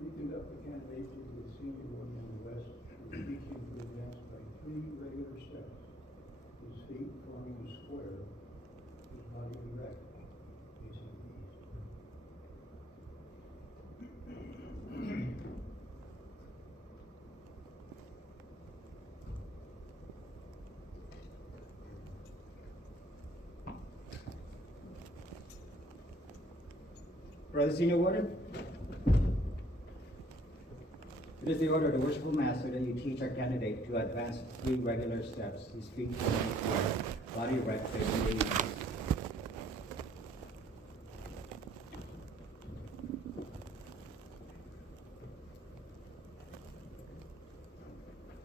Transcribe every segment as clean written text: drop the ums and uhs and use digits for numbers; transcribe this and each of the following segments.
We conduct the candidacy for the senior warden in the West with teaching to advance by 3 regular steps. His feet forming a square, his body erect, facing east. Brother Senior Warden, it is the order of the worshipful master that you teach our candidate to advance 3 regular steps. His feet forming a square, body erect, facing the east.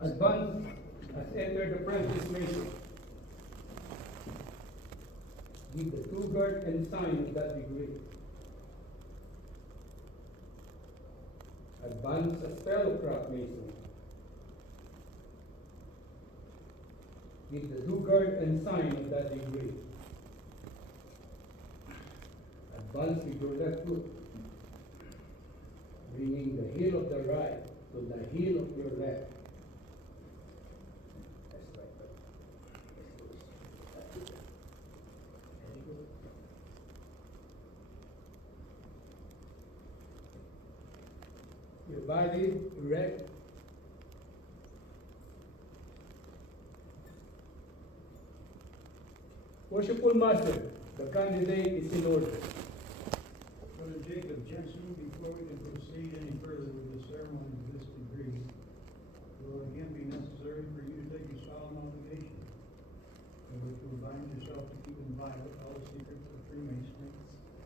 Advance has entered the prentice mason. Give the true guard and sign of that degree. Advance as fellow craft mason. Give the true guard and sign of that degree. Advance with your left foot, bringing the heel of the right to the heel of your left. Your body erect. Worshipful Master, the candidate is in order. Brother Jacob Jensen, before we can proceed any further with the ceremony of this degree, it will again be necessary for you to take a solemn obligation, in which you will bind yourself to keep inviolate all the secrets of Freemasonry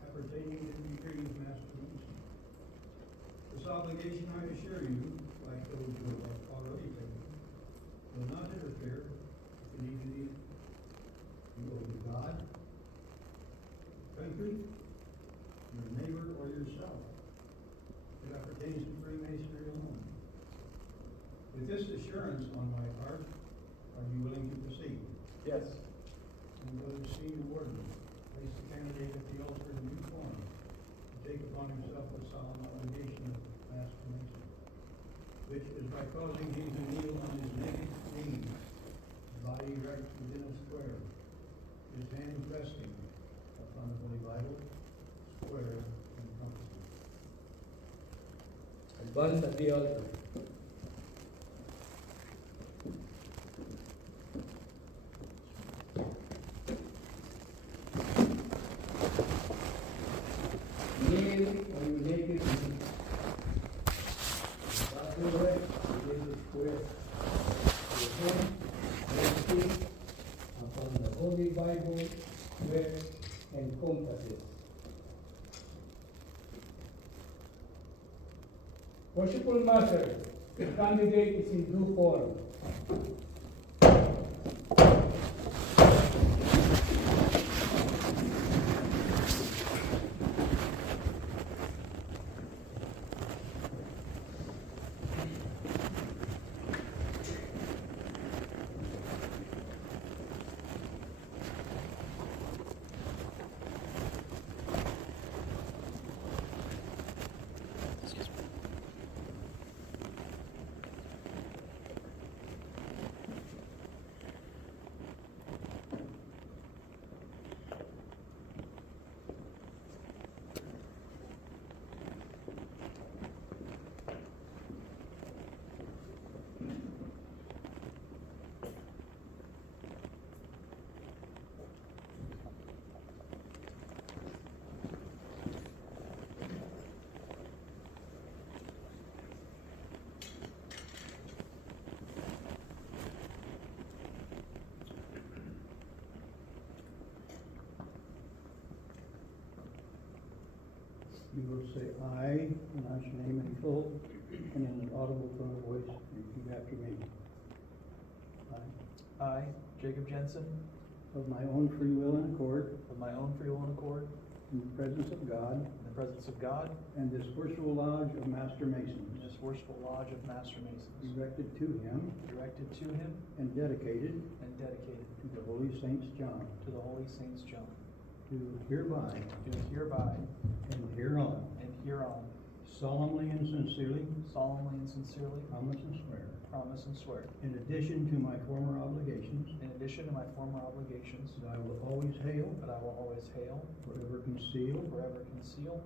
appertaining to the degree of Master Mason. This obligation, I assure you, like those who have already taken, will not interfere with the dignity you owe to God, country, your neighbor, or yourself. It appertains to Freemasonry alone. With this assurance on my part, are you willing to proceed? Yes. And Brother Senior Warden, place the candidate at the altar in due form to take upon himself the solemn obligation of Master Mason, which is by causing him to kneel on his naked knees, his body erect within a square, his hands resting upon the Holy Bible, square and compass. Advance at the altar. Kneel on your naked knees. Body erect within the square. Your hands resting upon the Holy Bible, square and compasses. Worshipful Master, the candidate is in due form. You will say "I," announce your name in full, and in an audible tone of voice, repeat after me. I, Jacob Jensen, Of my own free will and accord, of my own free will and accord, in the presence of God, in the presence of God, and this worshipful lodge of Master Masons, in this worshipful lodge of Master Masons, erected to him directed to him and dedicated and dedicated to the Holy Saints John, to the Holy Saints John, do hereby do hereby and hereon and hereon solemnly and sincerely promise and swear, in addition to my former obligations, in addition to my former obligations, that I will always hail, forever conceal,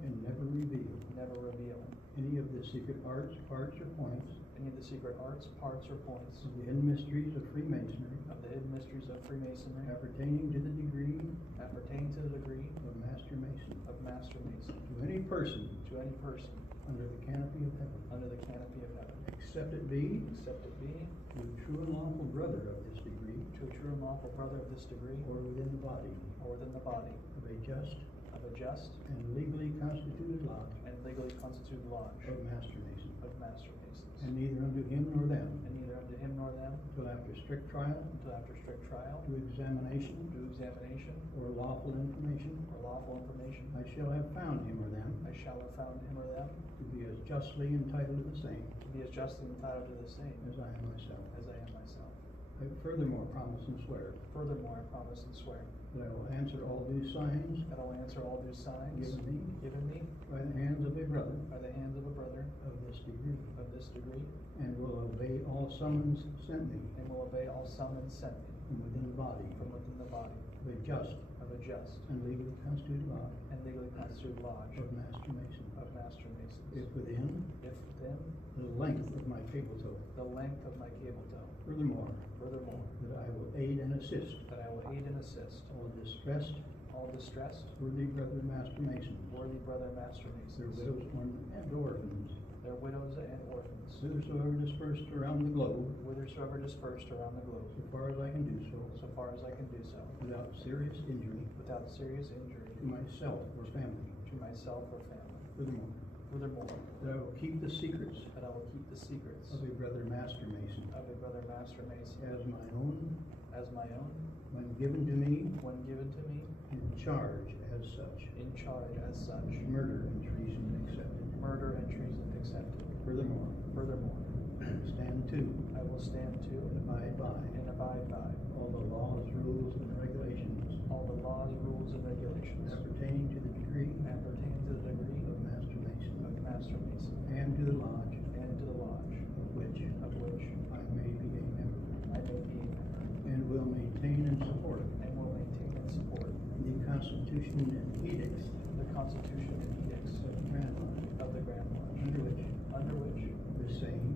and never reveal never reveal any of the secret arts, parts, or points any of the secret arts, parts, or points of the hidden mysteries of Freemasonry of the hidden mysteries of Freemasonry appertaining to the degree appertaining to the degree of Master Mason of Master Mason to any person to any person under the canopy of heaven, under the canopy of heaven, except it be except it be to a true and lawful brother of this degree, to a true and lawful brother of this degree, or within the body or within the body of a just of a just and legally constituted lodge and legally constituted lodge of Master Mason, of Master Masons, and neither unto him nor them, and neither unto him nor them, till after strict trial, until after strict trial, to examination, or lawful information, I shall have found him or them I shall have found him or them to be as justly entitled to the same to be as justly entitled to the same as I am myself. as I am myself. I furthermore promise and swear Furthermore, I promise and swear that I will answer all due signs that I will answer all due signs given me by by the hands of a brother the hands of a brother of this degree, of this degree, and will obey all summons sent me and will obey all summons sent me from within the body from within the body of a just of a just and legally constituted lodge and legally constituted lodge of Master Mason. of Master Masons. If within If within the length of my cable toe. the length of my cable toe. Furthermore, Furthermore, that I will aid and assist that I will aid and assist all distressed, all distressed, worthy brother Master Masons, worthy brother Master their Masons, widows and orphans, their widows and orphans, whithersoever dispersed around the globe, whithersoever dispersed around the globe, so far as I can do so, so far as I can do so, without serious injury without serious injury to myself or family. to myself or family. Furthermore, Furthermore, that I will keep the secrets that I will keep the secrets of a brother Master Mason of a brother Master Mason as my own as my own, when given to me when given to me in charge as such, in charge as such, murder and treason accepted. murder and treason accepted. Furthermore, Furthermore, stand to I will stand to and abide by and abide by all the laws, rules, and regulations all the laws, rules, and regulations appertaining to the degree appertaining to the degree of Master Mason of Master Mason and to the lodge and to the lodge of which of which I may be a member, I may be a member, and will maintain and support and will maintain and support the Constitution and edicts the Constitution and edicts of the Grand Lodge, of the Grand Lodge, under which the same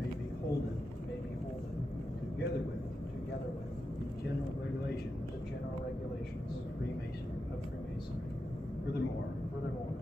may be holden may be holden together with together with the general regulations the general regulations of Freemasonry. of Freemasonry. Furthermore, Furthermore,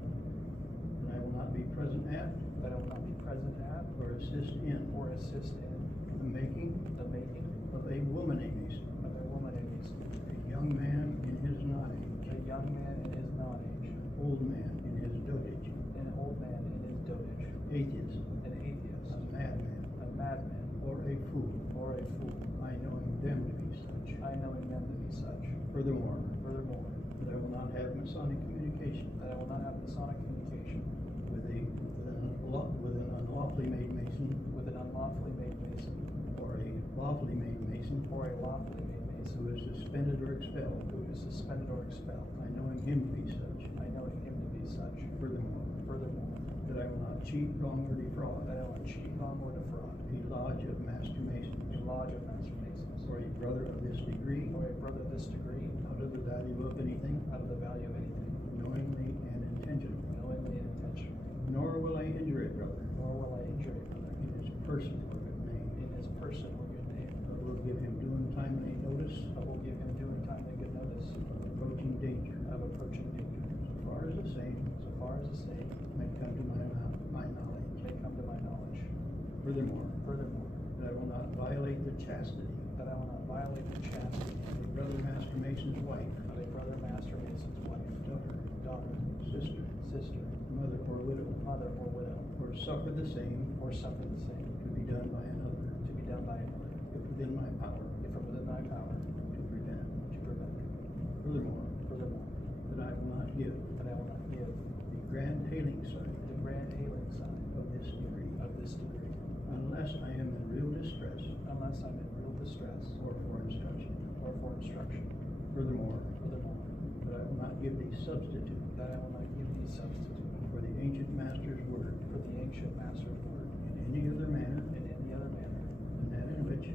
that I will not be present at that I will not be present at or assist in or assist in the making the making of a woman a Mason, of a woman a Mason, a young man in his non-age, a young man in his non-age, an old man in his dotage, an old man in his dotage, atheist, an atheist, a madman, a madman, or a fool, or a fool, I knowing them to be such. I knowing them to be such. Furthermore, Furthermore, that I will not have Masonic communication that I will not have Masonic communication with an unlawfully made Mason with an unlawfully made Mason or a lawfully made Mason or a lawfully made Mason who is suspended or expelled, who is suspended or expelled, I knowing him to be such. I knowing him to be such. Furthermore, Furthermore, that I will not cheat, wrong, or defraud that I will not cheat, wrong, or defraud a lodge of Master Masons a lodge of Master Masons or a brother of this degree or a brother of this degree out of the value of anything, out of the value of anything, knowingly and intentionally. knowingly and intentionally, Nor will I injure a brother nor will I injure a brother in his person or good name, in his person or good name, but will give him due and timely notice but will give him due and timely good notice of approaching danger, of approaching danger, so far as the same so far as the same may come to my knowledge. may come to my knowledge. Furthermore, Furthermore, that I will not violate the chastity that I will not violate the chastity of a brother Master Mason's wife, of a brother Master Mason's wife, daughter, sister, sister, mother, or widow, mother, or widow, or suffer the same or suffer the same to be done by another, to be done by another, if within my power if within thy power to prevent. to prevent. Furthermore, Furthermore, that I will not give that I will not give the grand hailing sign the grand hailing sign of this degree, of this degree, unless I am in real distress unless I'm in real distress or for instruction. or for instruction. Furthermore, Furthermore, that I will not give the substitute that I will not give thee substitute for the ancient master's word, for the ancient master's word, in any other manner in any other manner, than that in which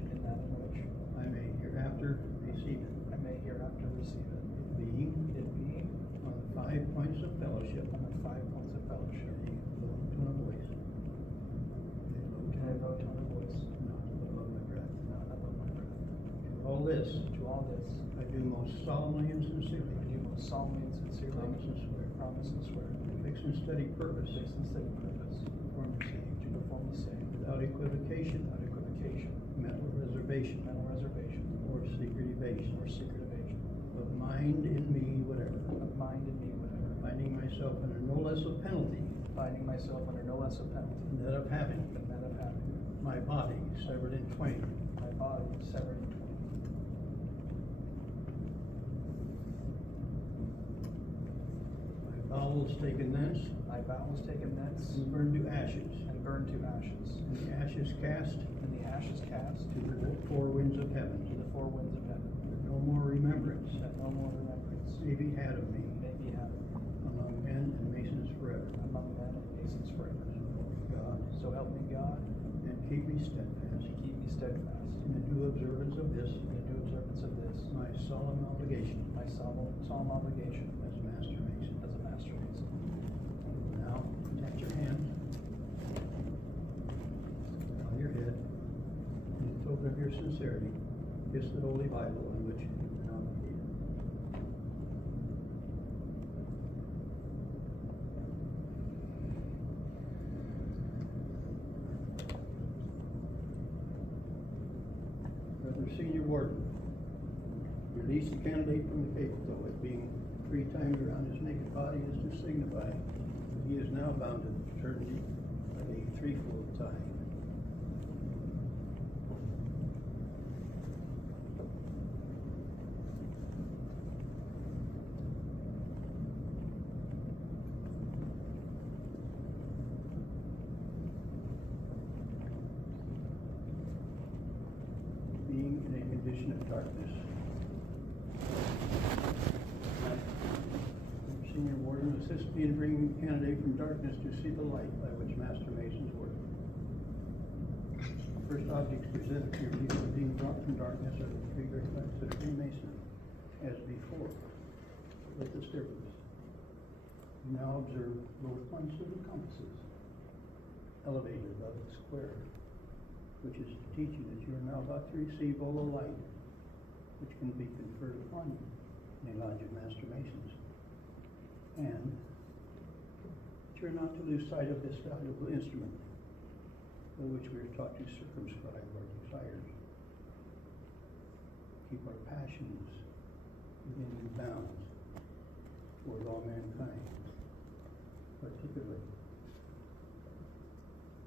I may hereafter receive it, I may hereafter receive it, being it being on the 5 points of fellowship, on the 5 points of fellowship, in a low tone of voice, in a low tone of voice, not above my breath. not above my breath. To all this, To all this, I do most solemnly and sincerely I do most solemnly and sincerely promise and swear, promise and swear, with fixed and steady purpose, fixed and steady purpose, to perform the same, to perform the same, without equivocation, without equivocation, mental reservation, mental reservation, or secret evasion, or secret evasion, of mind in me, whatever, of mind in me, whatever, finding myself under no less a penalty finding myself under no less a penalty than that of having than that of having my body severed in twain, my body severed in twain. my bowels taken thence, My bowels taken thence and burned to ashes, and burned to ashes, and the ashes cast and the ashes cast to the 4 winds of heaven, to the 4 winds of heaven, that no more remembrance that no more remembrance may be had of me may be had among men and masons forever. among men and masons forever. God, So help me God, and keep me and steadfast keep me steadfast in the due observance of this, in the due observance of this, my solemn obligation my solemn obligation as master mason. as a master mason. Now, attach your hands, bow your head, and in token of your sincerity, kiss the Holy Bible on which you have been obligated. Brother Senior Warden, release the candidate from the faith, though it being 3 times around his naked body is to signify that he is now bound to fraternity by a 3-fold tie. Being in a condition of darkness. Senior Warden, assist me in bringing the candidate from darkness to see the light by which Master Masons work. First objects presented to your view of being brought from darkness are the 3 great lights that are Freemasonry, as before, with this difference. You now observe both points of the compasses, elevated above the square, which is to teach you that you are now about to receive all the light which can be conferred upon you in a lodge of Master Masons. And that you're not to lose sight of this valuable instrument, by which we are taught to circumscribe our desires, keep our passions within due bounds toward all mankind, particularly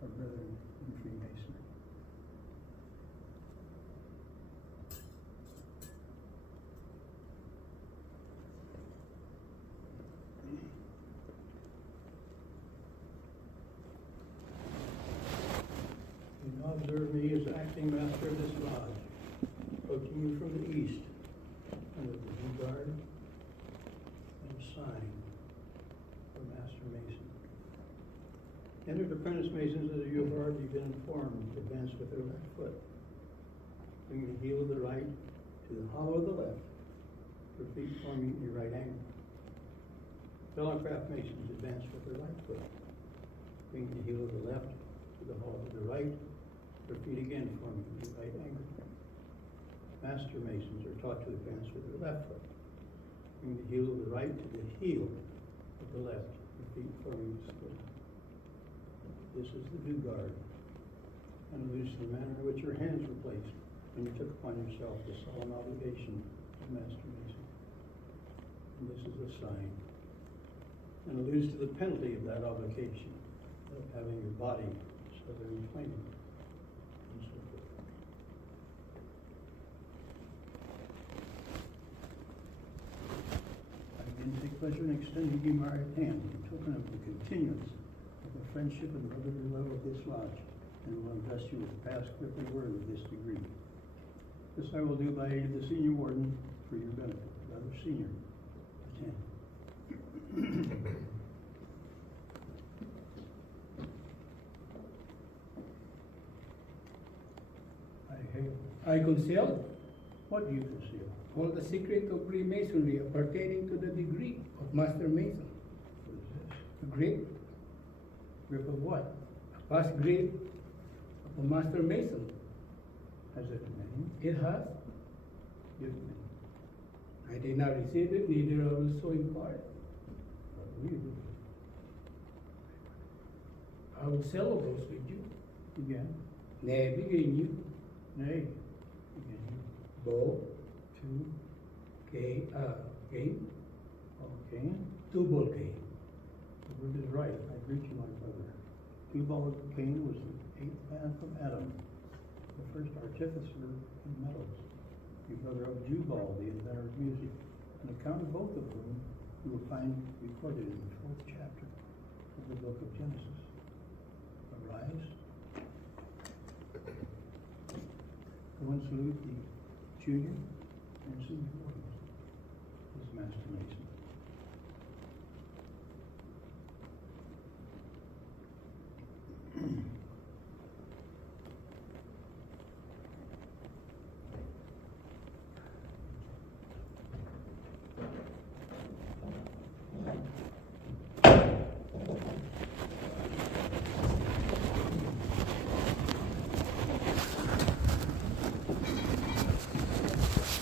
our brethren in Freemasonry. You now observe me as acting master of this lodge, approaching you from the east, under the due guard and sign for Master Mason. Entered apprentice masons, as you have already been informed, advance with their left foot. Bring the heel of the right to the hollow of the left, your feet forming a right angle. Fellowcraft masons advance with their right foot. Bring the heel of the left to the hollow of the right, their feet again forming a right angle. Master masons are taught to advance with their left foot. Bring the heel of the right to the heel of the left, your feet forming a split. This is the due guard, and alludes to the manner in which your hands were placed when you took upon yourself the solemn obligation of Master Mason. And this is the sign, and alludes to the penalty of that obligation, of having your body severed in twain, and so forth. I again take pleasure in extending you my right hand in token of the continuance of the friendship and brotherly love of this lodge, and will invest you with the pass, grip, and word of this degree. This I will do by aid of the Senior Warden for your benefit. Brother Senior, attend. I conceal What do you conceal? all the secret of Freemasonry pertaining to the degree of Master Mason. What is this? A grip, Grip of what? a past grip of a Master Mason. Has it a name? It has. Give me. I did not receive it, neither I will so impart. But we will. I will celebrate with you. Again. Nay, begin you. Nay. Again. Bow, Two. K, game, Okay. two-ball game. The word is right. I greet you, my brother. Tubal Cain was the eighth man from Adam, the first artificer in metals. The brother of Jubal, the inventor of music. An account of both of whom you will find recorded in the 4th chapter of the book of Genesis. Arise. Go and salute the junior and senior warriors. This is Master Mason.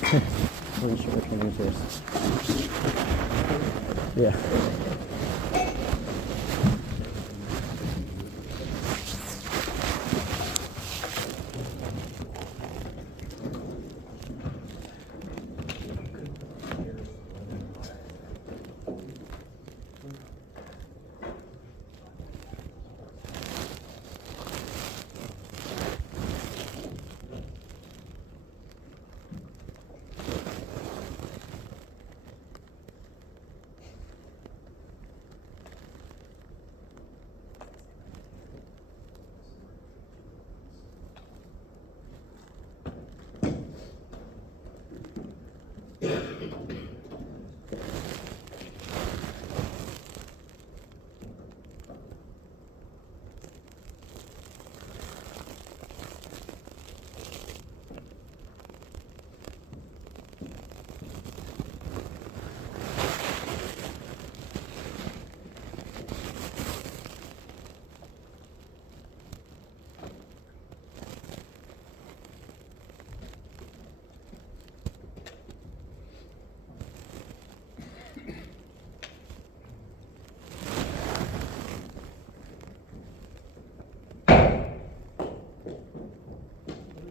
Pretty sure which one is yours. Yeah.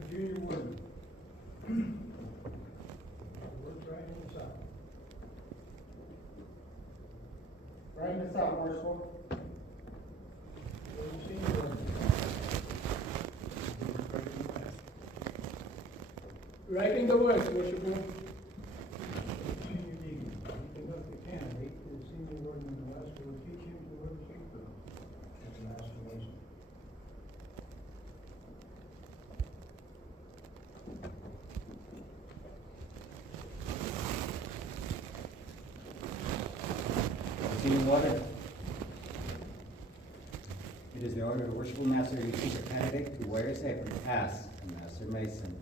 Junior warden. Word's right in the south. Right in the south, Marshal. Where's the senior warden? Right in the west, worshipful. Senior deacon. Anything about the candidate for the senior warden in the west will teach him to where to speak from. That's Master Mason. Senior warden. It is the order of the worshipful master to teach a candidate who wears apron as a Master Mason.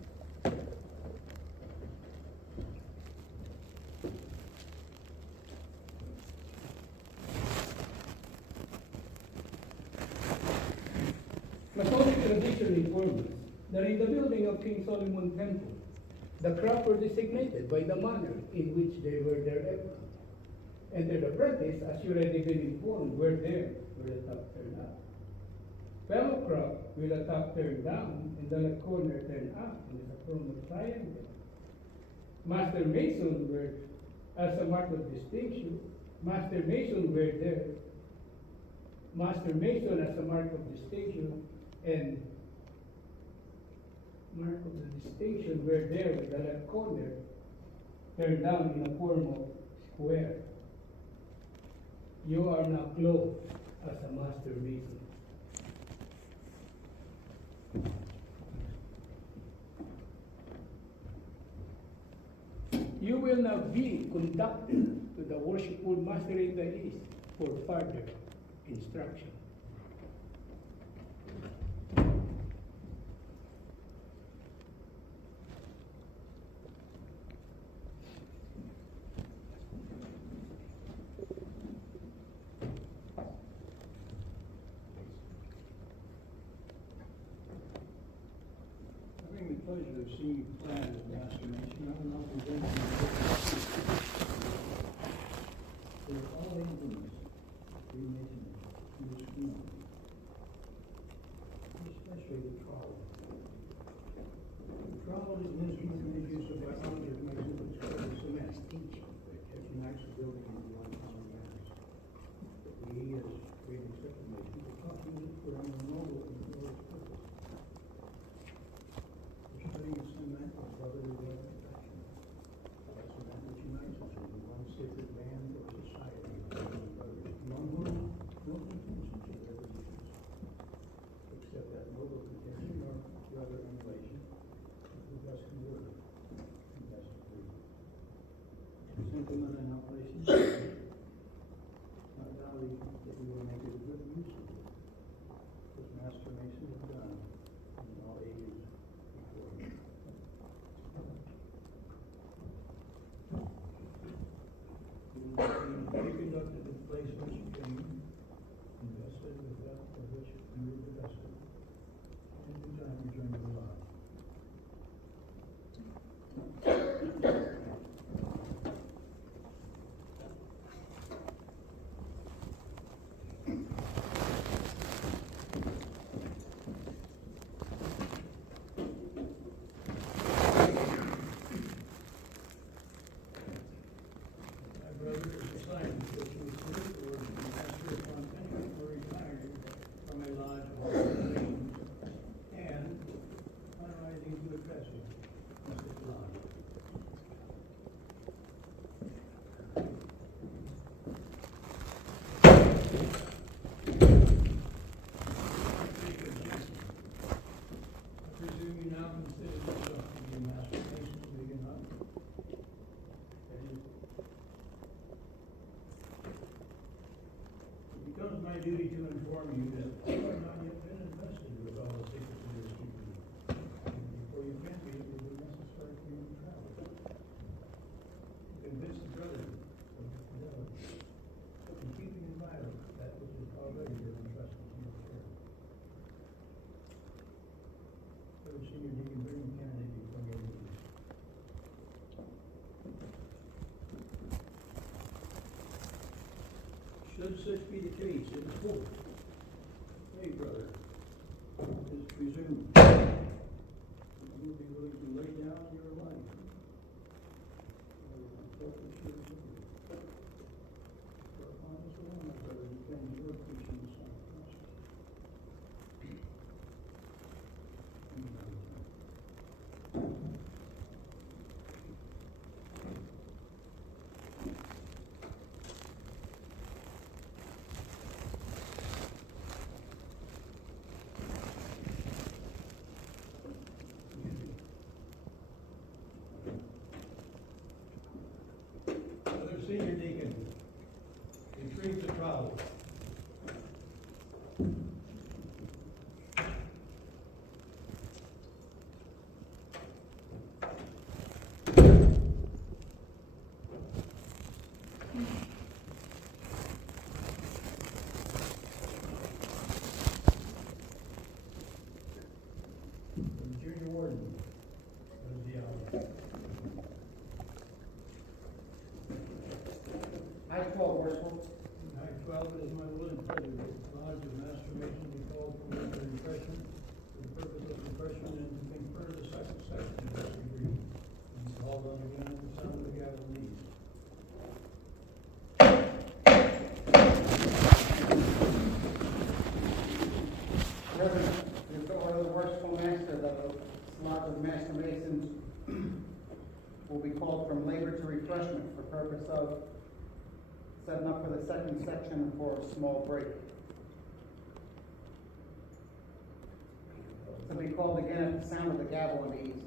Masonic tradition informs us that in the building of King Solomon Temple, the crop were designated by the manner in which they were their apron. And their apprentice, as you already been informed, were there with the top turned up. Fellow crop with the top turned down and the left corner turned up with a form of triangle. Master Mason were, as a mark of distinction, Master Mason were there. Master Mason as a mark of distinction and mark of the distinction were there with the left corner turned down in a form of square. You are now clothed as a Master Mason. You will now be conducted to the worshipful Master in the East for further instruction. pleasure of seeing you clad as master mason. I will now present you. They're all emblems of Freemasonry in this community, especially the trowel. The trowel is an instrument made use of by object masons which covers cement, which unites the building into one common mass. We, as great accepted masons, will taught to use it for a more noble and glorious purpose. The studying of cement of brotherly love and affection. That's cement which unites us into one sacred band or society of brothers, among whom no contentions are ever used, except that noble contention or brother in relation who best can work and best agree. Sentiment and how places not doubting that you will make a good use of it, as Master Mason has done in all ages before you. You will be conducted in place which you came, invested with that for which you were divested, and in time return to the Lord. My brother is assigned to which he served or master upon pension or retiring from a lodge of organizations and on rising to address you as his lodge. Jacob Jensen, I presume you now consider yourself to be a master mason big enough. That is, it becomes my duty to inform you that you have not yet been invested with all the secrets of your secret. Before you can be, it will be necessary for you to travel. To convince the brothers of the fidelity in keeping inviolate that which is already been entrusted to your care. Brother Senior Deacon, bring the candidate before your meeting. Should such be the case, in the court, hey, brother, it is presumed that you will be willing to lay down your life for the unselfish service of you. For upon this alone, my brother, depends your preaching the Son of Christ. Brother Senior Deacon, retrieve the trowel. The junior warden, what is the hour? I call worship. Act 12, it is my will and pleasure that the Lodge of Master Mason be called for their impression, for the purpose of impression and to confer the second section of this degree. And be called on again at the sound of the gavel leaves. Reverend, in the order of the worshipful master, the lodge of Master Masons will be called from labor to refreshment for purpose of setting up for the second section for a small break. To be called again at the sound of the gavel and ease.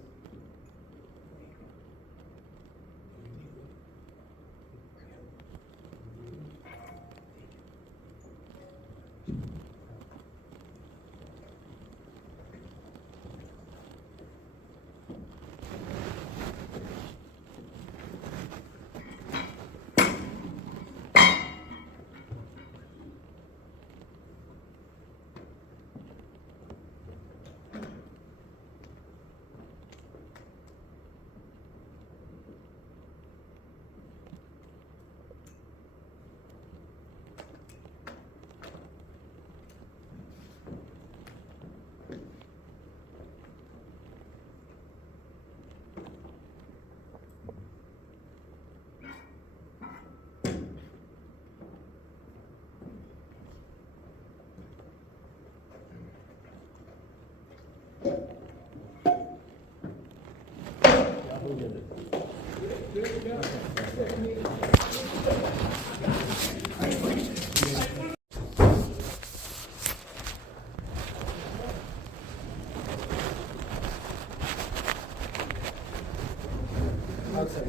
Outside.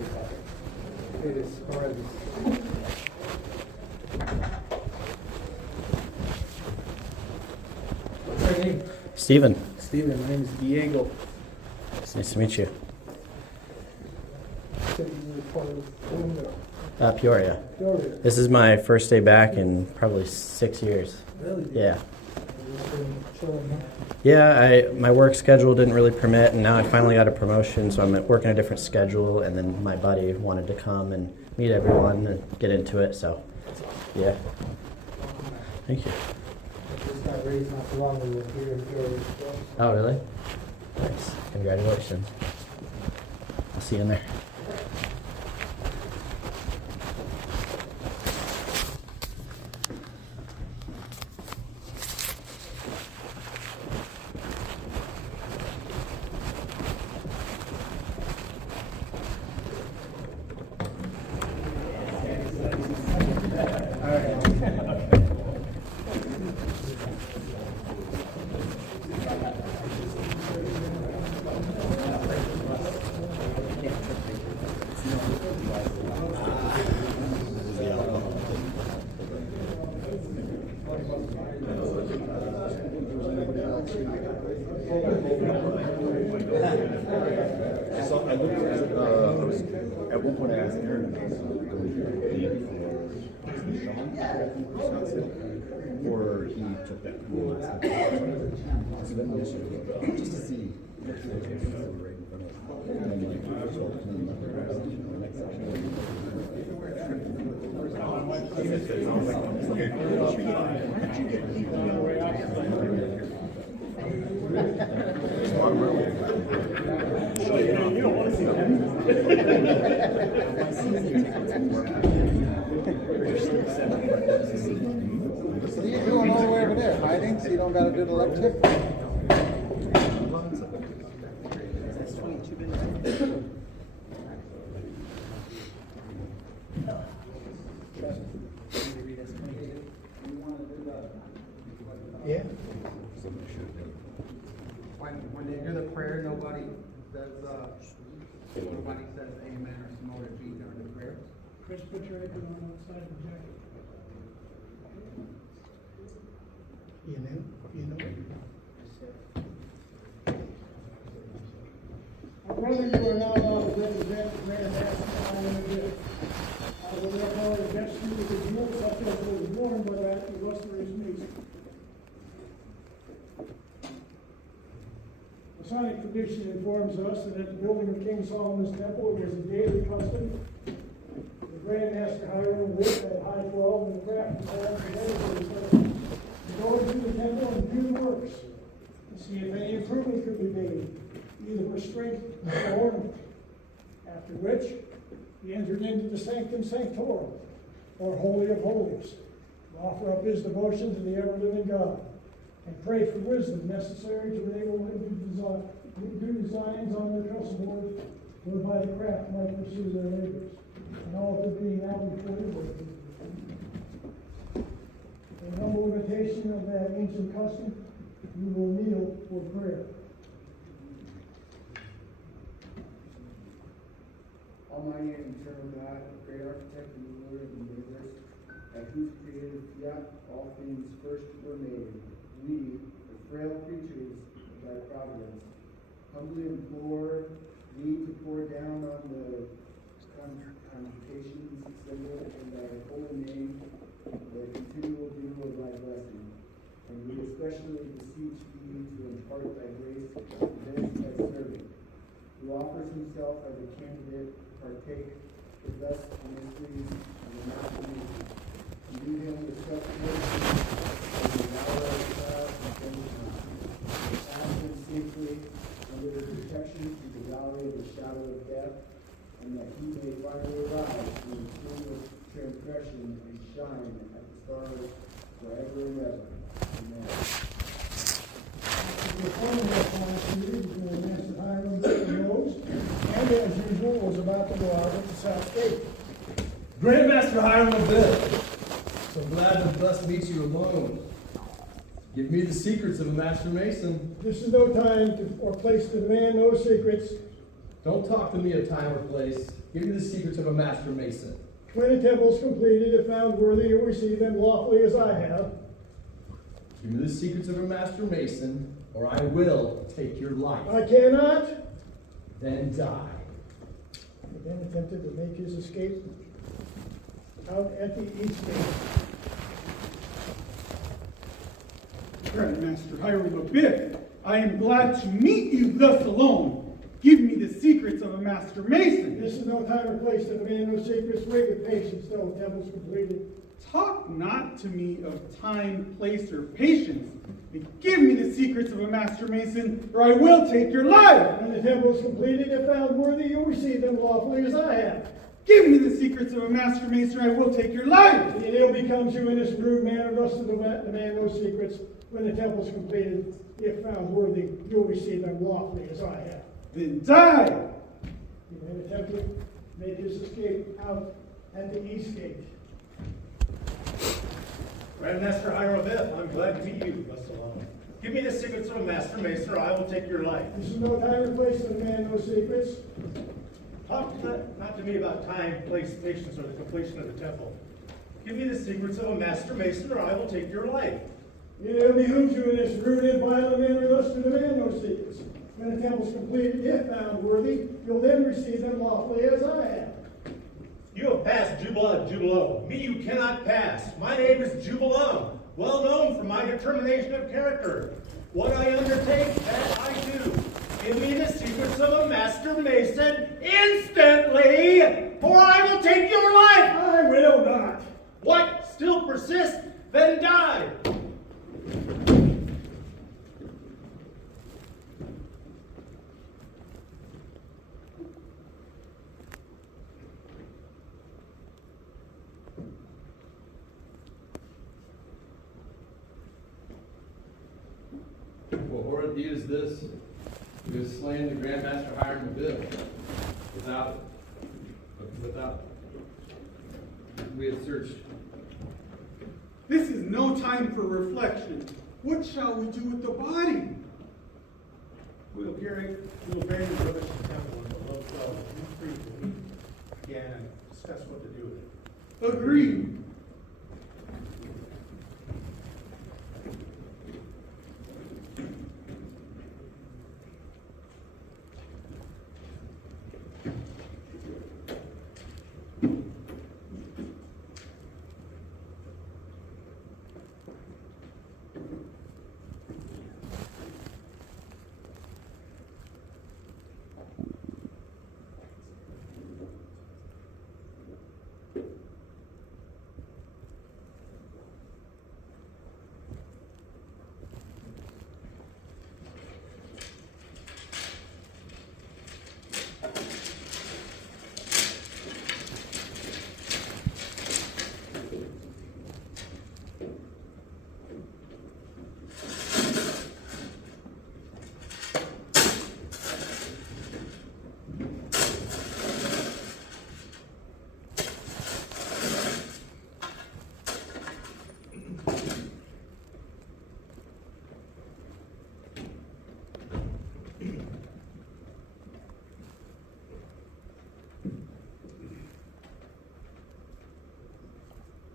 It is already. What's your name? Steven, Steven, my name is Diego. it's nice to meet you. So you were from Peoria. Florida. This is my first day back in probably 6 years. Really? Yeah. You've been chilling, huh? Yeah, my work schedule didn't really permit, and now I finally got a promotion, so I'm working a different schedule, and then my buddy wanted to come and meet everyone and get into it, so yeah. Thank you. Just got raised not too long ago here in Florida. Oh, really? Thanks. Congratulations. I'll see you in there. So I looked at one point I asked Aaron about or he took that pool. So then we should just to see if there's a right in front of us. And then like so clean up the next So you're going all the way over there, hiding, so you don't gotta do the left tip? Yeah. When they do the prayer, nobody says amen or some other G during the prayer. Chris, put your apron on outside the jacket. You know? Brother, you are now allowed to represent the Grand National Unedited. I will therefore address you with the guilt such as was born by that illustrious nation. Masonic tradition informs us that at the building of King Solomon's Temple, it was a daily custom. The Grand Master Hiram Witt at high 12 and the craft department to go into the temple and view the works, to see if any improvement could be made, either for strength or ornament. After which, he entered into the Sanctum Sanctorum, or Holy of Holies, to offer up his devotion to the ever-living God, and pray for wisdom necessary to enable him to do designs on the trestle board, whereby the craft might pursue their labors. And all to be now before you work. In humble imitation of that ancient custom, we will kneel for prayer. Almighty and eternal God, great architect and ruler of the universe, at whose creative fiat all things first were made, we, the frail creatures of thy providence, humbly implore thee to pour down on the convocation's symbol in thy holy name the continual dew of thy blessing. And we especially beseech thee to impart thy grace to this thy servant, who offers himself as a candidate to partake with us the mysteries of the Master. Do him with such mercy as the hour of trial and punishment. Pass him safely under the protection through the valley of the shadow of death, and that he may finally rise from the tomb of transgression and shine at the stars forever and ever. Amen. The formal response to Master Hiram Rose, and as you Captain Bull was about to go out at the south gate. Grandmaster Hiram Abill. So glad to thus meet you alone. Give me the secrets of a master mason. This is no time or place to demand no secrets. Don't talk to me of time or place. Give me the secrets of a master mason. When a temple is completed, if found worthy, you'll receive them lawfully as I have. Give me the secrets of a master mason, or I will take your life. I cannot. Then die. He then attempted to make his escape out at the east gate. Grandmaster Hiram Abiff, I am glad to meet you thus alone. Give me the secrets of a master mason. This is no time or place to demand no secrets. Wait with patience till the temple's completed. Talk not to me of time, place, or patience, but give me the secrets of a master mason, or I will take your life. When the temple is completed, if found worthy, you'll receive them lawfully as I have. Give me the secrets of a master mason, or I will take your life. The ill becomes you in this rude manner, thus to demand no secrets. When the temple is completed, if found worthy, you'll receive them lawfully as I have. Then die. He then attempted to make his escape out at the east gate. Grandmaster Hiram Abiff, I'm glad to meet you thus alone. Give me the secrets of a master mason, or I will take your life. This is no time or place to demand no secrets. Talk not to me about time, place, patience, or the completion of the temple. Give me the secrets of a master mason, or I will take your life. It behooves you in this rude and violent manner thus to demand no secrets. When the temple is completed, if found worthy, you'll then receive them lawfully as I have. You have passed Jubilo. Me you cannot pass. My name is Jubilum, well known for my determination of character. What I undertake, that I do. Give me the secrets of a master mason instantly, or I will take your life. I will not. What? Still persist? Then die. What horrid deed is this? You have slain the Grandmaster Hiram Abill. Without, we have searched. This is no time for reflection. What shall we do with the body? We will bury the rubbish in the temple in the low cell. You three will meet again and discuss what to do with it. Agreed.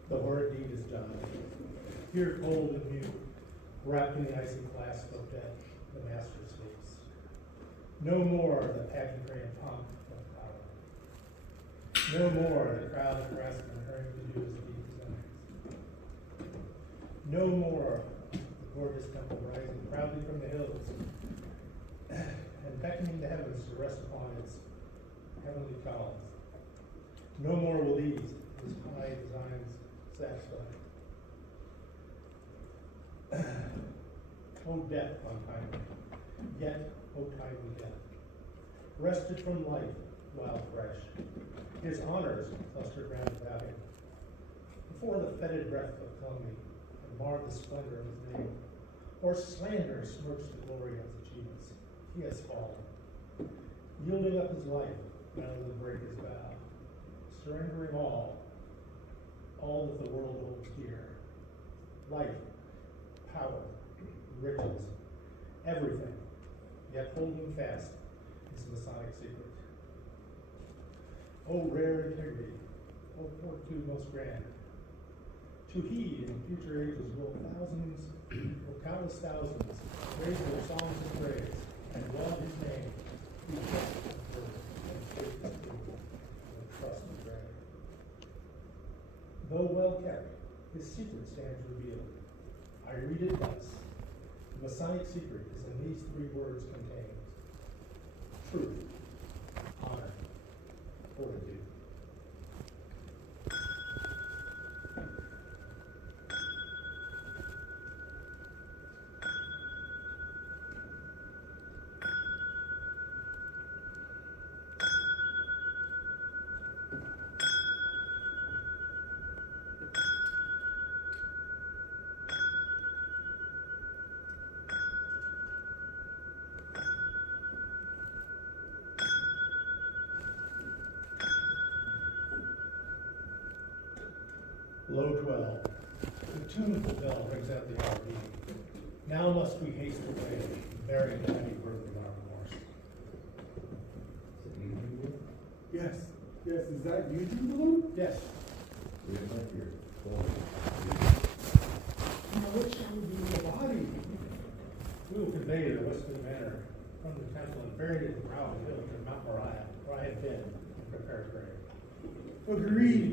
The horrid deed is done. Here, cold and mute, wrapped in the icy clasp of death, the master's face. No more the pageantry and pomp of power. No more the crowd of craftsmen hurrying to do his deed designs. No more the gorgeous temple rising proudly from the hills and beckoning the heavens to rest upon its heavenly columns. No more will these, his high designs, satisfy. O death untimely, yet O timely death, wrested from life while fresh, his honors clustered round about him. Before the fetid breath of calumny and mar the splendor of his name, or slander smirch the glory of his achievements, he has fallen, yielding up his life none of them break his vow, surrendering all that the world holds dear, life, power, riches, everything, yet holding fast his Masonic secret. O rare integrity, O fortitude most grand, to heed in future ages will countless thousands raise their songs of praise, and while his name be just and first and faith and true, and trust and brave. Though well kept, his secret stands revealed. I read it thus. The Masonic secret is in these three words contained: truth, honor, fortitude. Low 12. The tuneful bell rings out the hour beat. Now must we haste away, bearing the heavy burden of our remorse. Yes, is that you two alone? Yes. Now what shall we do with the body? We will convey it to Western Manor from the temple and bury it in the brow of the hill to Mount Moriah, where I have been and prepared grave. Agreed.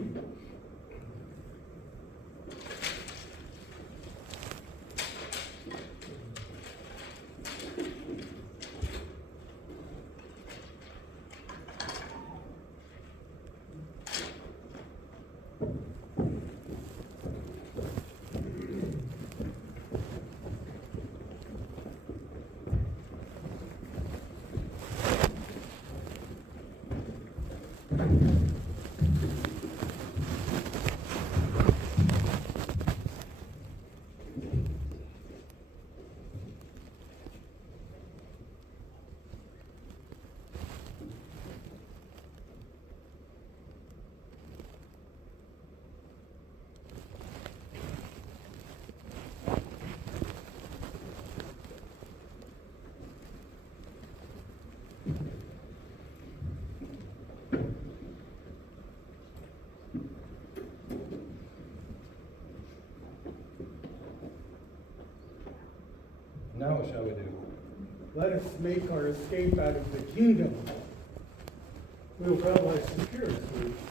Now what shall we do? Let us make our escape out of the kingdom. We will travel by security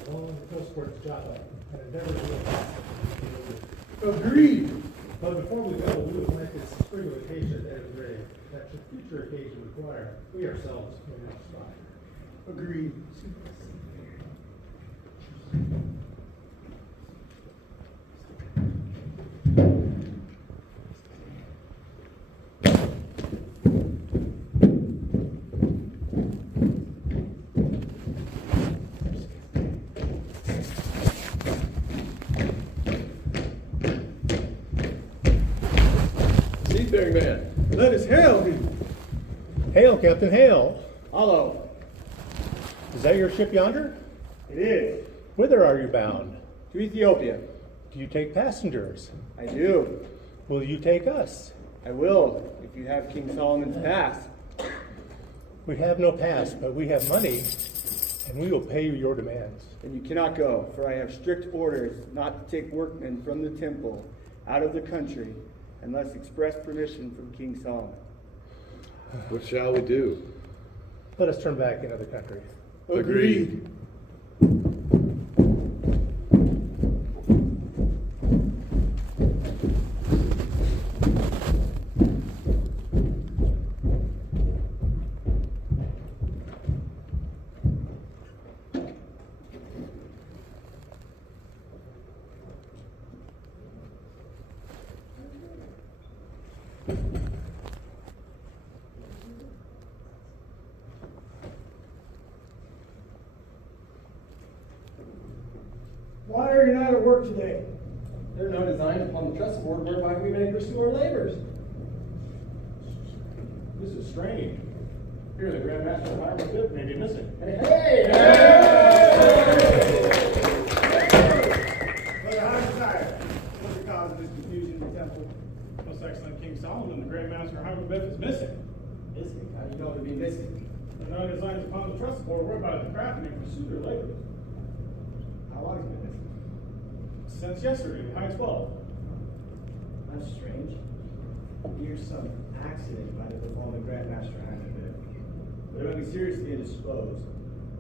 along the coast towards Java and endeavor to pass. Agreed. But before we go, we will plant this sprig of acacia at his grave, that should future occasion require, we ourselves may not spy. Agreed. Seafaring man. Let us hail him. Hail, Captain, hail! Hello. Is that your ship yonder? It is. Whither are you bound? To Ethiopia. Do you take passengers? I do. Will you take us? I will, if you have King Solomon's pass. We have no pass, but we have money, and we will pay you your demands. Then you cannot go, for I have strict orders not to take workmen from the temple out of the country unless express permission from King Solomon. What shall we do? Let us turn back into the country. Agreed. Why are you not at work today? There are no designs upon the chessboard whereby we may pursue our labors. This is strange. Here, the Grand Master of Hiram Fifth may be missing. Hey! Brother Hiram Sire, what's the cause of this confusion in the temple? Most Excellent King Solomon, the Grand Master of Hiram Fifth is missing. Missing? How do you know to be missing? The nine designs upon the trust board whereby the craftsmen pursue their labors. How long has he been missing? Since yesterday, high 12. That's strange. Here's some accident might have befallen the Grand Master Hiram Fifth. But it might be seriously indisposed.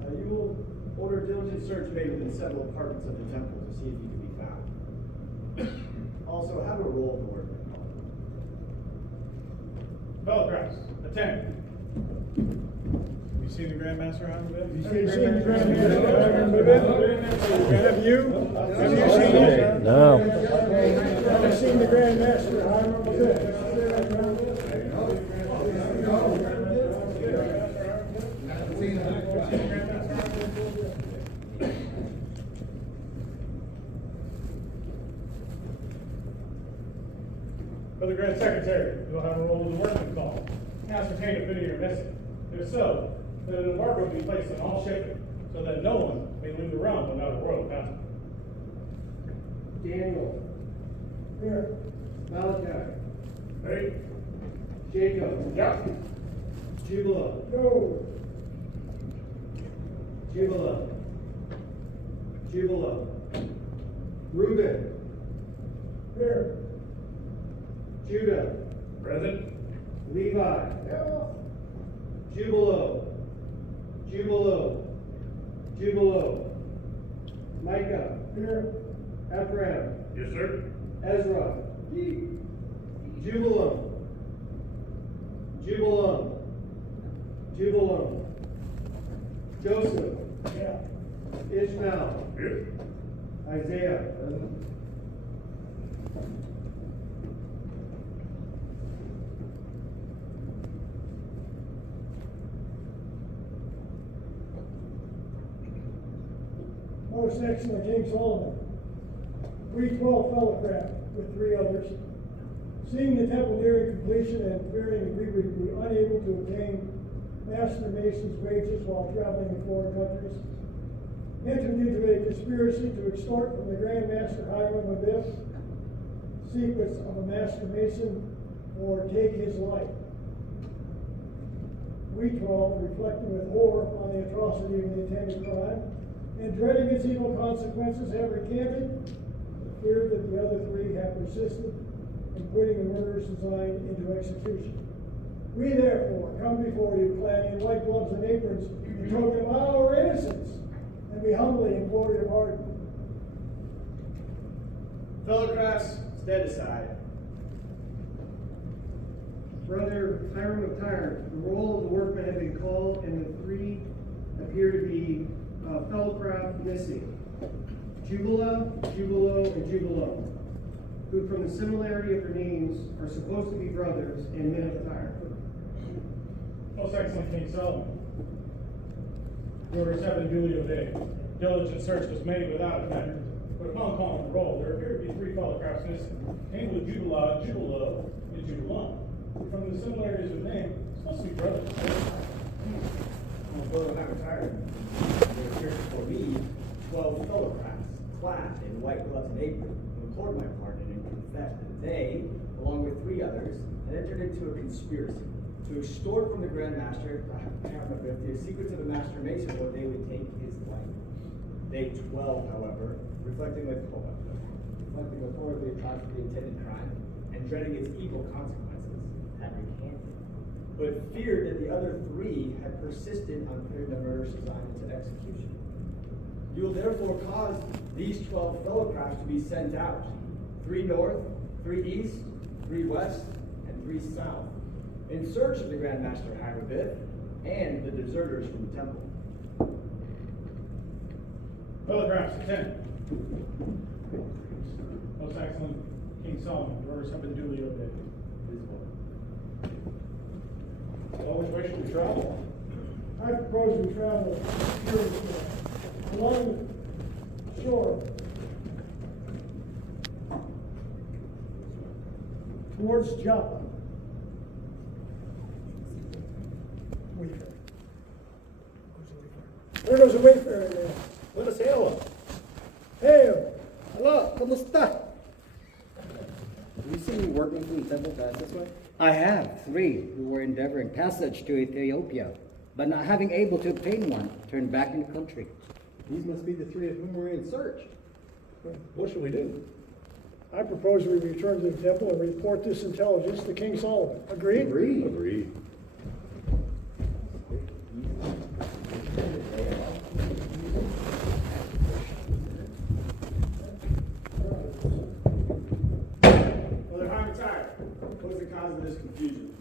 You will order a diligent search made within several apartments of the temple to see if he can be found. Also, have a roll of the workmen call. Fellow crafts, attend. You seen the Grand Master of Hiram Fifth? You seen the Grand Master of Hiram Fifth? Have you? Have you seen it? No. Have you seen the Grand Master of Hiram Fifth? For the Grand Secretary, you will have a roll of the workman call. Ascertain if any are missing. If so, then an embargo be placed on all shipping, so that no one may leave the realm without a royal passport. Daniel. Here. Malachi. Ready? Jacob. Yeah. Jubala. Go. Jubala. Jubala. Reuben. Here. Judah. Present. Levi. Jubalo. Jubalo. Jubalo. Micah. Here. Ephraim. Yes, sir. Ezra. Jubilam. Jubilam. Jubilam. Joseph. Yeah. Ishmael. Here. Isaiah. Most Excellent King Solomon, we 12 fellowcraft with 3 others, seeing the temple nearing completion and fearing we would be unable to obtain master masons' wages while traveling in foreign countries, entered into a conspiracy to extort from the Grand Master Hiram Abyss secrets of a master mason or take his life. We 12, reflecting with horror on the atrocity of the intended crime, and dreading its evil consequences, have recanted, but feared that the other 3 have persisted in putting the murderous design into execution. We therefore come before you clad in white gloves and aprons in token of our innocence, and we humbly implore your pardon. Fellow crafts, stand aside. Brother Hiram of Tyre, the roll of the workmen have been called, and the 3 appear to be fellow craft missing. Jubala, Jubalo, and Jubalo, who from the similarity of their names are supposed to be brothers and men of Tyre. Most Excellent King Solomon, the orders have been duly obeyed. Diligent search was made without effect, but upon calling the roll, there appear to be 3 fellow crafts missing, namely Jubala, Jubalo, and Jubalam, who from the similarities of name, supposed to be brothers. Brother Hiram of Tyre, there appears before me 12 fellow crafts, clad in white gloves and aprons, who implored my pardon and confessed that they, along with 3 others, had entered into a conspiracy to extort from the Grand Master the secrets of a master mason, or they would take his life. They 12, however, reflecting with horror of the atrocity of the intended crime and dreading its evil consequences, had recanted, but feared that the other 3 had persisted on putting the murderous design into execution. You will therefore cause these 12 fellow crafts to be sent out, 3 north, 3 east, 3 west, and 3 south, in search of the Grand Master Hiram Fifth and the deserters from the temple. Fellow crafts, attend. Most Excellent King Solomon, the orders have been duly obeyed. Well, which way should we travel? I propose we travel along the shore towards Joppa. Wait. There goes a wayfarer man. Let us hail him. Hail! Hello, ¿cómo está? Have you seen any workmen from the temple pass this way? I have 3 who were endeavoring passage to Ethiopia, but not having able to obtain one, turned back in the country. These must be the 3 of whom we're in search. What shall we do? I propose we return to the temple and report this intelligence to King Solomon. Agreed? Agreed. Brother Hymantai, what is the cause of this confusion?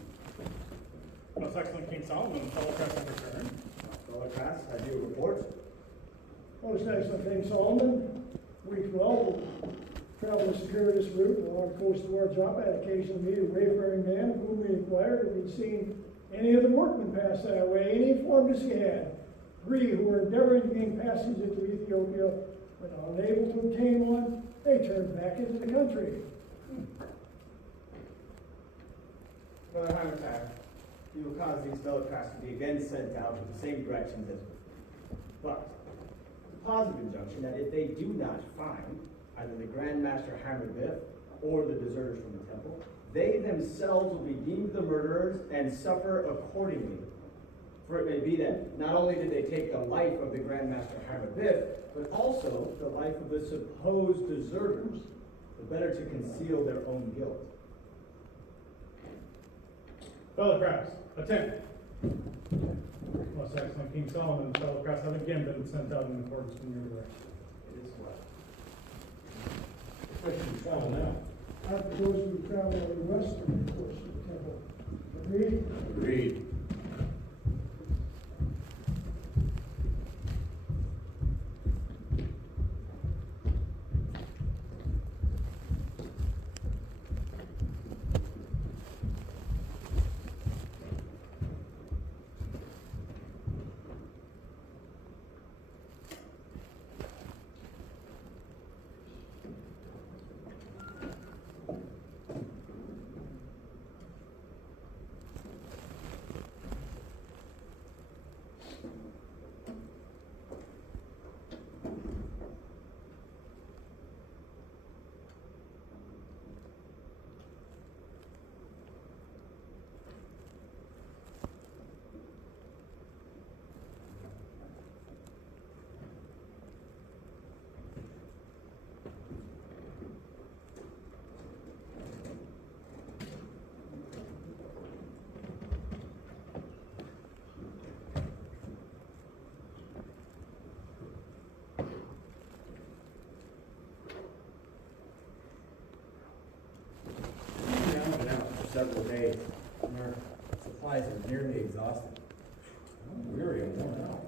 Most excellent King Solomon, fellow press in return. Fellow class, have you a report? Most excellent King Solomon, we 12 traveled this perilous route along the coast of our Joppa, had occasion to meet a wayfaring man of whom we inquired if he'd seen any of the workmen pass that way, and he informed us he had. 3 who were endeavoring to gain passage into Ethiopia, but unable to obtain one, they turned back into the country. Brother Hymantai, you will cause these fellow crafts to be again sent out in the same directions as before. But, a positive injunction that if they do not find either the Grand Master Hammerbiff or the deserters from the temple, they themselves will be deemed the murderers and suffer accordingly. For it may be that not only did they take the life of the Grand Master Hammerbiff, but also the life of the supposed deserters, the better to conceal their own guilt. Fellow crafts, attend. Most excellent King Solomon and fellow crafts have again been sent out in accordance with your direction. It is well. Where should we travel now? I propose we travel on the western course of the temple. Agreed? Agreed. Several days, and our supplies are nearly exhausted. I'm weary and worn out.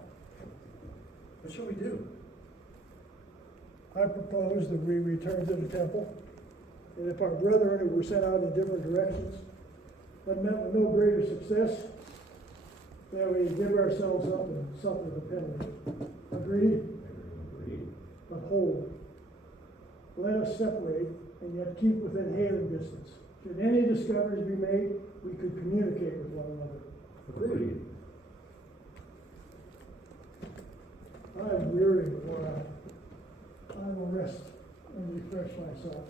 What shall we do? I propose that we return to the temple, and if our brethren who were sent out in different directions, but met with no greater success, that we give ourselves up and suffer the penalty. Agreed? Agreed. But hold, let us separate and yet keep within hailing distance. Should any discoveries be made, we could communicate with one another. Agreed. I am weary and worn out. I will rest and refresh myself.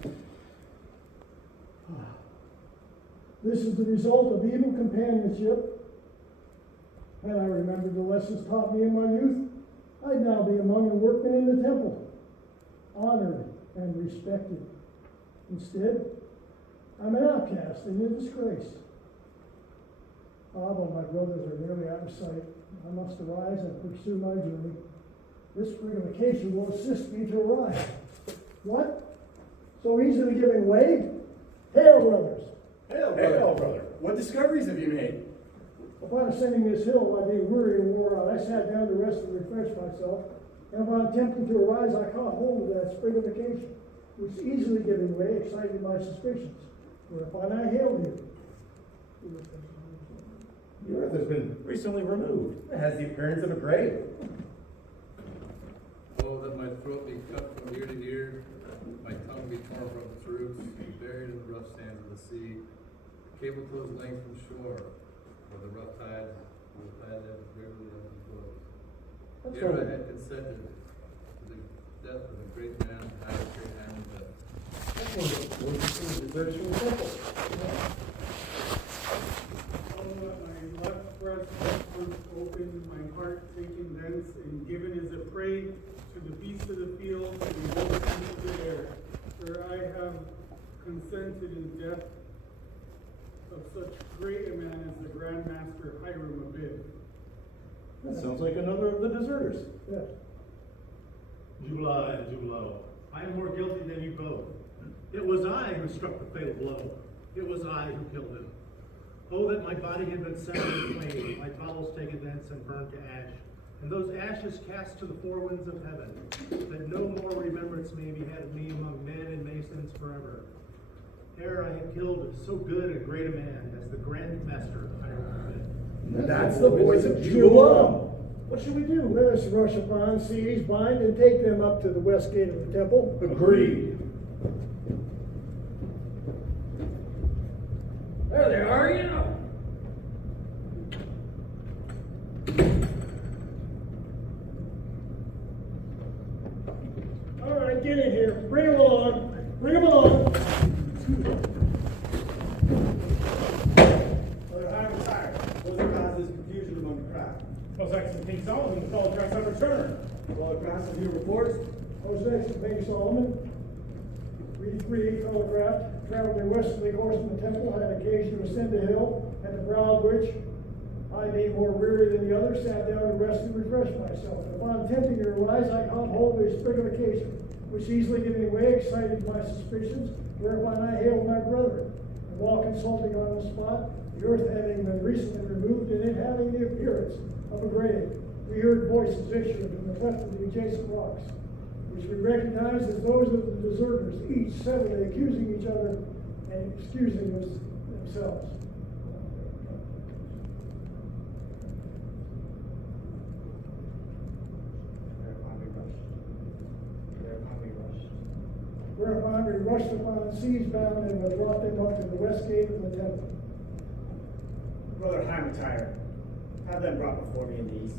This is the result of evil companionship. Had I remembered the lessons taught me in my youth, I'd now be among the workmen in the temple, honored and respected. Instead, I'm an outcast and in disgrace. But my brothers are nearly out of sight. I must arise and pursue my journey. This occasion will assist me to arrive. What? So easily giving way? Hail, brothers! Hail, brother. What discoveries have you made? Upon ascending this hill, while being weary and wore out, I sat down to rest and refresh myself. And upon attempting to arise, I caught hold of that sprig of occasion, which easily giving way excited my suspicions. Whereupon I hailed you. The earth has been recently removed. It has the appearance of a grave. Oh, that my throat be cut from ear to ear, my tongue be torn from its roots, buried in the rough sands of the sea, cable toes length from shore, where the rough tides will tide them regularly as it flows. Here I had consented to the death of a great man, I have great hand of death. Let my left breast first open, my heart taken thence, and given as a prey to the beasts of the field and the wolves of the air. For I have consented in death of such great a man as the Grand Master Hiram Abib. That sounds like another of the deserters. Yeah. Jubala and Jubalo, I am more guilty than you both. It was I who struck the fatal blow. It was I who killed him. Oh, that my body had been set in flame, my bowels taken thence and burned to ash, and those ashes cast to the four winds of heaven, that no more remembrance may be had of me among men and masons forever. Ere I had killed so good and great a man as the Grand Master Hiram. That's the voice of Jubal. What should we do? Let us rush upon, seize, bind, and take them up to the west gate of the temple. Agreed. There they are, you know. All right, get in here. Bring them along. Bring them along. Brother Hiram tired. What's the cause of this confusion among the crowd? Most excellent King Solomon, the fellow Christ have returned. Brother Cross of your reports? Most excellent King Solomon. We three telegraphed, traveled a westerly course from the temple, had occasion to ascend a hill, at the brow of which I, being more weary than the others, sat down and rested and refreshed myself. And upon attempting to rise, I caught hold of a sprig of acacia, which easily giving way excited my suspicions, whereupon I hailed my brethren. And while consulting on the spot, the earth having been recently removed and it having the appearance of a grave, we heard voices issuing from the cleft of the adjacent rocks, which we recognized as those of the deserters, each severally accusing each other and excusing themselves. Whereupon we rushed upon, seized, bound, and brought them up to the west gate of the temple. Brother Hiram tired. Have them brought before me in the east.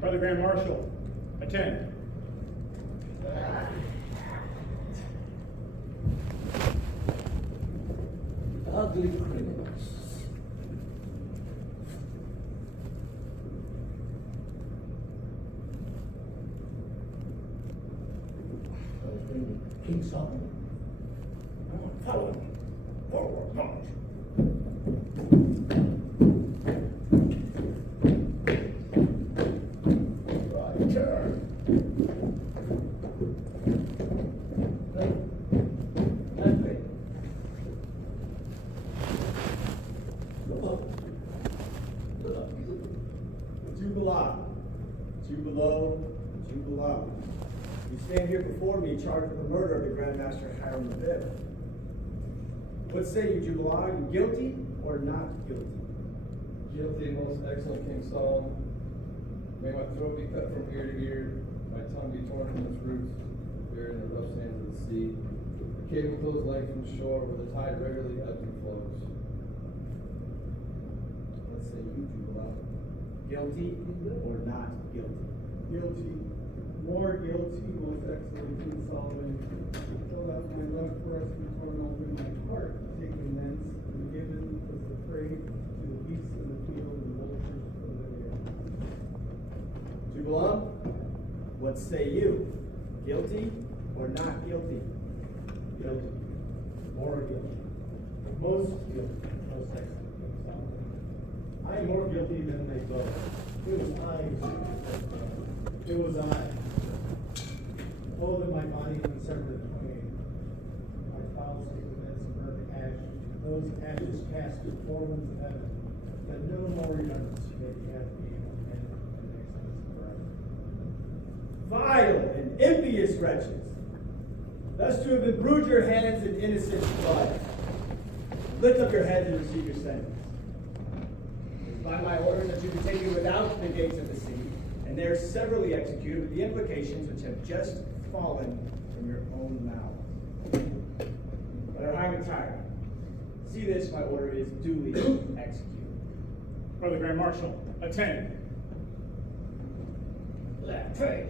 Brother Grand Marshal, attend. Ugly criminals. King Solomon. Follow me. Forward, march. Right turn. Jubala. You stand here before me charged with the murder of the Grand Master Hiram Abib. What say you, Jubala? Are you guilty or not guilty? Guilty, most excellent King Solomon. May my throat be cut from ear to ear, my tongue be torn from its roots, buried in the rough sands of the sea. The cable goes length from shore where the tide regularly ebbs and flows. What say you, Jubala? Guilty or not guilty? Guilty, more guilty, most excellent King Solomon. So that my left breast be torn open, my heart taken thence, and given as a prey to the beasts of the field and the vultures of the air. Jubala, what say you? Guilty or not guilty? Guilty. More guilty. Most guilty. Most excellent King Solomon. I am more guilty than they both. It was I. It was I. Oh, that my body had been severed in twain. My bowels taken thence and burned to ash. Those ashes cast to the four winds of heaven. That no more remembrance may be had of me among men and nations forever. Vile and impious wretches, thus to have imbrued your hands in innocent blood. Lift up your heads and receive your sentence. It is by my order that you be taken without the gates of the city, and there severally executed with the implications which have just fallen from your own mouth. Brother Hiram tired. See this, my order is duly executed. Brother Grand Marshal, attend. that face.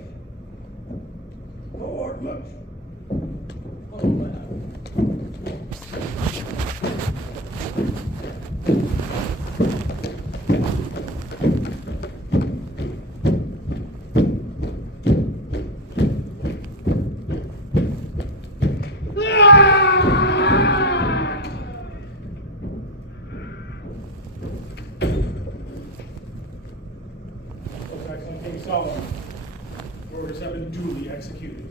Lord, look. Most excellent King Solomon, your orders have been duly executed.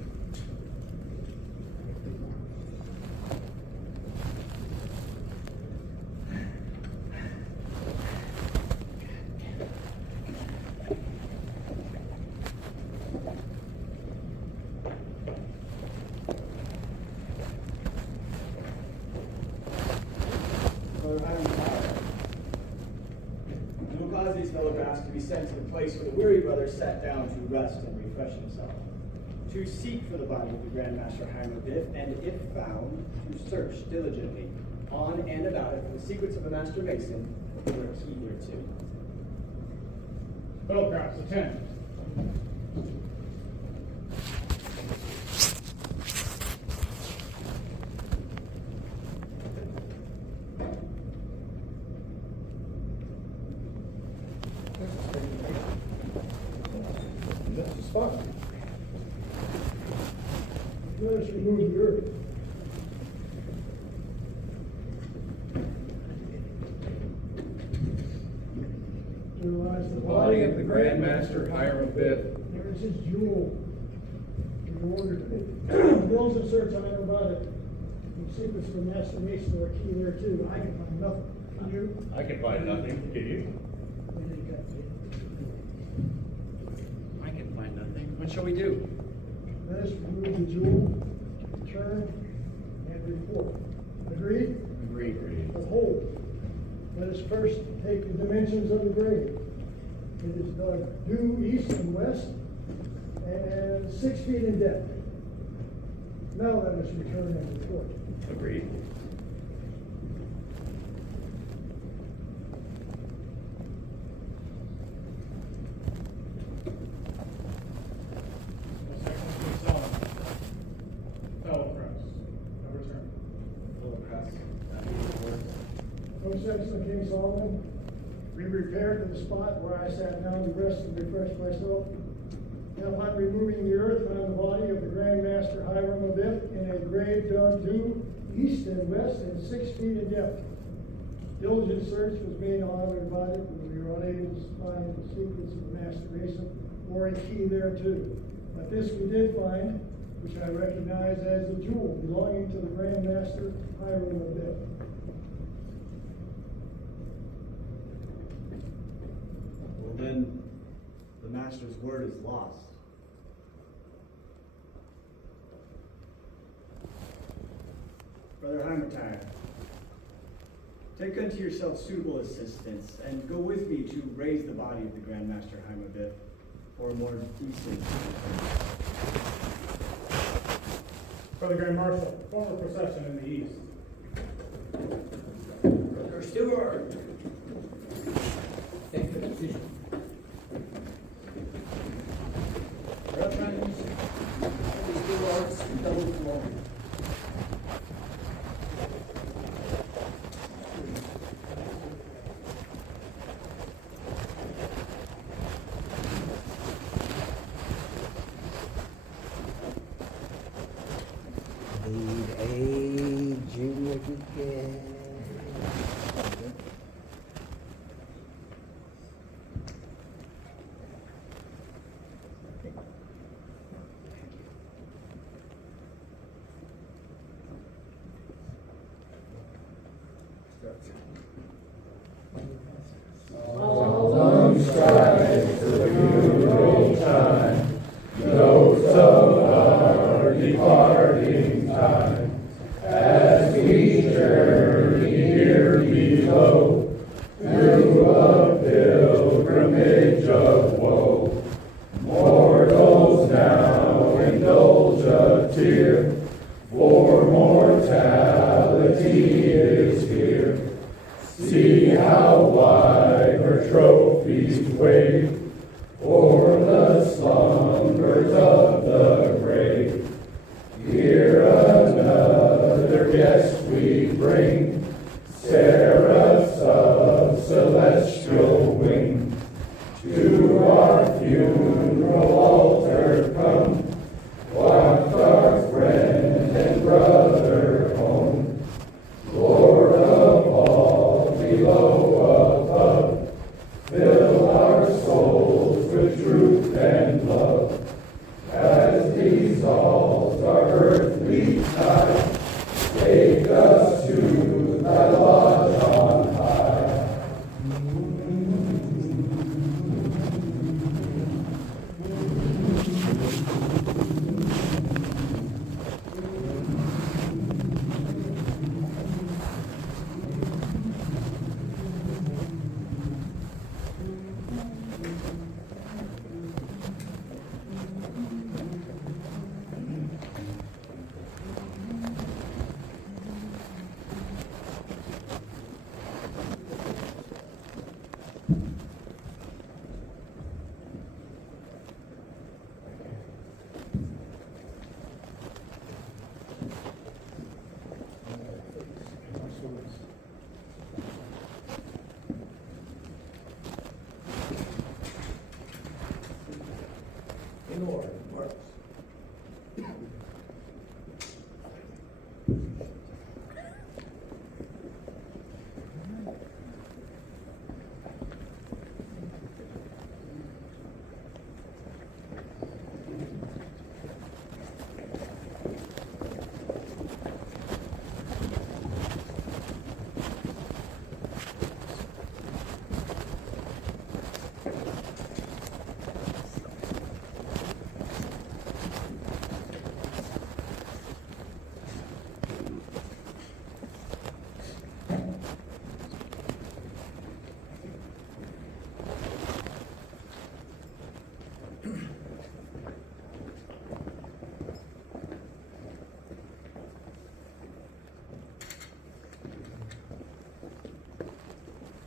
We will cause these photographs to be sent to the place where the weary brother sat down to rest and refresh himself, to seek for the body of the Grand Master Biff, and if found, to search diligently on and about it for the secrets of the Master Mason, or a key thereto. Photographs, attend. That's the spot. Let us remove the earth. Realize the Body of the Grand Master Hiram Biff. There's his jewel. In order to diligent search on it about it. The secrets of the Master Mason are key there too. I can find nothing. Can you? I can find nothing, can you? I can find nothing. What shall we do? Let us remove the jewel, return, and report. Agreed? Agreed. Behold, let us first take the dimensions of the grave. It is dug due east and west, and 6 feet in depth. Now let us return and report. Agreed. Most excellent King Solomon, fellow press, have returned. Most excellent King Solomon, we repaired to the spot where I sat down to rest and refresh myself. And upon removing the earth, found the body of the Grand Master Hiram Biff in a grave dug due east and west and 6 feet in depth. Diligent search was made all about it, but we were unable to find the secrets of the Master Mason or a key thereto. But this we did find, which I recognize as the jewel belonging to the Grand Master Hiram Biff. Well, then, the Master's word is lost. Brother Heimertire, take unto yourself suitable assistance and go with me to raise the body of the Grand Master Biff for a more decent. Brother Grand Marshal, form a procession in the east. Brother Stewart! Take the position. Reverend Stewart's double floor. Need a junior again. Solemn strides the funeral time, notes of our departing time, as we journey here below, through a pilgrimage of woe. Mortals now indulge a tear, for mortality is here. See how wide her trophies wave o'er the slum celestial wing, to our funeral altar come, waft our friend and brother home. Lord of all, below, above, fill our souls with truth and love, as dissolves our earthly tie. Take us to thy lodge on high. In order, Marcus.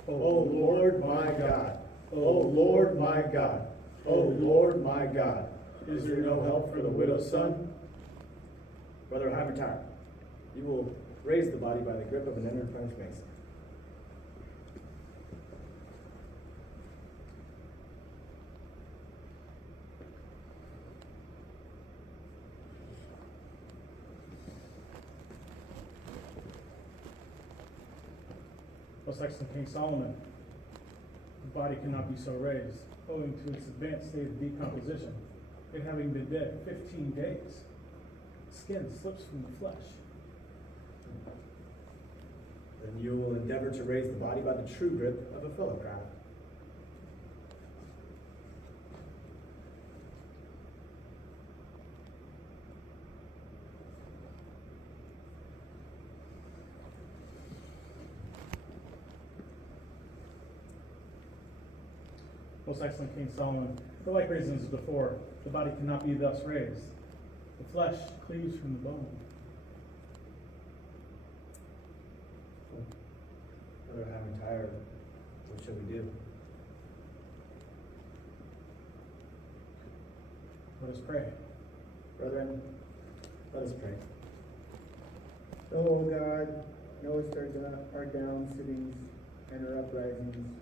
O Lord my God, O Lord my God, O Lord my God, is there no help for the widow's son? Brother Heimertire, you will raise the body by the grip of an inner French mason. Most excellent King Solomon, the body cannot be so raised, owing to its advanced state of decomposition. It having been dead 15 days, skin slips from the flesh. Then you will endeavor to raise the body by the true grip of a fellow craft. Most excellent King Solomon, for like reasons as before, the body cannot be thus raised. The flesh cleaves from the bone. Brother Heimertire, what shall we do? Let us pray. Brethren, let us pray. O God, knowest our down sittings and our uprisings,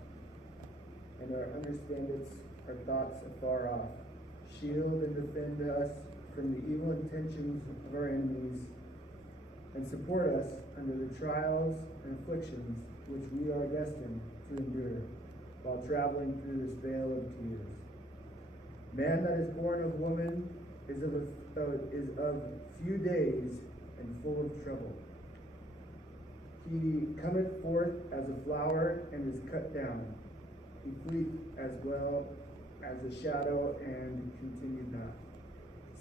and our understandest our thoughts afar off. Shield and defend us from the evil intentions of our enemies, and support us under the trials and afflictions which we are destined to endure while traveling through this vale of tears. Man that is born of woman is of few days and full of trouble. He cometh forth as a flower and is cut down. He fleeth as well as a shadow and continued not.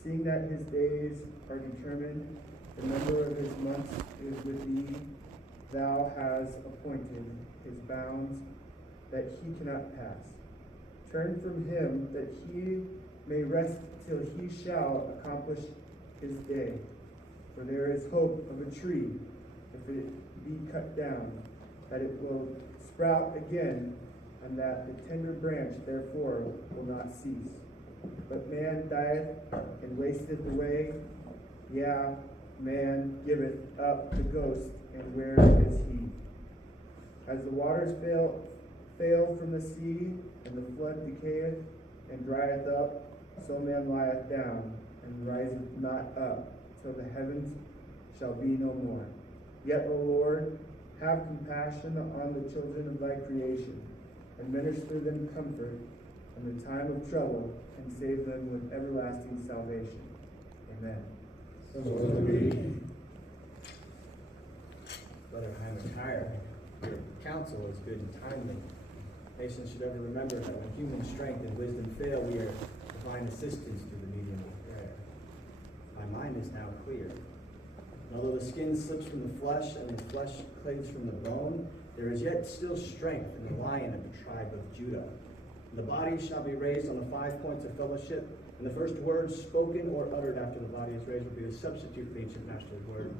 Seeing that his days are determined, the number of his months is with thee. Thou hast appointed his bounds that he cannot pass. Turn from him that he may rest till he shall accomplish his day. For there is hope of a tree, if it be cut down, that it will sprout again, and that the tender branch therefore will not cease. But man dieth and wasteth away, yea, man giveth up the ghost, and where is he? As the waters fail from the sea, and the flood decayeth and drieth up, so man lieth down, and riseth not up, till the heavens shall be no more. Yet, O Lord, have compassion on the children of thy creation, and minister them comfort in the time of trouble, and save them with everlasting salvation. Amen. So it be. Brother Hyman, your counsel is good and timely. Nations should ever remember that when human strength and wisdom fail, we are to find assistance through the medium of prayer. My mind is now clear. And although the skin slips from the flesh and the flesh clings from the bone, there is yet still strength in the lion of the tribe of Judah. And the body shall be raised on the 5 points of fellowship, and the first words spoken or uttered after the body is raised will be the substitute for the ancient master's word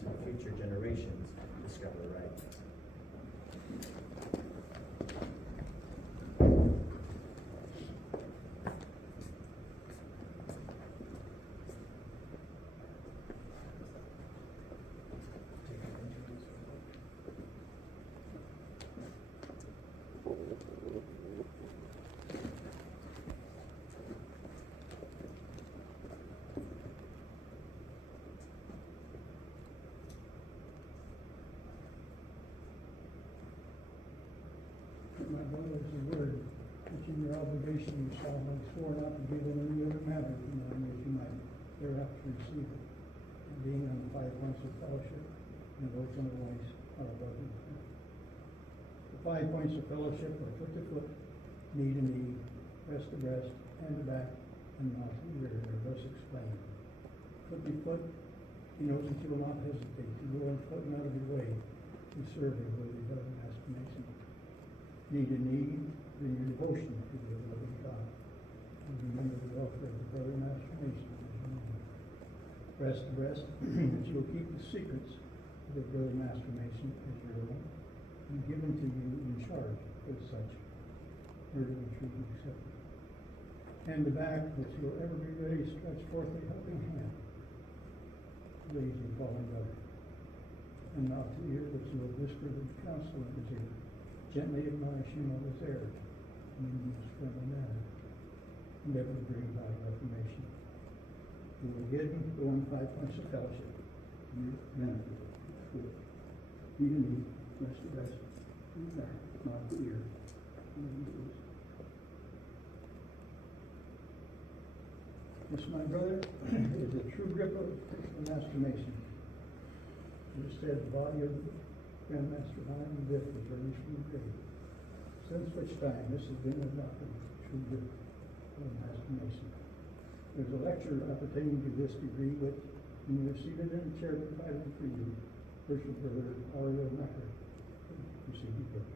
until future generations discover right. My brothers, the word, which in your obligation you solemnly swore not to give in any other matter from them as you might thereafter receive it, and being on the 5 points of fellowship, and those otherwise are above you. The 5 points of fellowship are foot to foot, knee to knee, breast to breast, hand to back, and mouth to ear, are thus explained. Foot to foot, he knows that you will not hesitate to go and foot out of your way to serve him with your brother Master Mason. Knee to knee, bring your devotion to the living God. And remember the welfare of the brother Master Mason as your own. Breast to breast, that you will keep the secrets of the brother Master Mason as your own, and given to you in charge with such word and truth accepted. Hand to back, that you will ever be ready to stretch forth a helping hand, raise your fallen brother. And mouth to ear, that you will whisper the counsel of his ear, gently admonish him of his error, in a most friendly manner, and ever bring about reformation. You will get him to go on 5 points of fellowship, and your benefit, good. Knee to knee, breast to breast, and back, mouth to ear, this, my brother, is the true grip of the Master Mason. Instead, the body of Grandmaster Hyman Biff was raised from the grave. Since which time this has been adopted true grip of the Master Mason. There's a lecture appertaining to this degree which, when you are seated in a chair provided for you, Worship Brother Ario Mecker, receive you good.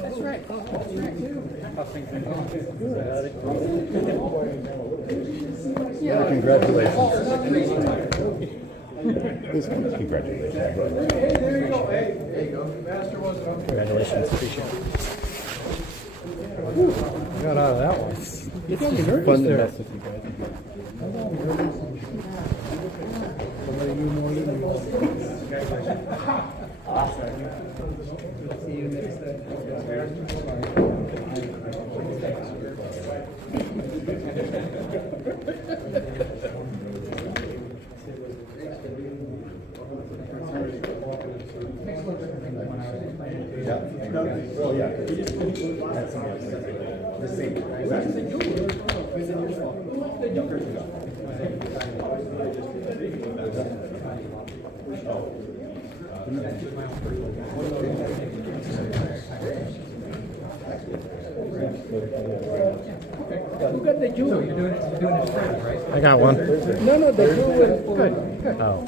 That's right. Oh, that's right too. How things are going. Congratulations. Congratulations. Hey, there you go. Hey, there you go. Master wasn't up there. Congratulations, appreciate it. Got out of that one. You got me nervous Fun to there. mess with you guys. Somebody knew more than you. See you next time. Oh, yeah. That's the same. Who got the jewel? You're doing it straight, right? I got one. No, the jewel is Good. Oh.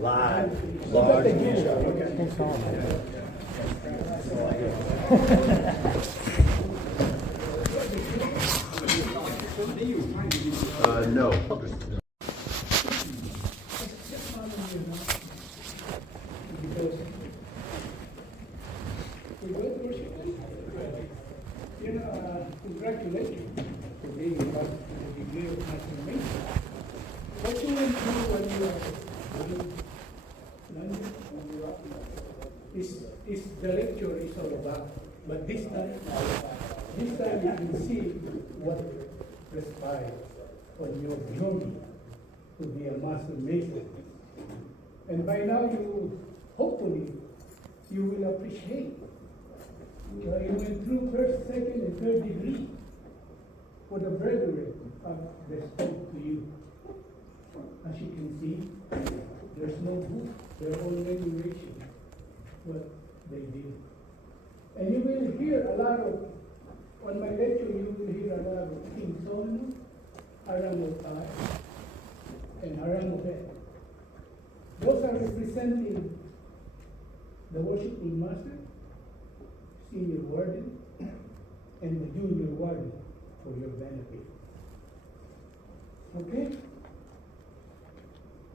Live. Who got the jewel? No. Because we don't worship you know, congratulations for being about the degree of transformation. What you went through when you were is the lecture is all about. But this time you can see what transpired on your journey to be a master mason. And by now hopefully, you will appreciate. You went through first, second, and third degree for the brethren of the spoke to you. As you can see, there's no book. They're all narration what they did. And you will hear a lot of, on my lecture, you will hear a lot of King Solomon, Haramotai, and Haramobet. Those are representing the worshiping master, senior warden, and the junior warden for your benefit. Okay?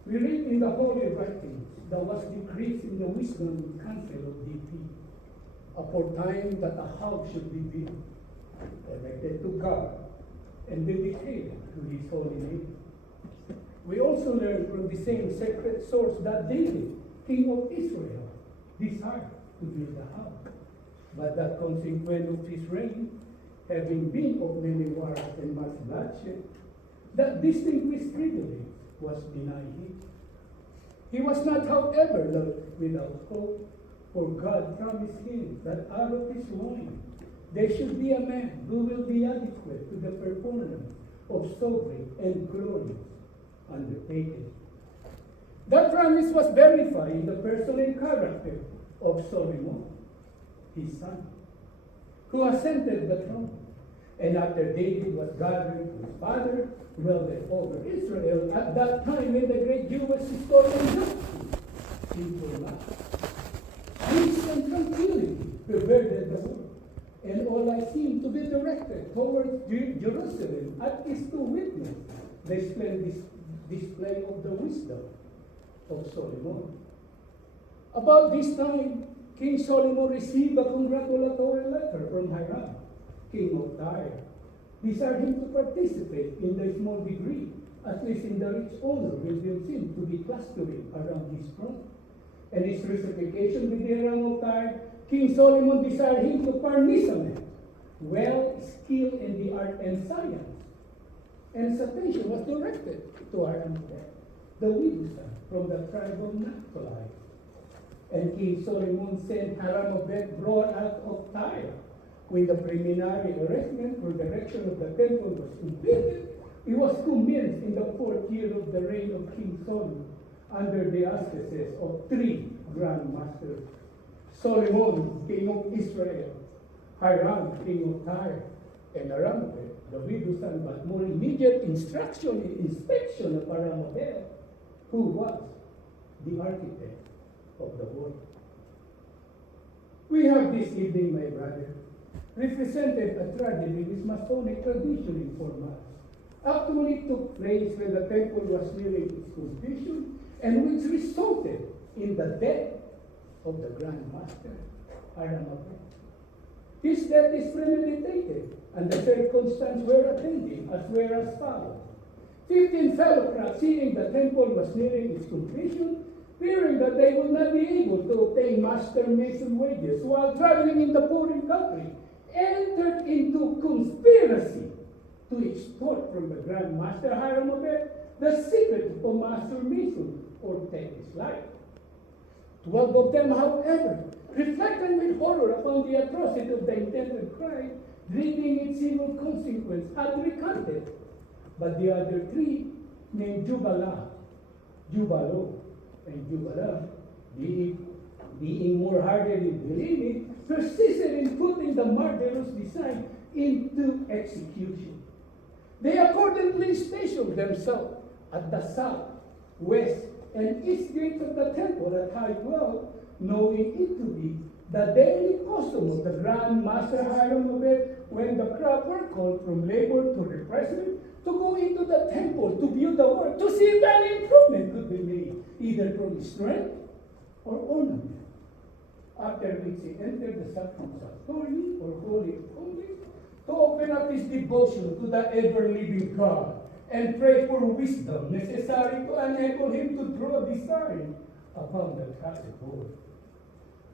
We read in the Holy Writings that was decreased in the wisdom council of DP, aforetime that a house should be built, erected to God, and dedicated to his holy name. We also learn from the same sacred source that David, king of Israel, desired to build a house. But that consequence of his reign, having been of many wars and much bloodshed, that distinguished privilege was denied him. He was not, however, left without hope, for God promised him that out of his loins there should be a man who will be adequate to the performance of sovereign and glorious undertaking. That promise was verified in the person and character of Solomon, his son, who ascended the throne. And after David was gathered to his father, dwelt over Israel at that time when the great Jewish historian justice came to life. Peace and tranquility pervaded the world, and all I seemed to be directed towards Jerusalem at is to witness the splendid display of the wisdom of Solomon. About this time, King Solomon received a congratulatory letter from Hiram, king of Tyre, desired him to participate in the small degree, at least in the rich honor revealed him to be clustering around his throne. And his reciprocation with the Hiram of Tyre, King Solomon desired him to participate, well skilled in the art and science. And his attention was directed to Haramobet, the widow son from the tribe of Naphtali. And King Solomon sent Haramobet brought out of Tyre. When the preliminary arrangement for the erection of the temple was completed, it was commenced in the 4th year of the reign of King Solomon, under the auspices of 3 grand masters: Solomon, king of Israel, Hiram, king of Tyre, and Haramobet, the widow son, but more immediate instruction and inspection of Haramobet, who was the architect of the work. We have this evening, my brother, represented a tragedy which Masonic tradition informs us actually took place when the temple was nearing its completion, and which resulted in the death of the Grand Master, Haramobet. His death is premeditated, and the circumstances were attending as were as follows. 15 fellowcrats, seeing the temple was nearing its completion, fearing that they would not be able to obtain master mason wages while traveling in the foreign country, entered into conspiracy to extort from the Grand Master Haramobet the secret of master mason, or take his life. 12 of them, however, reflecting with horror upon the atrocity of the intended crime, dreading its evil consequence, had recanted. But the other 3, named Jubalo, and Jubala, being more hardly believing, persisted in putting the murderous design into execution. They accordingly stationed themselves at the south, west, and east gates of the temple at high wall, knowing it to be the daily custom of the Grand Master Hiram of it, when the crowd were called from labor to refreshment, to go into the temple to view the work, to see if any improvement could be made, either from strength or ornament. After which he entered the sanctuary or holy of holies, to open up his devotion to the ever-living God and pray for wisdom necessary to enable him to draw design upon the classic board.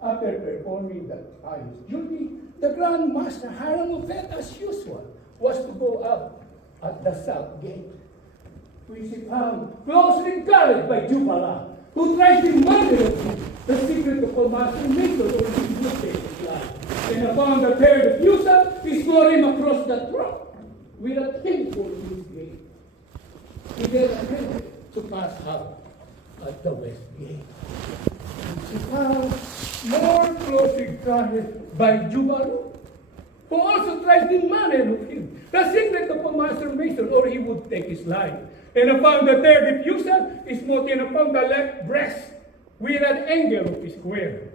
After performing the pious duty, the Grand Master Hiram of it, as usual, was to go up at the south gate, which he found closely guarded by Jubala, who tried to murder him, the secret of a master maker or his mistake life. And upon the third refusal, he swore him across the throat with a painful in his gate. He then attempted to pass out at the west gate, which he found more closely guarded by Jubala, who also tried to manage of him the secret of a master mason, or he would take his life. And upon the third refusal, he smote him upon the left breast with an angle of his square.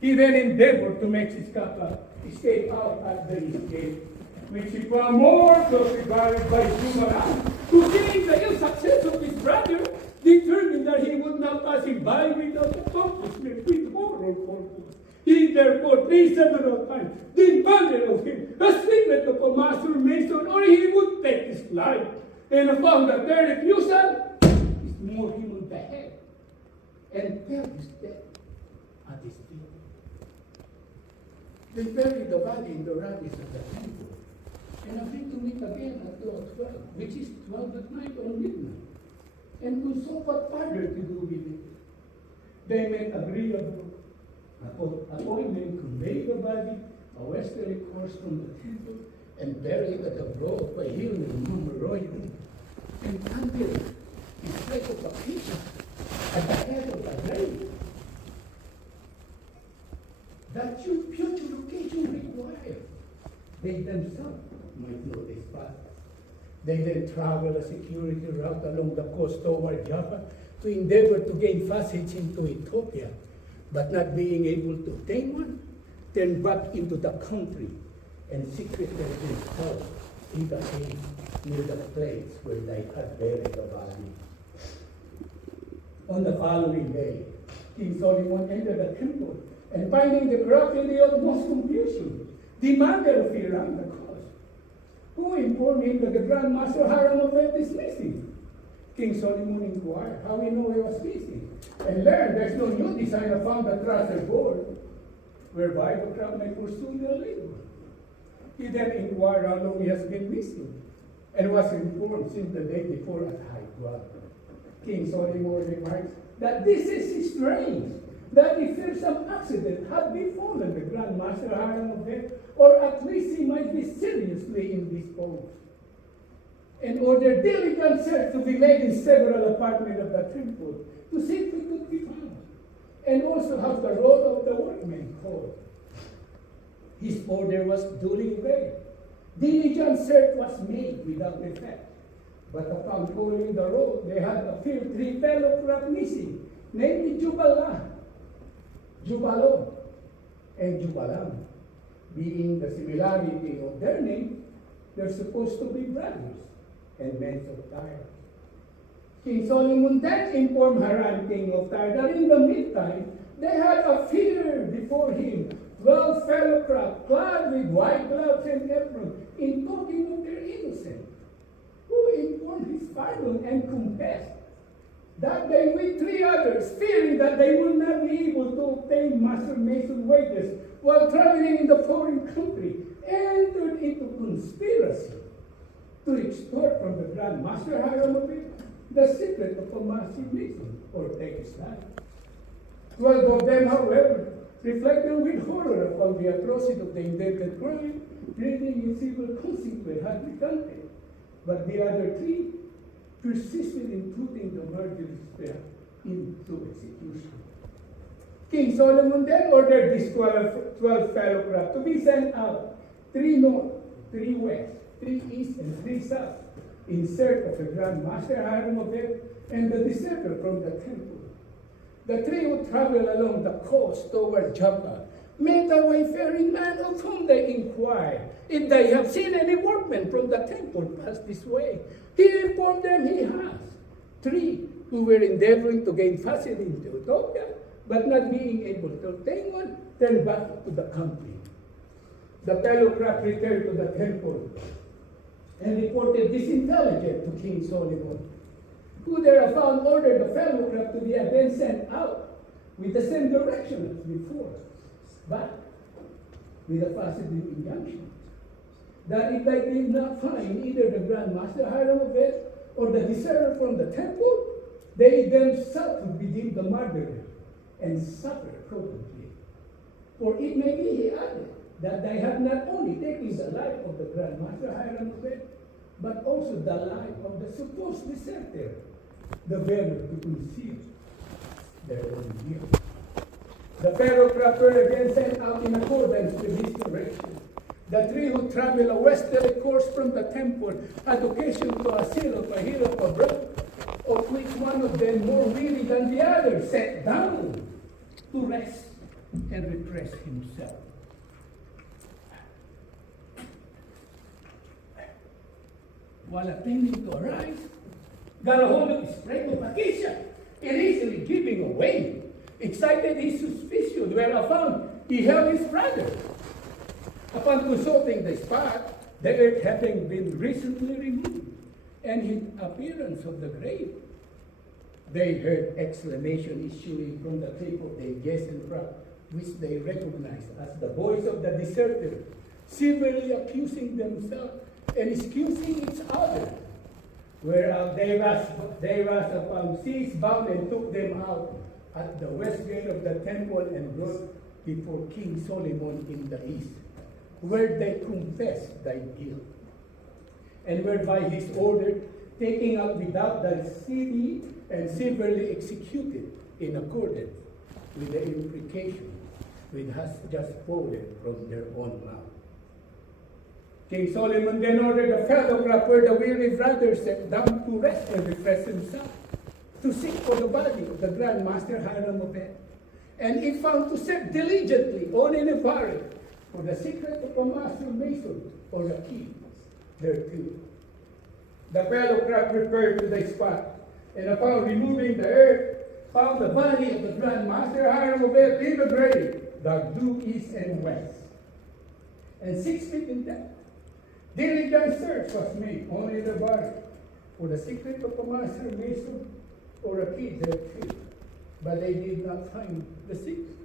He then endeavored to make his escape out at the east gate, which he found more closely guarded by Jubala, who, seeing the ill success of his brother, determined that he would not pass him by without accomplishment with moral purpose. He therefore prayed several times, demanded of him a secret of a master mason, or he would take his life. And upon the third refusal, he smote him on the head and fell his death at his feet. They buried the body in the rabbis of the temple, and agreed to meet again at 12, which is 12 at night or midnight, and consult what further to do with it. They made agreeable appointment, conveyed the body a westerly course from the temple, and buried at the grove by hill in Mamaroyo, and planted in place of a picture at the head of the grave. That purification required, they themselves might know this path. They then traveled a security route along the coast toward Java to endeavor to gain passage into Ethiopia, but not being able to obtain one, turned back into the country and secreted themselves in the cave near the place where they had buried the body. On the following day, King Solomon entered the temple, and finding the crowd in the utmost confusion, demanded of Hiram the cause, who informed him that the Grand Master Hiram of it is missing. King Solomon inquired how he knew he was missing, and learned there's no new design upon the trusser board, whereby the crowd may pursue their labor. He then inquired how long he has been missing, and was informed since the day before at high tide. King Solomon remarks that this is strange, that if there's some accident had befallen the Grand Master Hiram of it, or at least he might be seriously indisposed, and ordered diligent search to be made in several apartments of the temple to see if it could be found, and also have the roll of the workmen called. His order was duly obeyed. Diligent search was made without effect, but upon following the road, they had appeared 3 fellow craft missing, namely Jubalo, and Jubalam. Being the similarity of their name, they're supposed to be brothers and men of Tyre. King Solomon then informed Hiram, king of Tyre, that in the meantime, they had appeared before him 12 fellow craft, clad with white gloves and aprons, in token of their innocence, who informed his pardon and confessed that they with 3 others, fearing that they would not be able to obtain master mason wages while traveling in the foreign country, entered into conspiracy to extort from the Grand Master Hiram of it the secret of a master mason, or take his life. 12 of them, however, reflected with horror upon the atrocity of the intended crime, pleading in civil consequence had recanted, but the other 3 persisted in putting the murderous pair into execution. King Solomon then ordered these 12 fellow craft to be sent out, 3 north, 3 west, 3 east, and 3 south, in search of the Grand Master Hiram of it and the deserter from the temple. The 3 would travel along the coast toward Joppa, met a wayfaring man of whom they inquired if they have seen any workmen from the temple pass this way. He informed them he has. 3 who were endeavoring to gain passage into Utopia, but not being able to obtain one, turned back to the country. The fellow craft returned to the temple and reported this intelligence to King Solomon, who thereupon ordered the fellow craft to be again sent out with the same direction as before, but with a positive injunction that if they did not find either the Grand Master Hiram of it or the deserter from the temple, they themselves would be deemed the murderer and suffer accordingly. For it may be, he added, that they have not only taken the life of the Grand Master Hiram of it, but also the life of the supposed deserter, the better to conceal their own guilt. The pharaoh crafter again sent out in accordance with his direction. The 3 who traveled a westerly course from the temple had occasion to assail of a hill of a rock, of which one of them, more weary than the other, sat down to rest and refresh himself. While attempting to arise, got a hold of his spray of acacia, easily giving away. Excited his suspicion, whereupon he held his brother. Upon consulting the spot, the earth having been recently removed, and his appearance of the grave, they heard exclamation issuing from the table they guessed and crowd, which they recognized as the voice of the deserter, severely accusing themselves and excusing each other. Whereas they rushed upon seized, bound, and took them out at the west gate of the temple and brought before King Solomon in the east, where they confessed thy guilt, and were by his order taken out without the city and severely executed in accordance with the imprecation which has just quoted from their own mouth. King Solomon then ordered the fellow craft where the weary brother sat down to rest and refresh himself, to seek for the body of the Grand Master Hiram of it. And he found to search diligently on and inquiry for the secret of a master mason or a key thereto. The fellow craft repaired to the spot, and upon removing the earth, found the body of the Grand Master Hiram of it in the grave, dug due east and west, and 6 feet in depth. Diligent search was made on the body for the secret of a master mason or a key thereto, but they did not find the secret.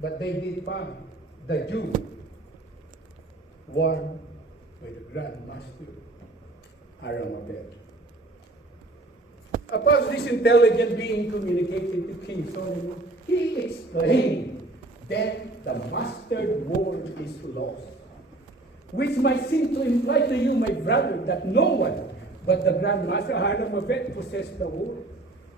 But they did find the jewel worn by the Grand Master Hiram of it. Upon this intelligence being communicated to King Solomon, he exclaimed, "Then the mastered word is lost," which might seem to imply to you, my brother, that no one but the Grand Master Hiram of it possessed the word.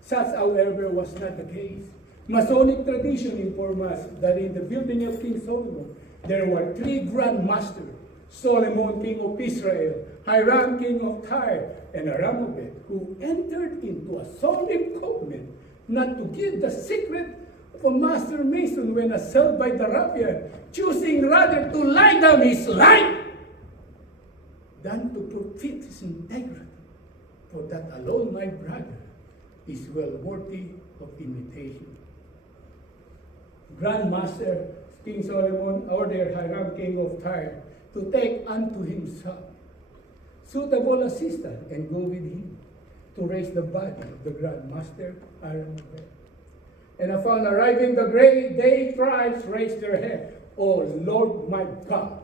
Such, however, was not the case. Masonic tradition informs us that in the building of King Solomon, there were 3 Grand Masters: Solomon, king of Israel, Hiram, king of Tyre, and Hiram of it, who entered into a solemn covenant not to give the secret of a master mason when assailed by the ruffian, choosing rather to lie down his life than to forfeit his integrity. For that alone, my brother, is well worthy of imitation. Grand Master King Solomon ordered Hiram, king of Tyre, to take unto himself suitable assistant and go with him to raise the body of the Grand Master Hiram of it. And upon arriving the grave, they thrice raised their head, "O Lord my God,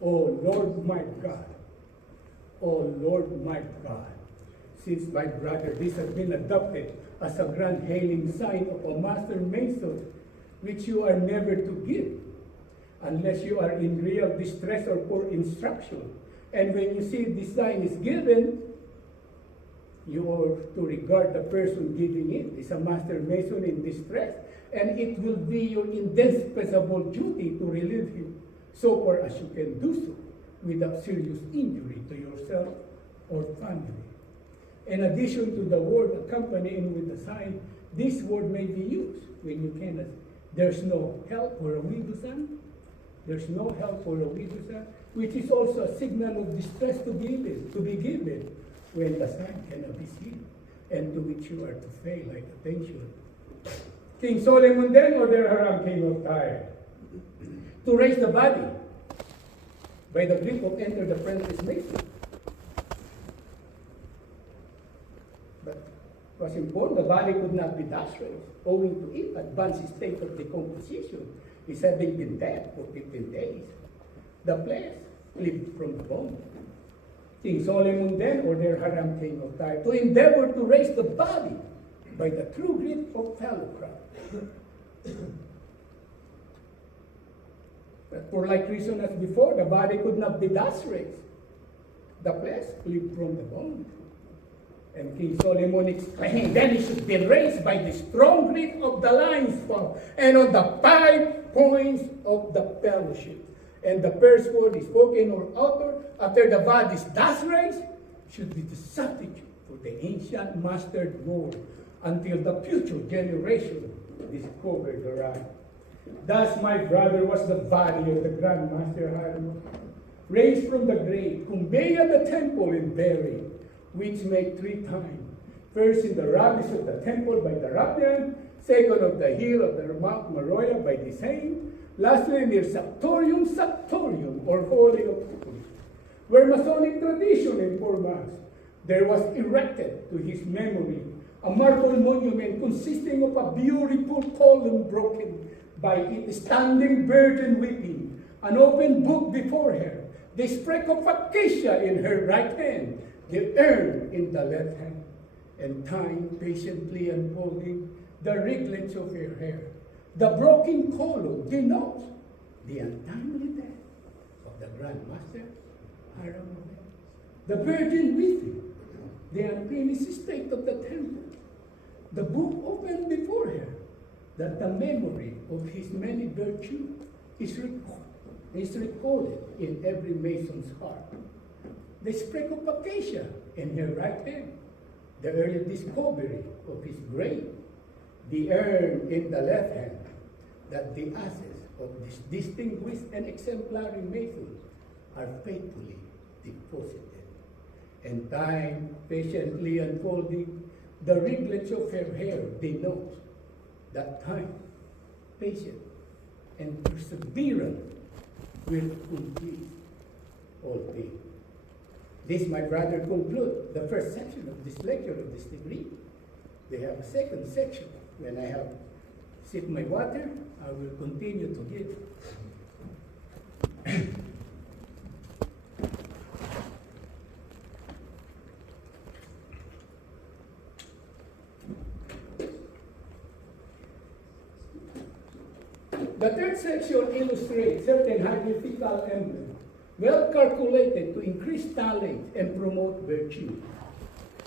O Lord my God, O Lord my God." Since, my brother, this has been adopted as a grand hailing sign of a master mason, which you are never to give, unless you are in real distress or for instruction. And when you see this sign is given, you are to regard the person giving it as a master mason in distress, and it will be your indispensable duty to relieve him, so far as you can do so, without serious injury to yourself or family. In addition to the word accompanying with the sign, this word may be used when you cannot There's no help for a widow's son. There's no help for a widow's son, which is also a signal of distress to be given when the son cannot be seen, and to which you are to pay like attention. King Solomon then ordered Hiram, king of Tyre, to raise the body by the grip of enter the apprentice mason. But it was important the body could not be thus raised, owing to its advanced state of decomposition. Is having been dead for 15 days. The flesh clipped from the bone. King Solomon then ordered Hiram, king of Tyre, to endeavor to raise the body by the true grip of fellowcraft. But for like reason as before, the body could not be thus raised. The flesh clipped from the bone. And King Solomon exclaimed, then it should be raised by the strong grip of the lion's paw and on the 5 points of the fellowship. And the first word is spoken or uttered after the body is thus raised should be the substitute for the ancient mastered word until the future generation discover the right. Thus, my brother, was the body of the Grand Master Hiram, raised from the grave, conveyed at the temple and buried, which made 3 times. First in the rabbis of the temple by the Rabban, second of the hill of the Mount Moriah by the same, lastly near Saptorium, or Holy of Holies, where Masonic tradition informs us. There was erected to his memory a marble monument consisting of a beautiful column broken by its standing virgin weeping, an open book before her, the sprig of acacia in her right hand, the urn in the left hand, and time patiently unfolding the ringlets of her hair. The broken column denotes the untimely death of the Grand Master Hiram. The virgin weeping, the unfinished state of the temple. The book opened before her, that the memory of his many virtues is recorded in every mason's heart. The sprig of acacia in her right hand, the early discovery of his grave, the urn in the left hand, that the ashes of this distinguished and exemplary mason are faithfully deposited. And time patiently unfolding the ringlets of her hair denotes that time, patience, and perseverance will complete all things. This, my brother, concludes the first section of this lecture of this degree. They have a second section. When I have sipped my water, I will continue to give. The third section illustrates certain hierarchical emblems, well calculated to increase talent and promote virtue.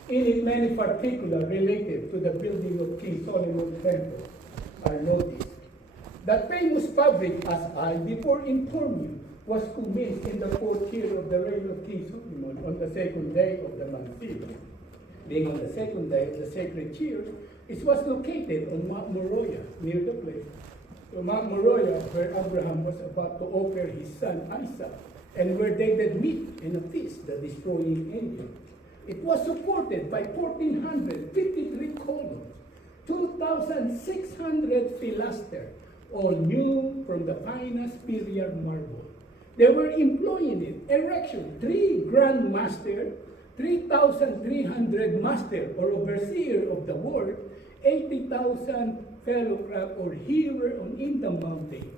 In it, many particulars related to the building of King Solomon's temple are noticed. That famous fabric, as I before informed you, was commenced in the 4th year of the reign of King Solomon on the 2nd day of the month. Being on the 2nd day of the sacred year, it was located on Mount Moriah, near the place. So Mount Moriah, where Abraham was about to offer his son Isaac, and where they did meet in a feast, the destroying angel. It was supported by 1,453 columns, 2,600 pilasters, all new from the finest period marble. They were employing it, erection, 3 grand masters, 3,300 master or overseer of the work, 80,000 fellowcraft or hearer in the mountain,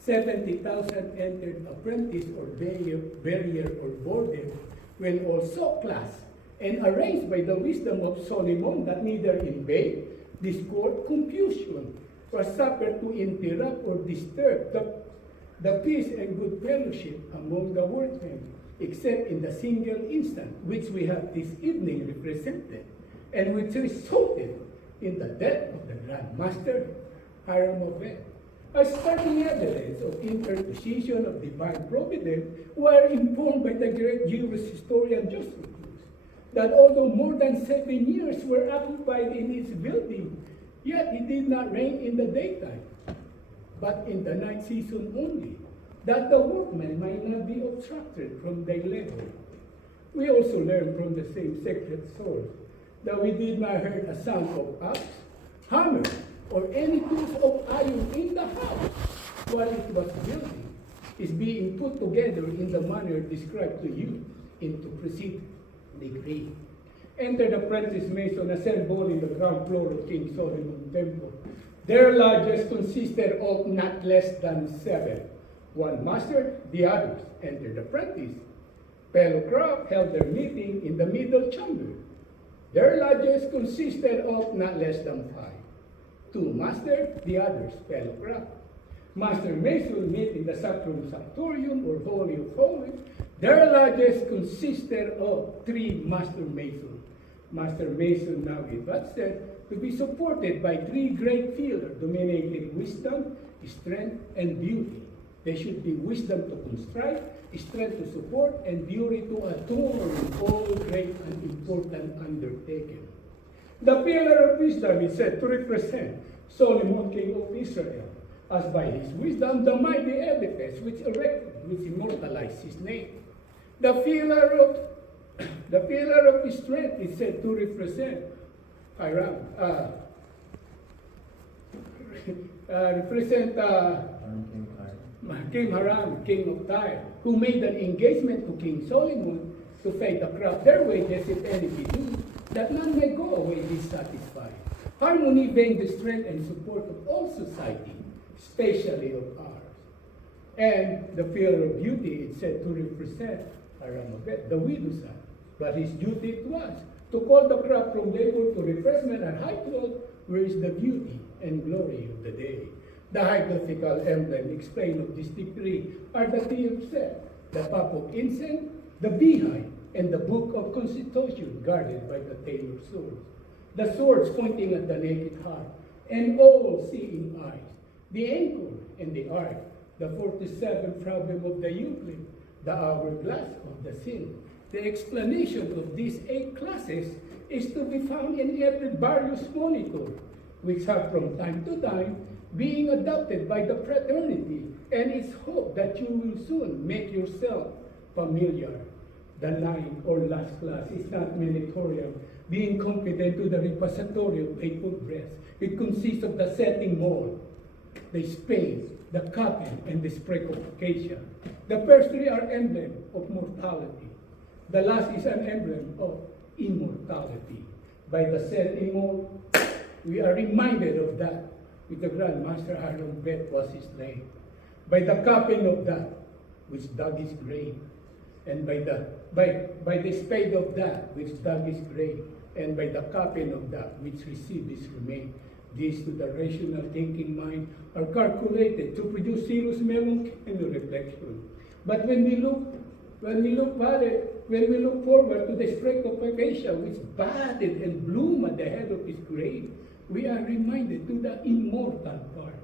70,000 entered apprentice or barrier or border, when also classed and arranged by the wisdom of Solomon that neither in vain, discord, confusion was suffered to interrupt or disturb the peace and good fellowship among the workmen, except in the single instant which we have this evening represented, and which resulted in the death of the Grand Master Hiram of it. A startling evidence of interposition of divine providence, were informed by the great Jewish historian Josephus that although more than 7 years were occupied in its building, yet it did not rain in the daytime. but in the night season only, that the workmen might not be obstructed from their labor. We also learn from the same sacred source that we did not hear a sound of axe, hammer, or any tools of iron in the house while it was building is being put together in the manner described to you in the preceding degree. Enter the apprentice mason assembled in the ground floor of King Solomon's temple. Their lodges consisted of not less than 7. One master, the others entered the apprentice. Fellow craft held their meeting in the middle chamber. Their lodges consisted of not less than 5. 2 master, the others fellow craft. Master mason meet in the sacrum sanctorium or holy of holies. Their lodges consisted of 3 master masons. Master mason now it was said to be supported by 3 great pillars dominating wisdom, strength, and beauty. They should be wisdom to construct, strength to support, and beauty to adorn all great and important undertaking. The pillar of wisdom is said to represent Solomon, king of Israel, as by his wisdom the mighty edifice which erected, which immortalized his name. The pillar of his strength is said to represent King Hiram, king of Tyre, who made an engagement to King Solomon to pay the crowd their wages if any be due, that none may go away dissatisfied. Harmony being the strength and support of all society, especially of ours. And the pillar of beauty is said to represent Hiram, the widow's son. But his duty it was to call the crowd from labor to refreshment and high clothes, where is the beauty and glory of the day. The hieroglyphical emblem explained of this decree are the tea of set, the cup of incense, the beehive, and the book of constitution guarded by the tailor's swords. The swords pointing at the naked heart, and all-seeing eyes, the anchor and the ark, the 47th problem of the Euclid, the hourglass of the sin. The explanation of these 8 classes is to be found in every various monitor, which have from time to time being adopted by the fraternity, and it's hoped that you will soon make yourself familiar. The 9th or last class is not meritorious, being confident to the repository of faithful breath. It consists of the setting mold, the space, the coffin, and the sprig of acacia. The first 3 are emblem of mortality. The last is an emblem of immortality. By the setting mold, we are reminded of that, with the Grand Master Aaron Beth was his name. By the coffin of that, which dug his grave, and by the spade of that, which dug his grave, and by the coffin of that, which received his remains. These to the rational thinking mind are calculated to produce serious melancholy and reflection. But when we look forward to the sprig of acacia, which budded and bloomed at the head of his grave, we are reminded to the immortal part,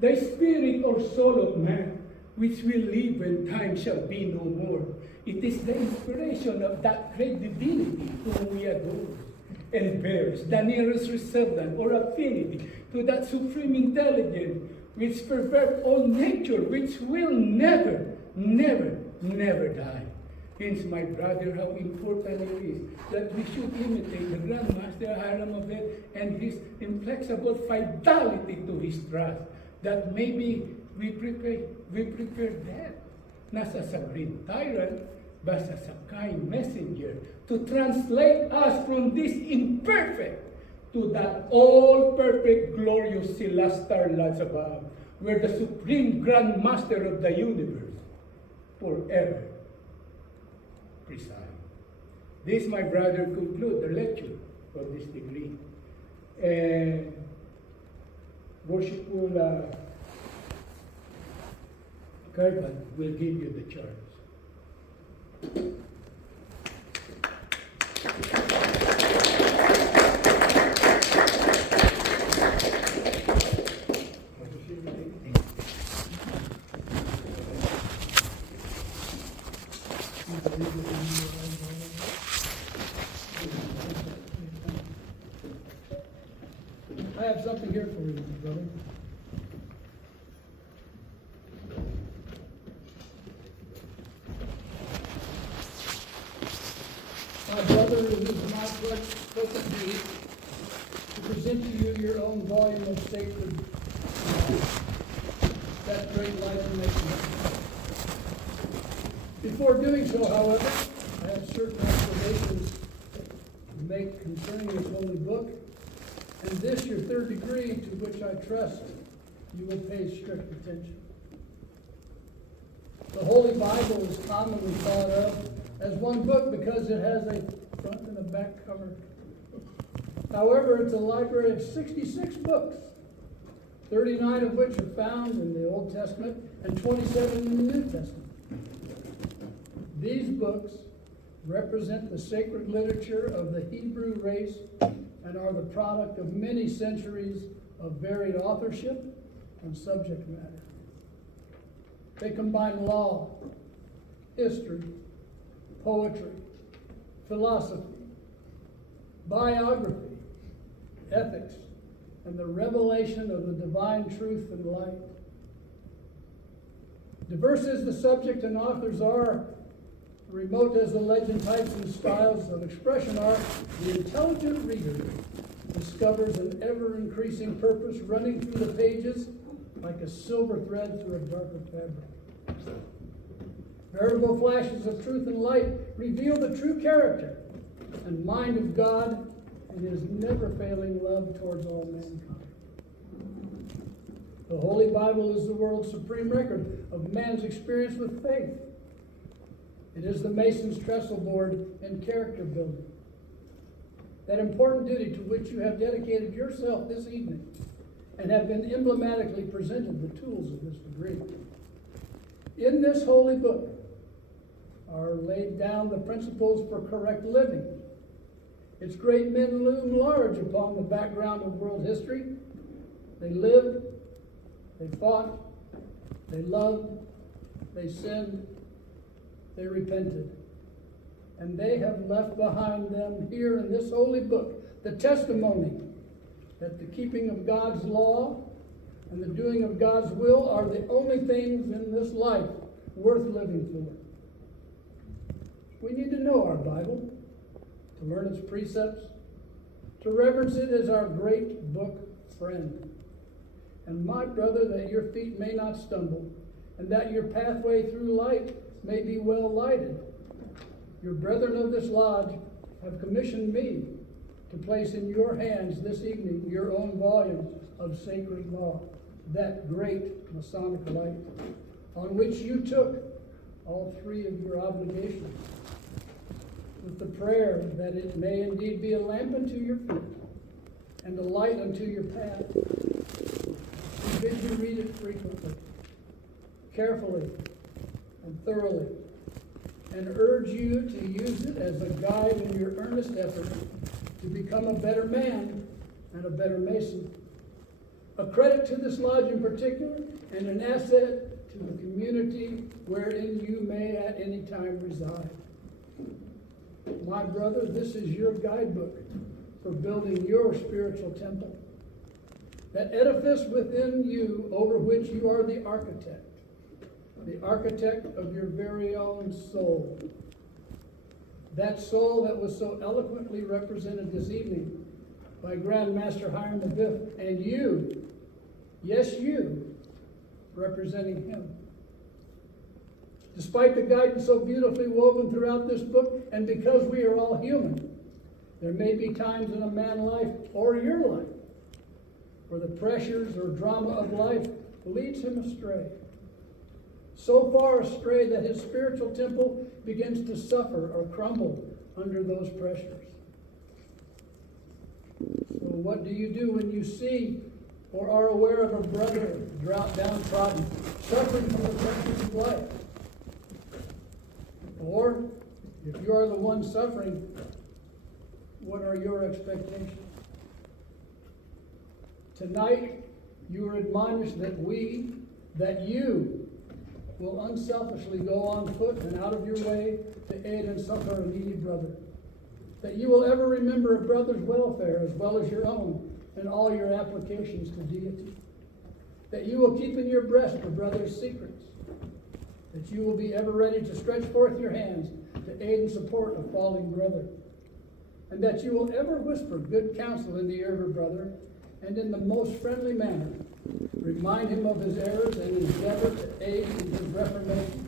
the spirit or soul of man, which will live when time shall be no more. It is the inspiration of that great divinity whom we adore, and bears the nearest resemblance or affinity to that supreme intelligence which pervades all nature, which will never, never, never die. Hence, my brother, how important it is that we should imitate the Grand Master Hiram and his inflexible fidelity to his trust, that maybe we prepare death, not as a great tyrant, but as a kind messenger to translate us from this imperfect to that all-perfect, glorious celestial lands above, where the supreme Grand Master of the universe forever preside. This, my brother, conclude the lecture of this degree. And worshipful Kerban will give you the charge. I have something here for you, brother. My brother, it is my pleasant duty to present to you your own volume of sacred that great life makes. Before doing so, however, I have certain observations to make concerning this holy book, and this your third degree, to which I trust you will pay strict attention. The Holy Bible is commonly thought of as one book because it has a front and a back cover. However, it's a library of 66 books, 39 of which are found in the Old Testament and 27 in the New Testament. These books represent the sacred literature of the Hebrew race and are the product of many centuries of varied authorship and subject matter. They combine law, history, poetry, philosophy, biography, ethics, and the revelation of the divine truth and light. Diverse as the subject and authors are, remote as the legend types and styles of expression are, the intelligent reader discovers an ever-increasing purpose running through the pages like a silver thread through a darker fabric. Veritable flashes of truth and light reveal the true character and mind of God and his never-failing love towards all mankind. The Holy Bible is the world's supreme record of man's experience with faith. It is the Mason's trestle board in character building. That important duty to which you have dedicated yourself this evening and have been emblematically presented the tools of this degree. In this holy book are laid down the principles for correct living. Its great men loom large upon the background of world history. They lived, they fought, they loved, they sinned, they repented. And they have left behind them here in this holy book the testimony that the keeping of God's law and the doing of God's will are the only things in this life worth living for. We need to know our Bible, to learn its precepts, to reverence it as our great book friend. And my brother, that your feet may not stumble, and that your pathway through light may be well lighted. Your brethren of this lodge have commissioned me to place in your hands this evening your own volume of sacred law, that great Masonic light, on which you took all three of your obligations, with the prayer that it may indeed be a lamp unto your feet and a light unto your path. We bid you read it frequently, carefully, and thoroughly, and urge you to use it as a guide in your earnest effort to become a better man and a better Mason. A credit to this lodge in particular, and an asset to the community wherein you may at any time reside. My brother, this is your guidebook for building your spiritual temple. That edifice within you over which you are the architect of your very own soul. That soul that was so eloquently represented this evening by Grand Master Hiram V, and you, yes you, representing him. Despite the guidance so beautifully woven throughout this book, and because we are all human, there may be times in a man's life, or your life, where the pressures or drama of life leads him astray. So far astray that his spiritual temple begins to suffer or crumble under those pressures. So what do you do when you see or are aware of a brother downtrodden, suffering from the pressures of life? Or, if you are the one suffering, what are your expectations? Tonight, you are admonished that you will unselfishly go on foot and out of your way to aid and succor a needy brother. That you will ever remember a brother's welfare as well as your own in all your applications to deity. That you will keep in your breast a brother's secrets. That you will be ever ready to stretch forth your hands to aid and support a falling brother. and that you will ever whisper good counsel in the ear of a brother, and in the most friendly manner remind him of his errors and endeavor to aid in his reformation,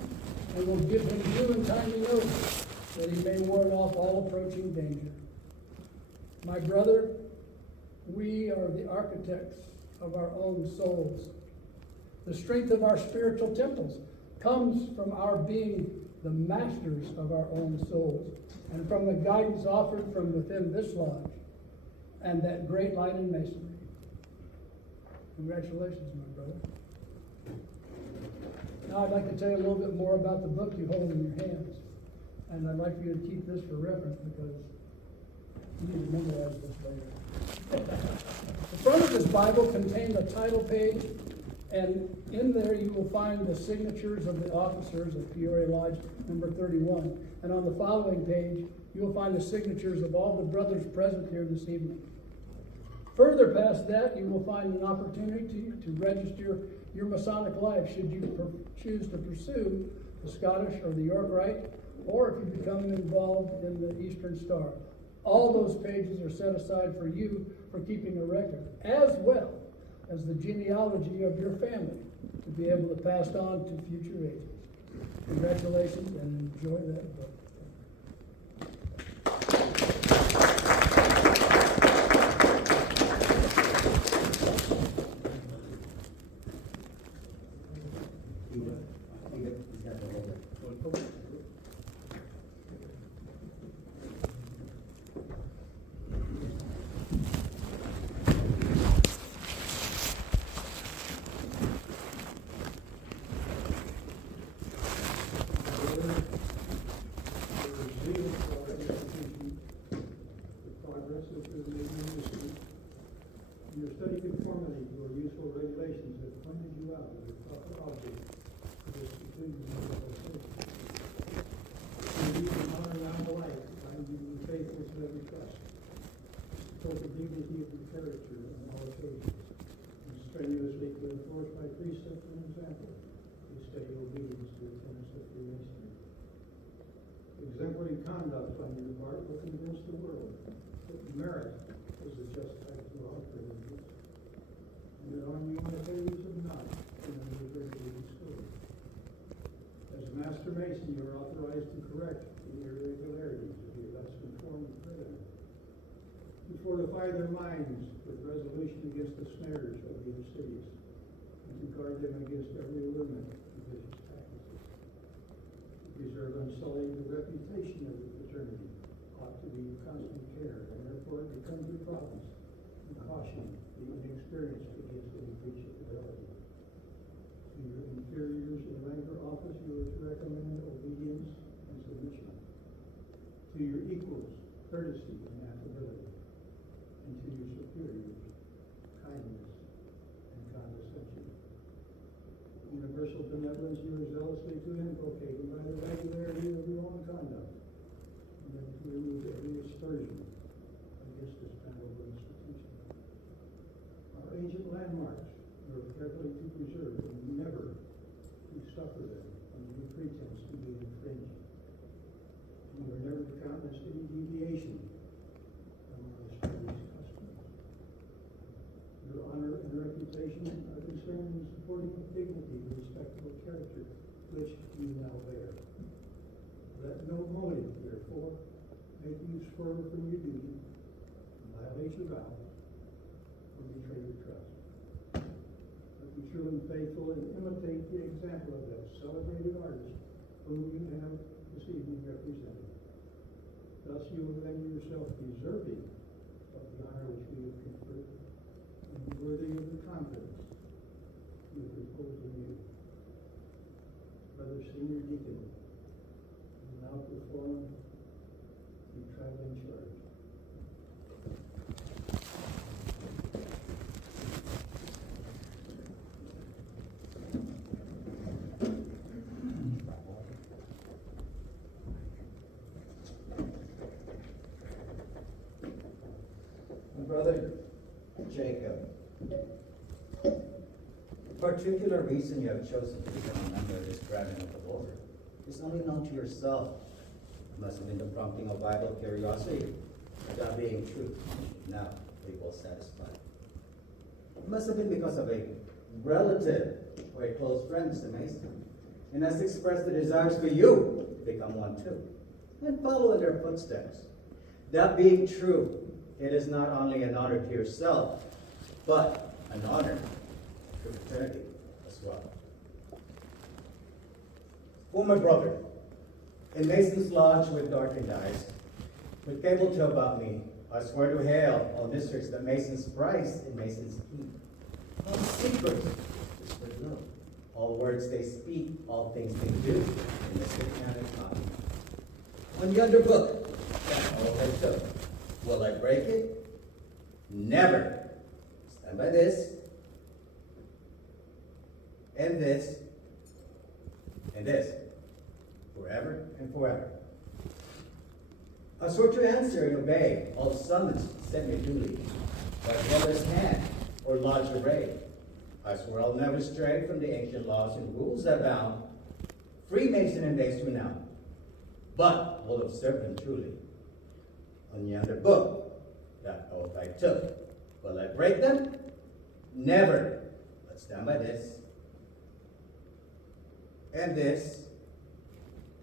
and will give him due and timely notice, that he may ward off all approaching danger. My brother, we are the architects of our own souls. The strength of our spiritual temples comes from our being the masters of our own souls, and from the guidance offered from within this lodge and that great light in masonry. Congratulations, my brother. Now I'd like to tell you a little bit more about the book you hold in your hands. And I'd like for you to keep this for reference, because you need to memorize this later. The front of this Bible contains a title page, and in there you will find the signatures of the officers of Peoria Lodge number 31. And on the following page, you will find the signatures of all the brothers present here this evening. Further past that, you will find an opportunity to register your Masonic life should you choose to pursue the Scottish or the York Rite, or if you become involved in the Eastern Star. All those pages are set aside for you for keeping a record, as well as the genealogy of your family to be able to pass on to future ages. Congratulations, and enjoy that book. Your study conformity or useful regulations have pointed you out as a proper object for this conclusion of the session. You can honor now life, find you to be faithful to every trust, support the dignity of your character on all occasions, and strenuously to enforce by precept and example a steady obedience to the tenets of Freemasonry. Exemplary conduct on your part will convince the world that merit is a just type to all privileges, and that on you unafraid of not, and then you're greatly bestowed. As a Master Mason, you are authorized to correct the irregularities of your less conformed brethren, to fortify their minds with resolution against the snares of the insidious, and to guard them against every allurement of vicious practices. To preserve unsullied the reputation of the fraternity ought to be your constant care, and therefore it becomes your province to caution the inexperienced against any breach of fidelity. To your inferiors in rank or office, you are to recommend obedience and submission. To your equals, courtesy and affability. And to your superiors, kindness and condescension. Universal benevolence you are zealously to inculcate by the regularity of your own conduct, and then to remove every aspersion against this venerable institution. Our ancient landmarks you are carefully to preserve and never to suffer them under any pretense to be infringed. You are never to countenance any deviation from our established customs. Your honor and reputation are concerned in supporting the dignity and respectable character which you now bear. Let no motive, therefore, make you swerve from your duty, violate your vows, or betray your trust. But be true and faithful and imitate the example of that celebrated artist whom you have this evening represented. Thus you will render yourself deserving of the honor which we have conferred, and be worthy of the confidence we have reposed in you. Brother Senior Deacon, you now perform the traveling charge. Brother Jacob, the particular reason you have chosen to become a member of this grabbing of the Lord is only known to yourself. It must have been the prompting of idle curiosity, without being true. Now, we will satisfy. It must have been because of a relative or a close friend, Mr. Mason, and has expressed the desires for you to become one too, and follow in their footsteps. That being true, it is not only an honor to yourself, but an honor to fraternity as well. For my brother, in Mason's lodge with darkened eyes, with fable tale about me, I swear to hail all mysteries that Masons prize and Masons keep. All secrets whispered low, all words they speak, all things they do, in the satanic copy. On yonder book, that oath I took, will I break it? Never. Stand by this, and this, and this, forever and forever. I swear to answer and obey all summons sent me duly, by brother's hand or lodge array. I swear I'll never stray from the ancient laws and rules that bound Freemason and days renowned, but will observe them truly. On yonder book, that oath I took, will I break them? Never. But stand by this, and this,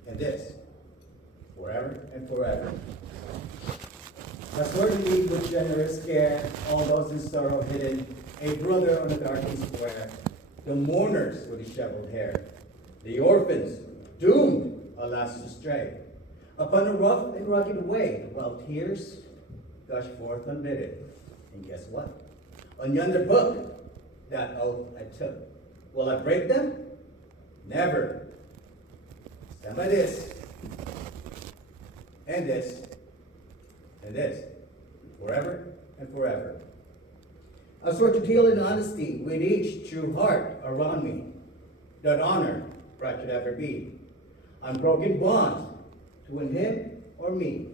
and this, forever and forever. I swear to lead with generous care all those in sorrow hidden, a brother on a darkened square, the mourners with disheveled hair, the orphans doomed, alas, to stray, upon a rough and rugged way, while tears gush forth unbidden. And guess what? On yonder book, that oath I took. Will I break them? Never. Stand by this, and this, and this, forever and forever. I swear to deal in honesty with each true heart around me, that honor right should ever be. Unbroken bond to win him or me.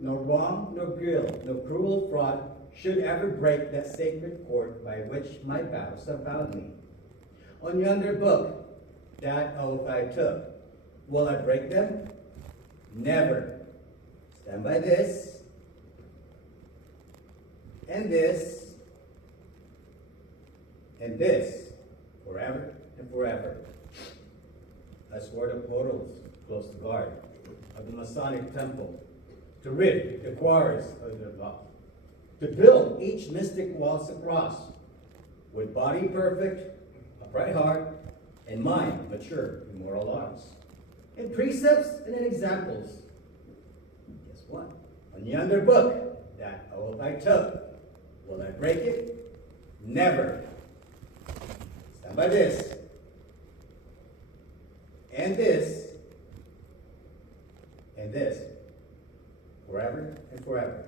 No wrong, no guilt, no cruel fraud should ever break that sacred cord by which my vows have bound me. On yonder book, that oath I took. Will I break them? Never. Stand by this, and this, and this, forever and forever. I swore the portals close to guard of the Masonic temple, to rid the quarries of their law, to build each mystic walls across, with body perfect, upright heart, and mind mature in moral arts, in precepts and in examples. Guess what? On yonder book, that oath I took, will I break it? Never. Stand by this, and this, and this, forever and forever.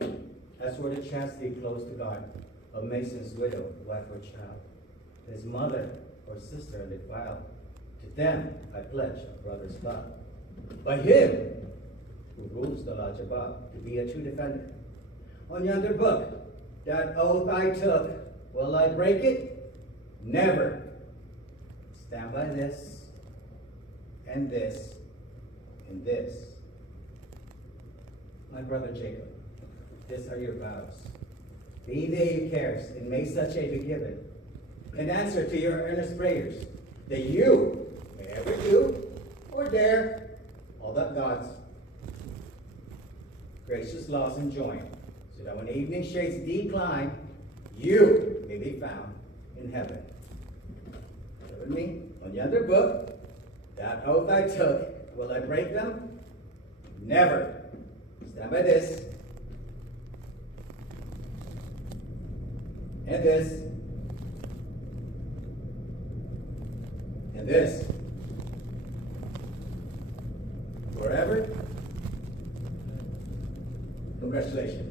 I swear to chastity close to God, of Mason's widow, wife or child, his mother or sister defiled. To them I pledge a brother's vow. By him who rules the lodge above, to be a true defender. On yonder book, that oath I took, will I break it? Never. Stand by this, and this, and this. My brother Jacob, these are your vows. Be they your cares, and may such aid be given, in answer to your earnest prayers, that you may ever do or dare all that God's gracious laws enjoin, so that when evening shades decline, you may be found in heaven. With me, on yonder book, that oath I took, will I break them? Never. Stand by this, and this, and this, forever. Congratulations.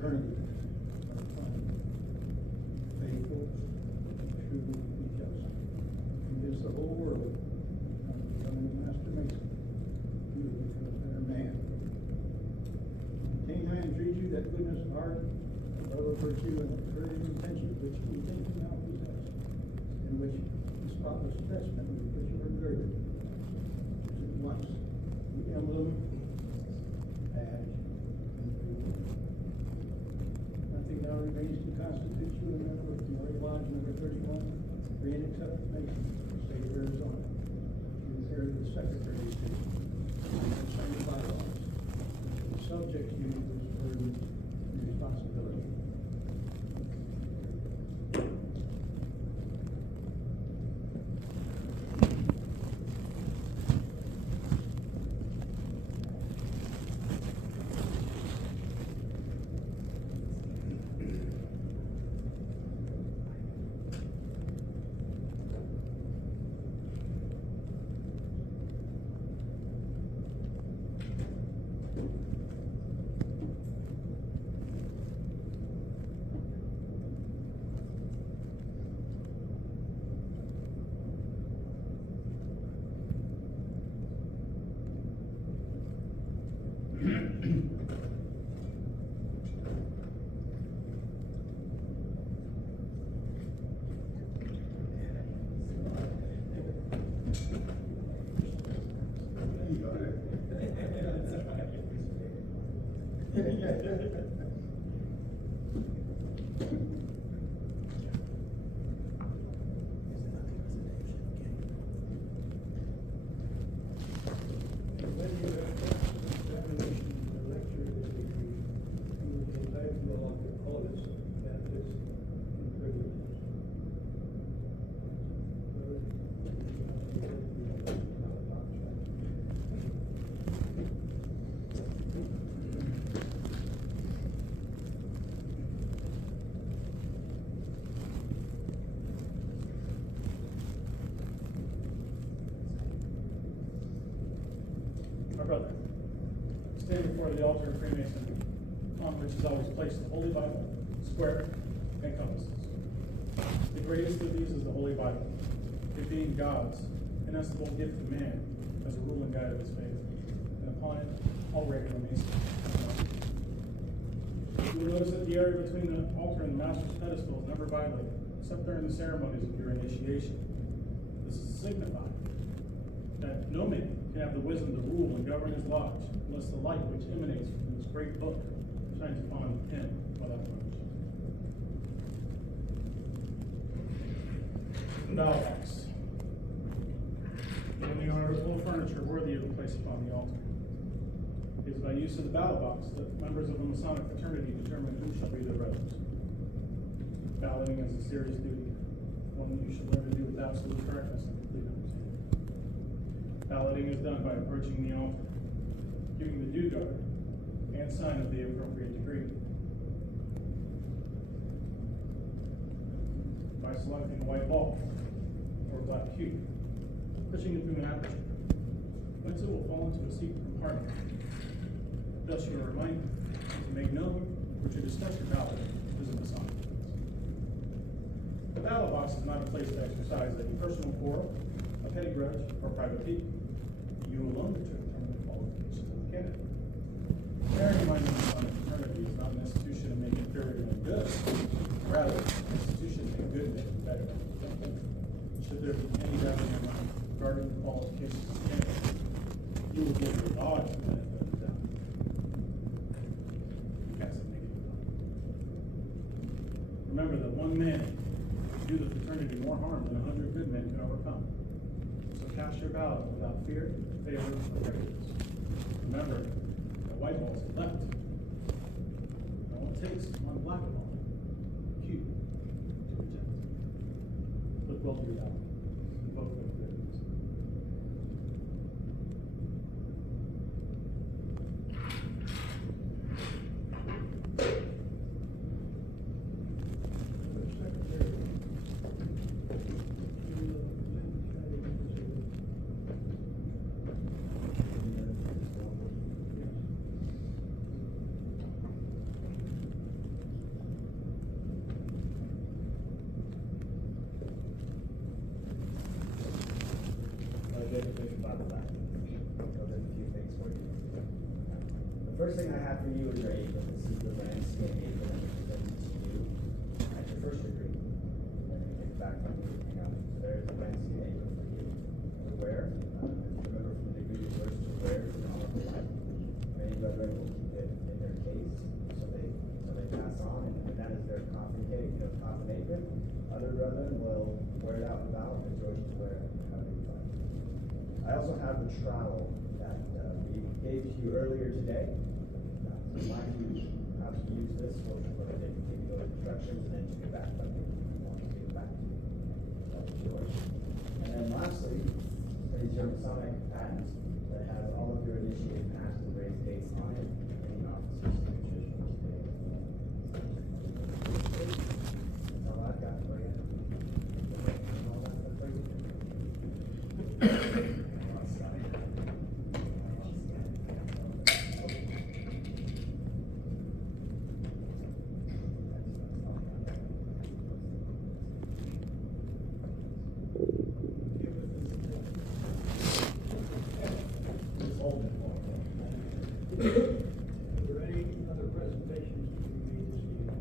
alternatives are fine. Faithful, true, and just. Convince the whole world of becoming a master mason. You will become a better man. King I entreat you that goodness of heart, love of virtue, and the courage of intention which you think you now possess, and which the spotless testament with which you are girded, is at once the emblem, badge, and reward. Nothing now remains to constitute you a member of Memorial Lodge number 31, free and accepted Mason, state of Arizona. You inherit the Secretary's station, and sign the bylaws. The subject to you is burden and responsibility. My brother, stand before the altar of Freemason, on which is always placed the Holy Bible, square, and compasses. The greatest of these is the Holy Bible, it being God's inestimable gift to man as a rule and guide of his faith, and upon it all regular Masons. You will notice that the area between the altar and the master's pedestal is never violated, except during the ceremonies of your initiation. This is signified that no man can have the wisdom to rule and govern his lodge unless the light which emanates from this great book shines upon him without blemish. The ballot box. And the article of furniture worthy of the place upon the altar. It is by use of the ballot box that members of the Masonic fraternity determine who shall be their brothers. Balloting is a serious duty, one that you should learn to do with absolute correctness and complete understanding. Balloting is done by approaching the altar, giving the due guard, and sign of the appropriate degree. By selecting a white ball or a black cube, pushing it through an aperture, whence it will fall into a secret compartment. Thus you are reminded to make known or to discuss your ballot as a Masonic. The ballot box is not a place to exercise any personal quarrel, a petty grudge, or private pique. You alone determine the qualifications of the candidate. Bearing in mind that the Masonic fraternity is not an institution to make inferior men good, rather, an institution to make good men better. Should there be any doubt in your mind regarding the qualifications of the candidate, you will give your lodge the benefit of the doubt. You guys have made it. Remember that one man can do the fraternity more harm than 100 good men can overcome. So cast your ballot without fear, favor, or prejudice. Remember that white balls are left. All it takes is one black ball, Q, to reject. Look well to your ballot. Vote for the good news. first thing I have for you is your apron. This is the landscape apron that we presented to you at your first degree. And then you get back from you, hang on. So there's the landscape apron for you to wear. Remember from the degree you wish to wear to honor the life. Many brethren will keep it in their case so they pass on, and that is their coffin apron. Other brethren will wear it out without, as yours to wear. I also have the trowel that we gave to you earlier today. Remind you how to use this for they can give you those instructions and then you get back from me. You want to give it back to you. That's yours. And then lastly, is your Masonic patent that has all of your initiated past and grade dates on it in the office's signatures for today. That's all I've got for you. All I've got for you. Are there any other presentations to be made this evening?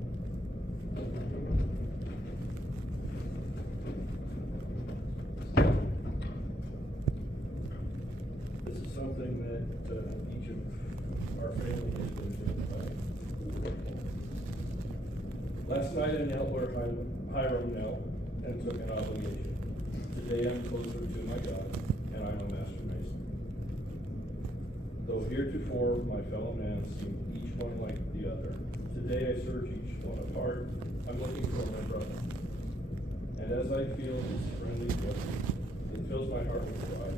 This is something that each of our family has been doing. Last night I knelt where Hiram knelt and took an obligation. Today I'm closer to my God, and I'm a master mason. Though heretofore my fellow man seemed each one like the other, today I search each one apart. I'm looking for my brother. And as I feel his friendly grip, it fills my heart with pride.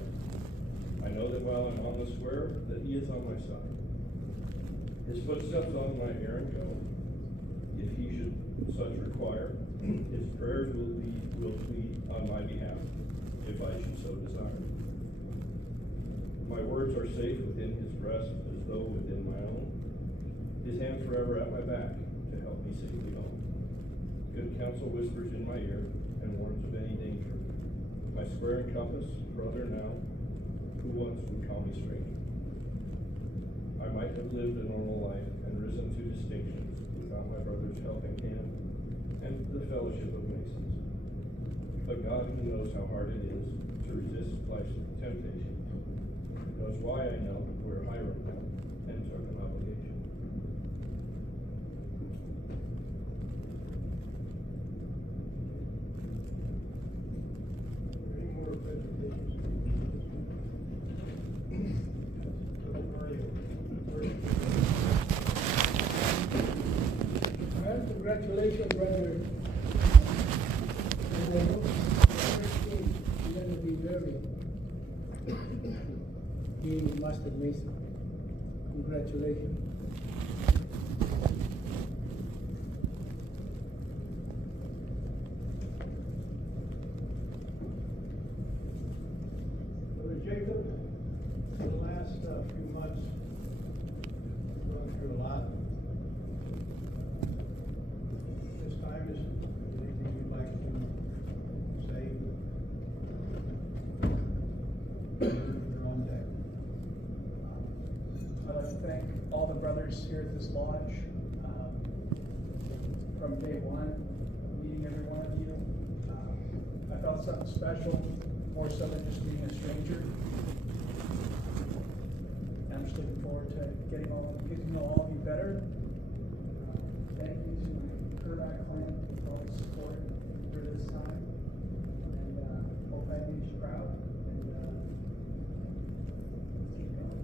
I know that while I'm on the square, that he is on my side. His footsteps on my errand go. If he should such require, his prayers will plead on my behalf, if I should so desire. My words are safe within his breast, as though within my own. His hand forever at my back, to help me safely home. Good counsel whispers in my ear, and warns of any danger. My square and compass, brother now, who once would call me stranger. I might have lived a normal life, and risen to distinctions, without my brother's helping hand, and the fellowship of Masons. But God, who knows how hard it is to resist life's temptation, knows why I knelt where Hiram knelt and took an obligation. Any more presentations? Well, congratulations, brother. And I hope you're going to be very being Master Mason. Congratulations. Brother Jacob, for the last few months, we've gone through a lot. This time, is there anything you'd like to say? You're on deck. I'd like to thank all the brothers here at this lodge. From day one, meeting every one of you, I felt something special, more so than just being a stranger. And I'm just looking forward to getting to know all of you better. Thank you to my Kerback clan for all the support for this time. And hope I made you proud. And keep going.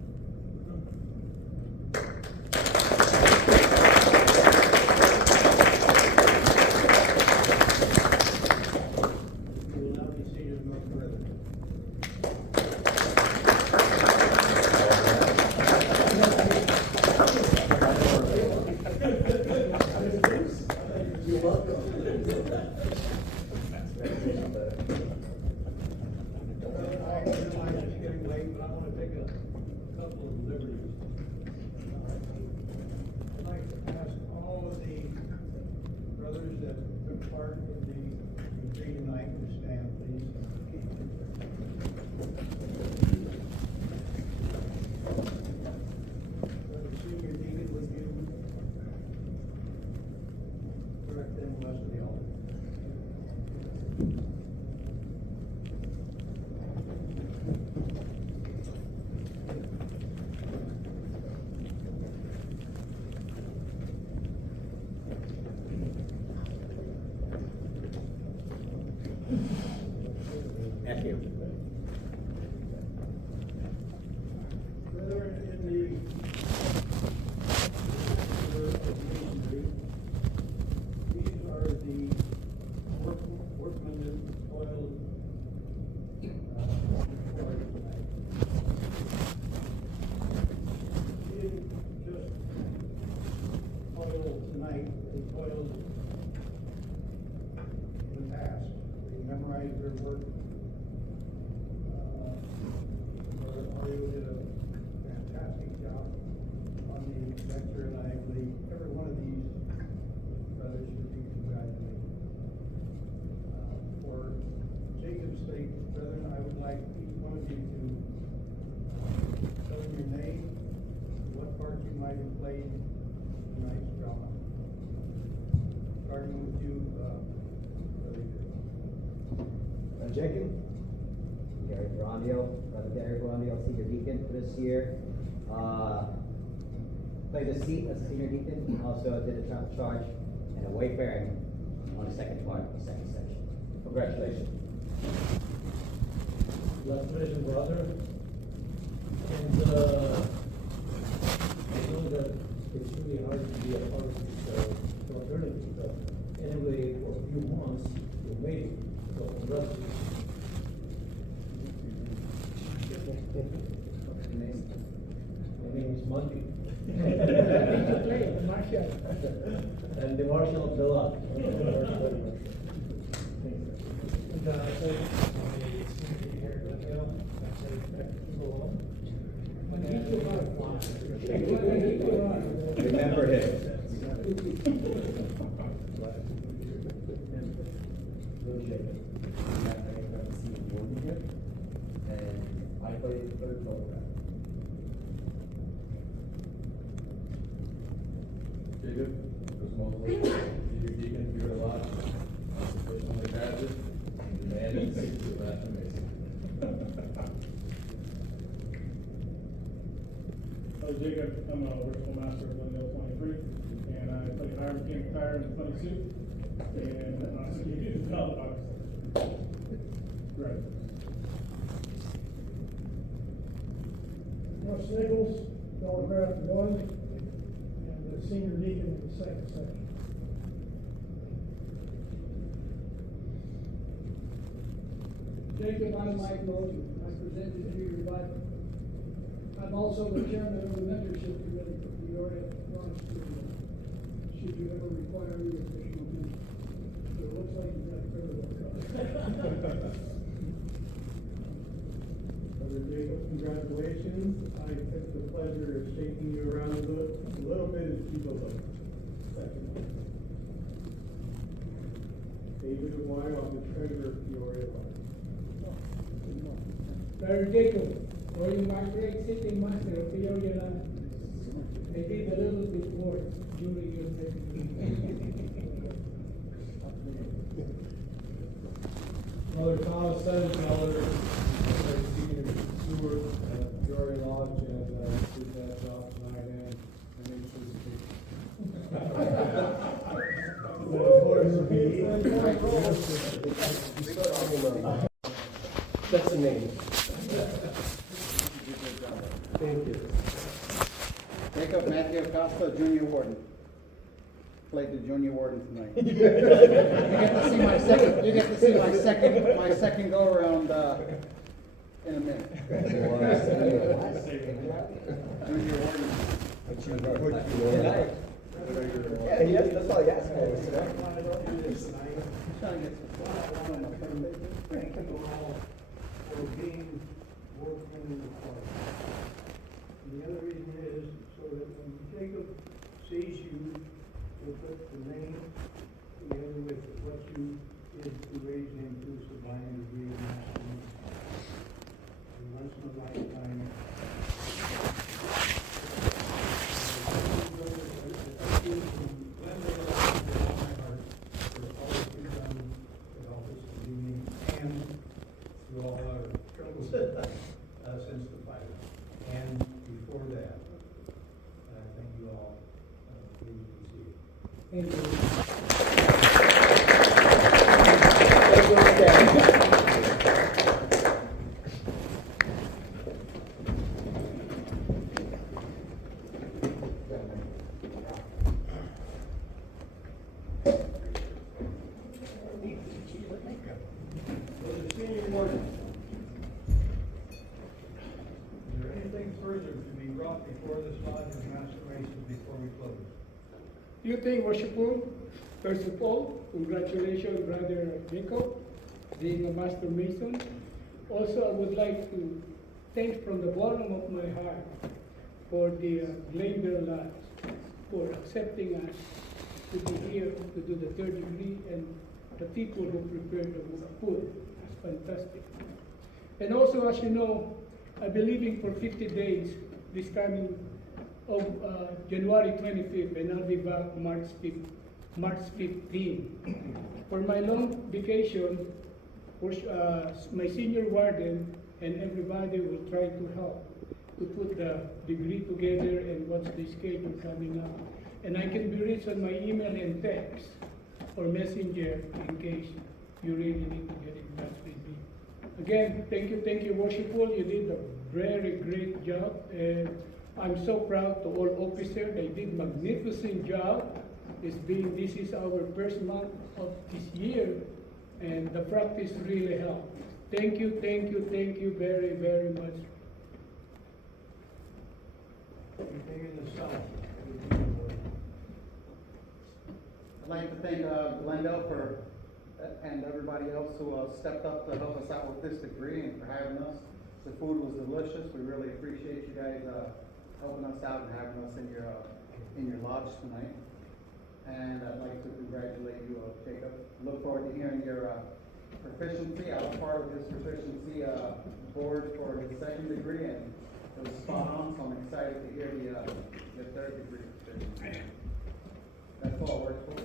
You will now be seated among the brethren. You're welcome. I realize it's getting late, but I want to take a couple of liberties. I'd like to ask all of the brothers that took part in the retreat tonight to stand, please. Brother Senior tonight and played tonight's drama. Starting with you, Jacob? Gary Grandio, Brother Gary Grandio, senior deacon for this year. Played the seat as a senior deacon, also did a trample charge and a wayfaring on the second part of the second section. Congratulations. Blessed mission, brother. And I know that it's really hard to be a part of this fraternity, but anyway, for a few months, you made it. So congratulations. My name is Monkey. Marshall. And the Marshal of the Lot. Remember him. And I played the third photograph. Jacob, was mostly senior deacon here a lot. I was the first one to grab it, and the man in the seat was Master Mason. Jacob, I'm a virtual master of Glendale 23, and I played higher mechanic tire in the funny suit, and honestly, you do develop box. Right. Russ Nichols, photograph 1, and the senior deacon in the second section. Jacob, I'm Mike Logan. I presented to your Bible. I'm also the chairman of the mentorship committee for Peoria Launch Studio. Should you ever require any additional mentorship? So it looks like you've got a fair bit. Brother Jacob, congratulations. I took the pleasure of shaking you around a little bit as you go up. Second. David Aguayo, I'm the treasurer of Peoria Launch. Brother Jacob, or you my great sitting master of Peoria Land. I did a little bit more during your Brother Thomas Senecaler, senior steward at Peoria Lodge, and did that job tonight, and I made sure to take. That's the name. Thank you. Jacob Matthew Acosta, junior warden. Played the junior warden tonight. You get to see my second. You get to see my second go around in a minute. Junior warden. Yeah, yes, that's all I asked for was today. Trying to get Thank you all for being working in the park. And the other reason is so that when Jacob sees you, he'll put the name together with what you did to raise him to a sublime degree of mastery. And once in a lifetime. Through all our troubles since the fire. And before that, I thank you all for being here. Thank you. Is there anything further to be brought before this lodge of Master Masons before we close? Few things, worshipful. First of all, congratulations, Brother Jacob, being a Master Mason. Also, I would like to thank from the bottom of my heart for the Glendale Lodge for accepting us to be here to do the third degree, and the people who prepared the food. That's fantastic. And also, as you know, I've been living for 50 days this coming of January 25th, and I'll be back March 15th. For my long vacation, my senior warden and everybody will try to help to put the degree together and what's the schedule coming up. And I can be reached on my email and text or messenger in case you really need to get in touch with me. Again, thank you, Worshipful. You did a very great job, and I'm so proud to all officers. They did magnificent job. This is our first month of this year, and the practice really helped. Thank you very, very much. Anything in the South? I'd like to thank Glendale and everybody else who stepped up to help us out with this degree and for having us. The food was delicious. We really appreciate you guys helping us out and having us in your lodge tonight. And I'd like to congratulate you, Jacob. Look forward to hearing your proficiency. I was part of this proficiency board for the second degree, and it was spot on, so I'm excited to hear the third degree proficiency. That's all I work for.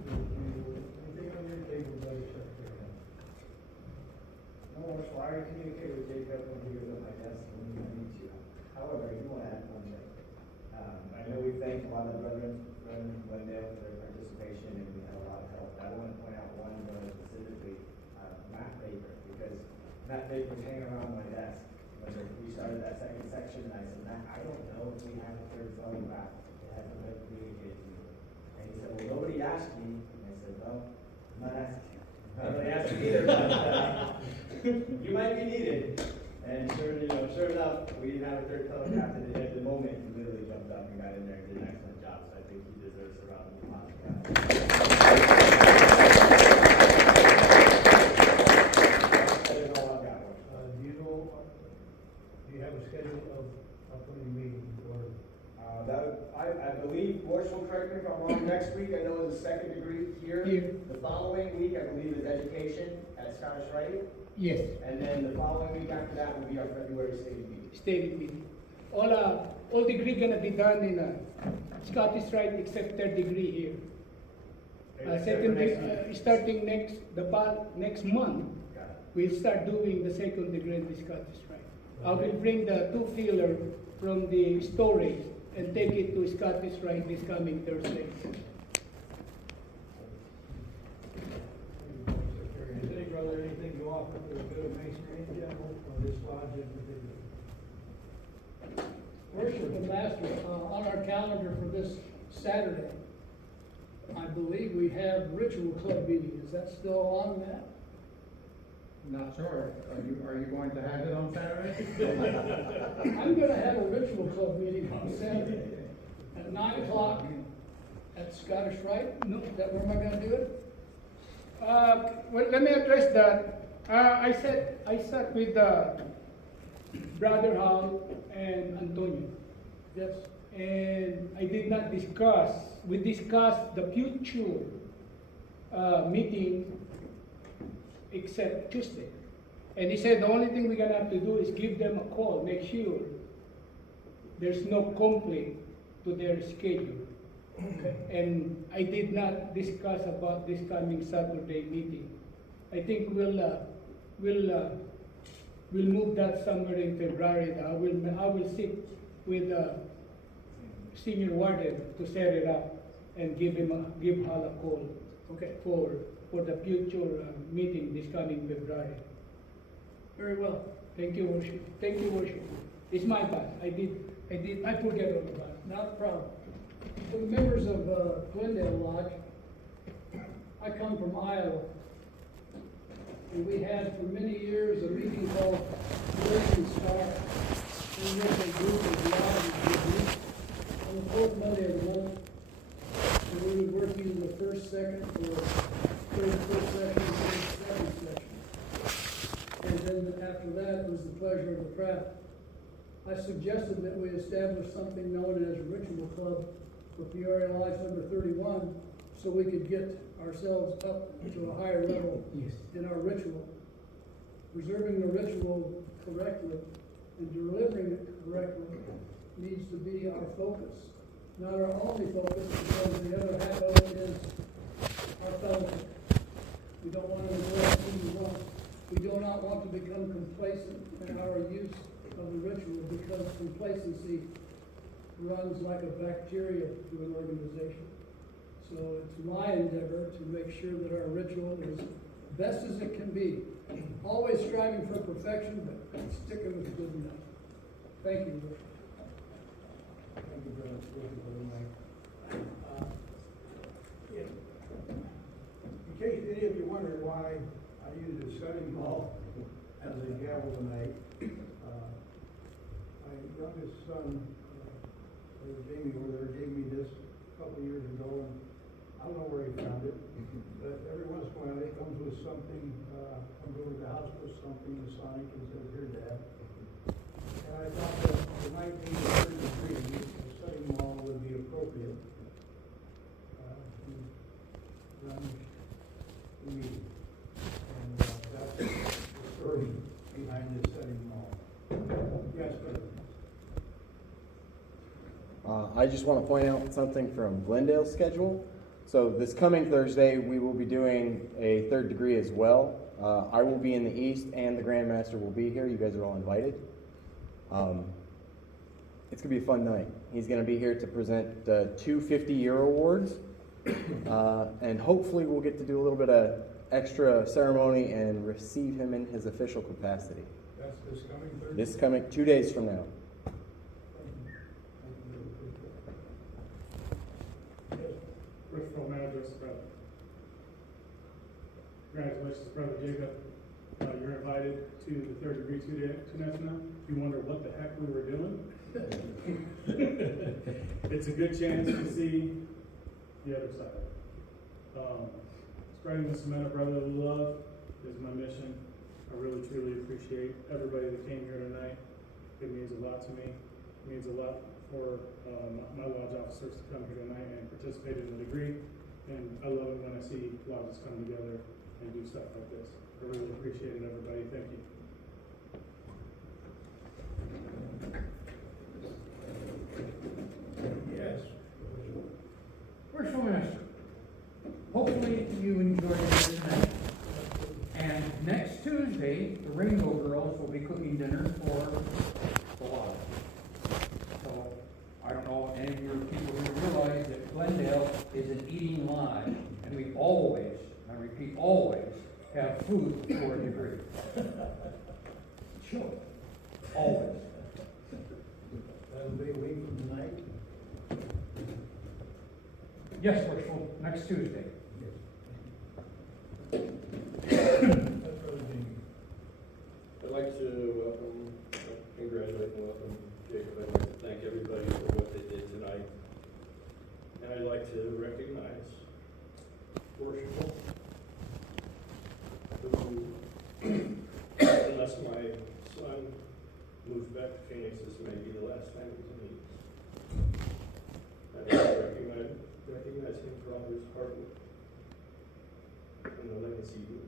Anything on your table, Brother Secretary? No, so I already communicated with Jacob when he was at my desk when he met meet you. However, I do want to add one thing. I know we thanked a lot of the brethren Glendale for their participation, and we had a lot of help. I want to point out one brother specifically, Matt Baker, because Matt Baker was hanging around my desk when we started that second section, and I said, Matt, I don't know if we have a third fellow back. It hasn't been communicated to me. And he said, well, nobody asked me. And I said, well, I'm not asking you. Nobody asked me either, but you might be needed. And sure enough, we didn't have a third fellow captain, and at the moment, he literally jumped up and got in there and did an excellent job. So I think he deserves a round of applause for that. Do you have a schedule of upcoming meetings or? I believe, Boris will correct me if I'm wrong, next week I know is a second degree here. The following week I believe is education at Scottish Rite. Yes. And then the following week after that will be our February state meeting. State meeting. All degree gonna be done in Scottish Rite except third degree here. Starting next month, we'll start doing the second degree in the Scottish Rite. I will bring the 2 filler from the storage and take it to Scottish Rite this coming Thursday. Has any brother anything to offer for the good of masonry in general, or this lodge in particular? Worship and Master, on our calendar for this Saturday, I believe we have ritual club meeting. Is that still on that? Not sure. Are you going to have it on Saturday? I'm going to have a ritual club meeting on Saturday at 9 o'clock at Scottish Rite. No, is that where am I going to do it? Well, let me address that. I sat with Brother Hal and Antonio. Yes. And I did not discuss. We discussed the future meeting except Tuesday. And he said the only thing we're gonna have to do is give them a call, make sure there's no conflict to their schedule. Okay. And I did not discuss about this coming Saturday meeting. I think we'll move that somewhere in February. I will sit with senior warden to set it up and give Hal a call. Okay. For the future meeting this coming February. Very well. Thank you, Worship. Thank you, Worship. It's my bad. I forget all about it. Not a problem. For the members of Glendale Lodge, I come from Iowa. And we had for many years a meeting called Blazing Star, in which a group of lodges would meet on the fourth Monday of the month. And we would work either the first, second, or third session, second session. And then after that, it was the pleasure of the craft. I suggested that we establish something known as a ritual club for Peoria Lodge number 31, so we could get ourselves up to a higher level in our ritual. Preserving the ritual correctly and delivering it correctly needs to be our focus. Not our only focus, because the other half of it is our fellowship. We don't want to neglect who we want. We do not want to become complacent in our use of the ritual, because complacency runs like a bacteria through an organization. So it's my endeavor to make sure that our ritual is best as it can be. Always striving for perfection, but sticking with good enough. Thank you, Lord. Thank you, Brother Mike. In case any of you wonder why I use a study hall as a gavel tonight, my youngest son, Jamie over there, gave me this a couple years ago, and I don't know where he found it, but every once in a while it comes with something, comes over to the house with something Masonic and says, here, Dad. And I thought that the 1933 the study hall would be appropriate to run the meeting. And that's the story behind this study hall. Yes, President. I just want to point out something from Glendale's schedule. So this coming Thursday, we will be doing a third degree as well. I will be in the East, and the Grandmaster will be here. You guys are all invited. It's going to be a fun night. He's going to be here to present the 2 50-year awards, and hopefully we'll get to do a little bit of extra ceremony and receive him in his official capacity. That's this coming Thursday? This coming 2 days from now. Richfield Managers, congratulations, Brother Jacob. You're invited to the third degree 2 nights from now. If you wonder what the heck we were doing, it's a good chance to see the other side. Spreading the cement of brotherly love is my mission. I really, truly appreciate everybody that came here tonight. It means a lot to me. It means a lot for my lodge officers to come here tonight and participate in the degree. And I love it when I see lodges come together and do stuff like this. I really appreciate it, everybody. Thank you. Yes. Worshipful Minister, hopefully you enjoyed it tonight. And next Tuesday, the Rainbow Girls will be cooking dinner for the lodge. So, I don't know if any of your people here realize that Glendale is an eating lodge, and we always, I repeat, always have food for a degree. Sure. Always. That'll be a week from tonight? Yes, Worshipful, next Tuesday. I'd like to welcome, congratulate and welcome Jacob. I'd like to thank everybody for what they did tonight. And I'd like to recognize Worshipful, who, unless my son moves back to Phoenix, this may be the last time he's in Phoenix. I'd like to recognize him for all his hard work and the legacy he leaves.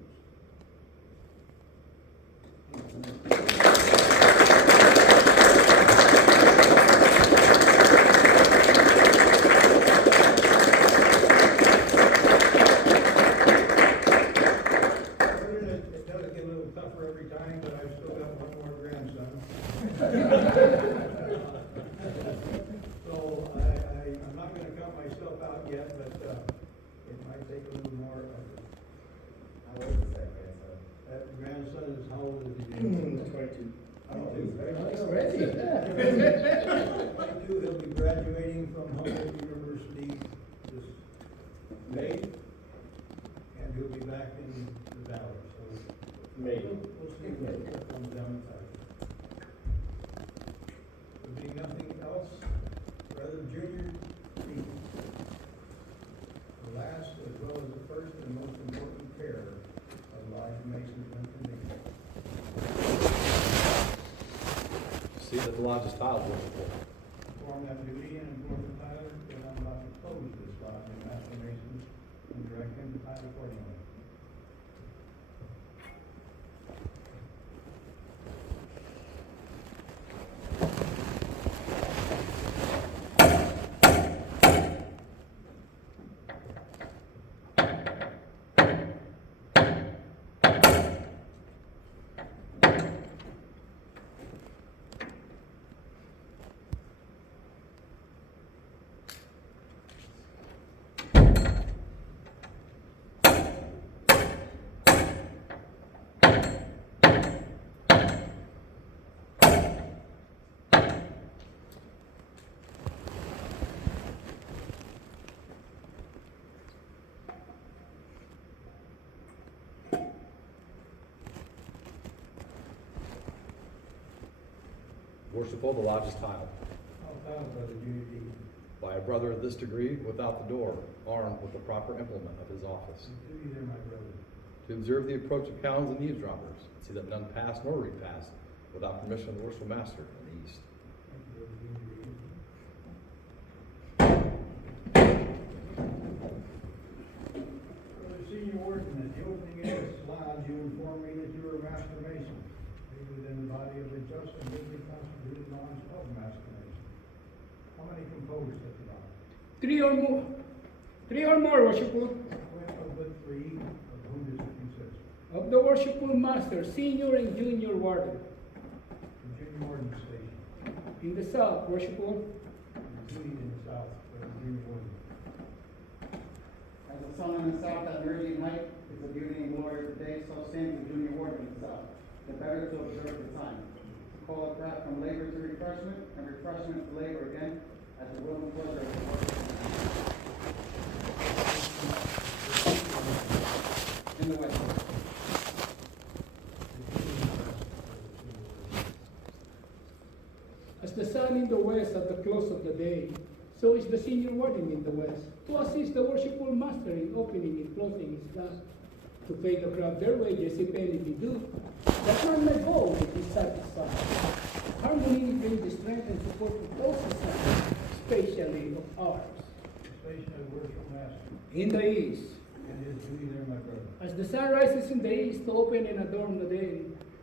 It does get a little tougher every time, but I've still got one more grandson. So I'm not going to count myself out yet, but it might take a little more effort. How old is that grandson? That grandson is, how old is he? 22. Oh, he's very nice already. 22, he'll be graduating from Humboldt University this May, and he'll be back in the valley. So May. we'll see what comes down the pipe. There being nothing else, Brother Junior, the last as well as the first and most important pair of Lodge Masons and Committees. See that the lodge is tiled, Worshipful. Perform that duty and enforce the Tyler, and I'm about to close this lodge of Master Masons and direct him to Tyler accordingly. Worshipful, the lodge is tiled. How found, Brother Judy? By a brother of this degree, without the door, armed with the proper implement of his office. Do you there, my brother? To observe the approach of hounds and eavesdroppers, and see that none pass nor repass without permission of the worshipful master in the east. Thank you, Brother Judy. Brother Senior Warden, at the opening of this lodge, you informed me that you were a master mason, made within the body of the just and legally constituted lodge of master mason. How many composed at the lodge? 3 or more. 3 or more, worshipful. Of the 3, of whom does it consist? Of the worshipful master, senior and junior warden. The junior warden station. In the south, worshipful. Duty in the south, junior warden. As the sun in the south at meridian height is the beauty and glory of the day, so stands the junior warden in the south, the better to observe the time. Call it that from labor to refreshment, and refreshment to labor again, at the will and pleasure of the Lord. In the west. As the sun in the west at the close of the day, so is the senior warden in the west, to assist the worshipful master in opening and closing his lodge, to pay the crowd their wages if any be due, that none may go with his satisfied. Harmony brings the strength and support of all society, especially of ours. Station of worshipful master. In the east, And his duty there, my brother. as the sun rises in the east to open and adorn the day,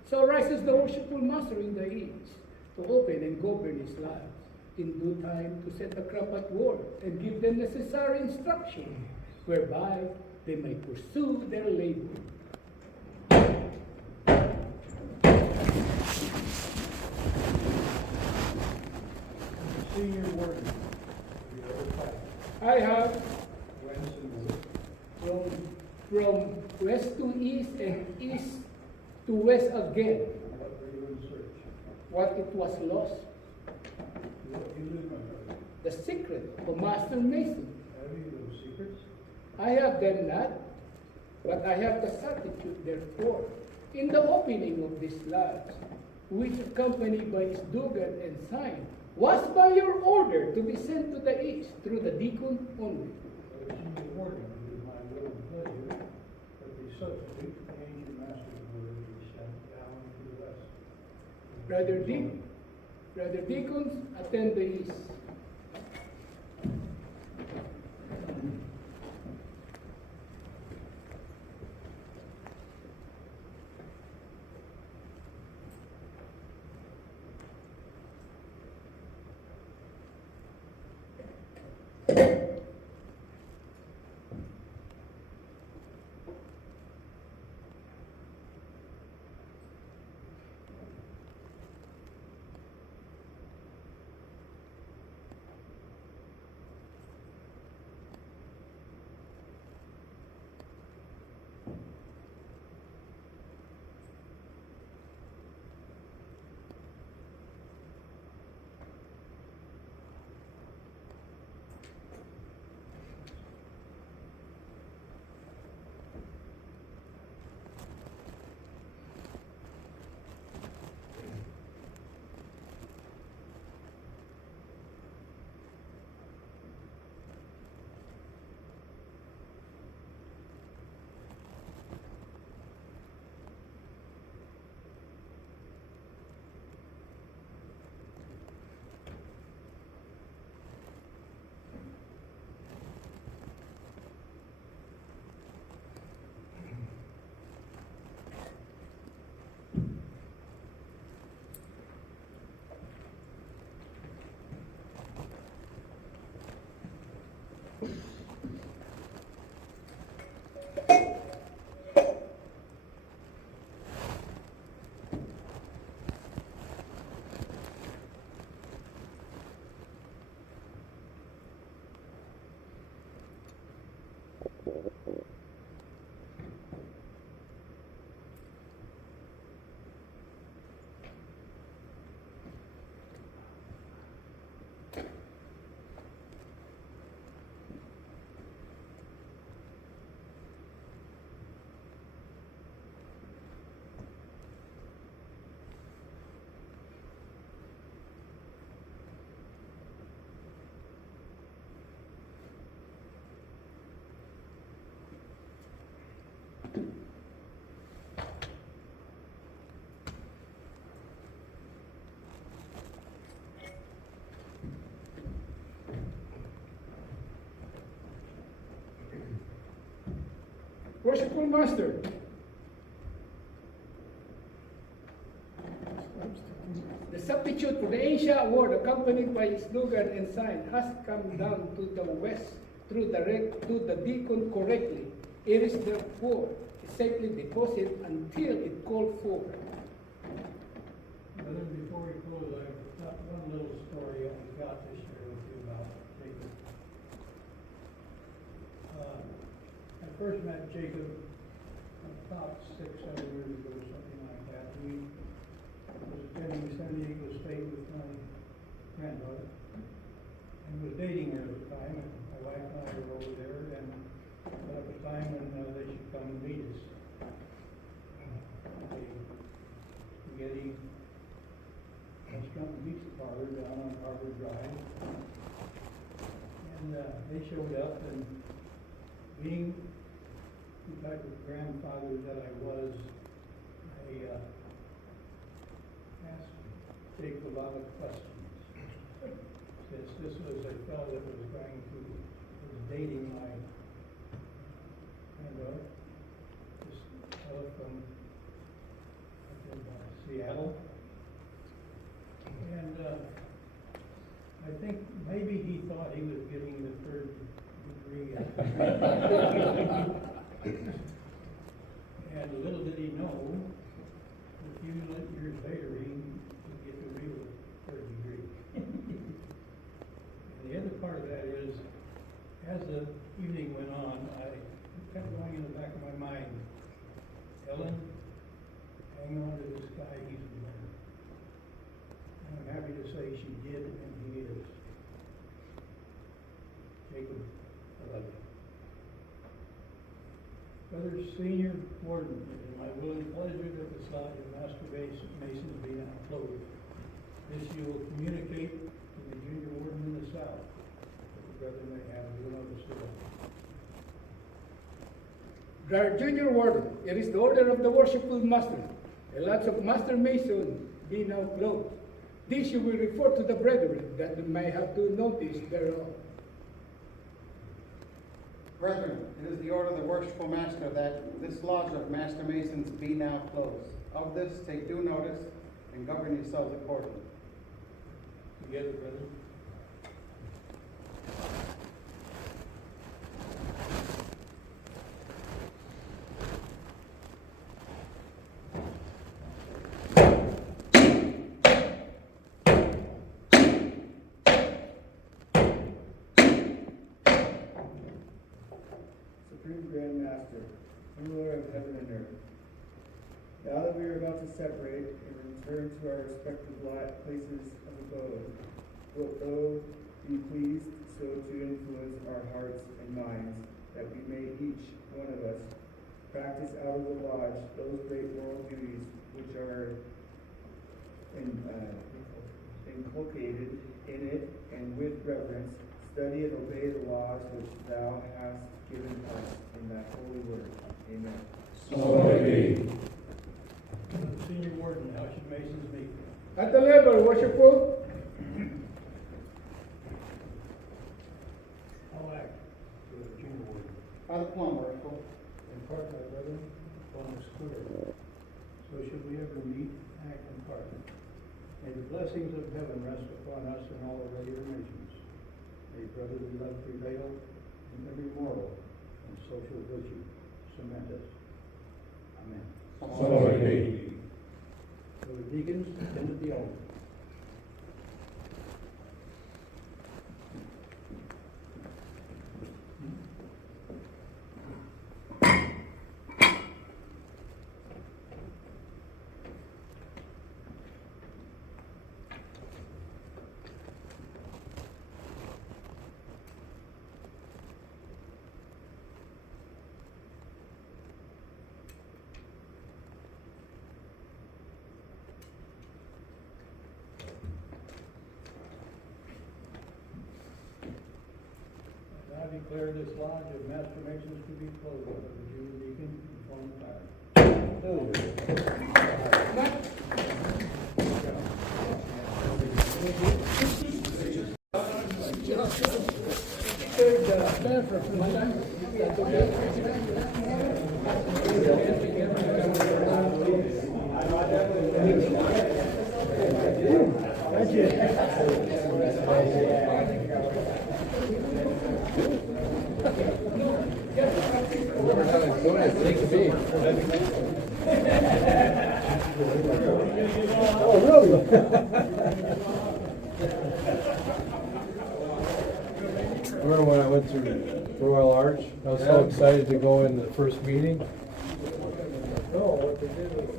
so rises the worshipful master in the east to open and govern his lives, in due time to set the crop at work and give them necessary instruction, whereby they may pursue their labor. Senior warden. You ever fight? I have Whence and where? from west to east and east to west again. What were you in search? What it was lost, What you live, my brother? the secret of Master Mason. Have you those secrets? I have them not, but I have the certitude therefore, in the opening of this lodge, which accompanied by his dugan and sign, was by your order to be sent to the east through the deacon only. The senior warden, it is my will and pleasure that the substitute for the ancient master's word be sent down to the west. Brother deacons, attend the east. Worshipful Master, the substitute for the Asia Award, accompanied by slogan and sign, has come down to the west to the deacon correctly. It is therefore safely deposited until it called for. Brother, before we close, I've got one little story I got to share with you about Jacob. I first met Jacob about 6-7 years ago, something like that. He was attending San Diego State with my granddaughter and was dating her at the time. And my wife and I were over there and set up a time when they should come and meet us. A spaghetti restaurant and pizza parlor down on Harbor Drive. And they showed up, and being the type of grandfather that I was, I asked Jake a lot of questions. Since this was a fellow that was dating my granddaughter, this fellow from Seattle. And I think maybe he thought he was getting the third degree. And little did he know, a few years later, he would get the real third degree. And the other part of that is, as the evening went on, I kept going in the back of my mind, Ellen, hang on to this guy, he's a winner. And I'm happy to say she did, and he is. Jacob, I love you. Brother Senior Warden, it is my will and pleasure that the slot of Master Masons be now closed. This you will communicate to the Junior Warden in the South, that the brother may have the notice of it. Our Junior Warden, it is the order of the Worshipful Master. The lots of Master Mason be now closed. This you will report to the brethren, that they may have to notice thereof. Brethren, it is the order of the worshipful master that this lodge of Master Masons be now closed. Of this, take due notice and govern yourselves accordingly. Together, brother. Supreme Grand Master, ruler of heaven and earth. Now that we are about to separate and return to our respective places of abode, wilt thou be pleased so to influence our hearts and minds that we may each one of us practice out of the lodge those great moral duties which are inculcated in it, and with reverence study and obey the laws which thou hast given us in that holy word. Amen. So Senior Warden, how should Masons meet? At the level, Worshipful. I'll act to the Junior Warden. By the plumb, worshipful. In part, my brother, upon this clear. So should we ever meet, act, and part. May the blessings of heaven rest upon us and all our regular nations. May brotherly love prevail in every moral and social virtue. Cement us. Amen. So the deacons attend the altar. I declare this lodge of Master Masons to be closed by the Junior Deacon Oh, really? Remember when I went to Royal Arch? I was so excited to go in the first meeting. No, what they did was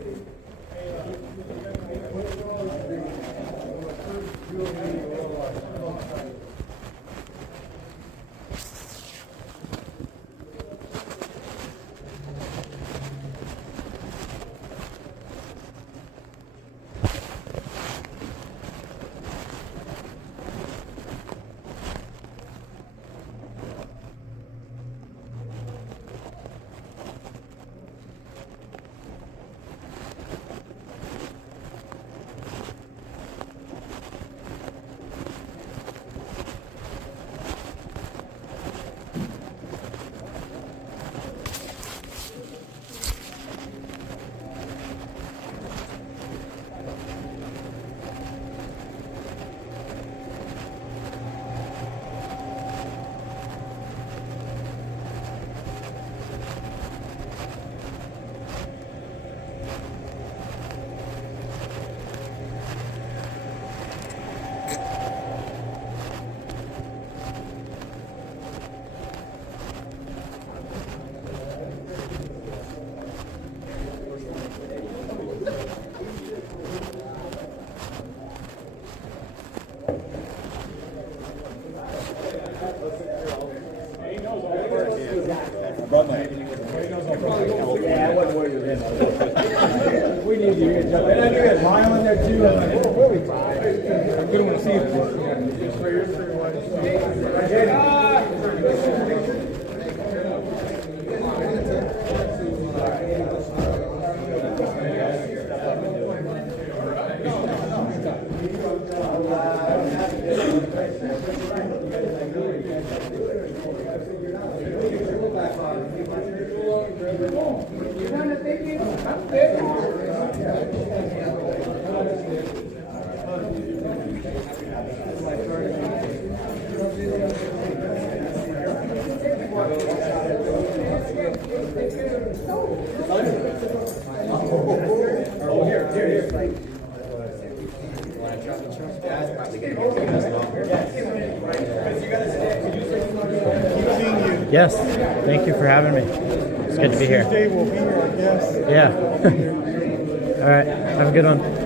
we need you to jump in. I knew you had Lyle in there too. I'm like, whoa, we'll be fine. I didn't want to see it. Yes, thank you for having me. It's good to be here. Tuesday we'll be here, I guess. Yeah. All right, have a good one.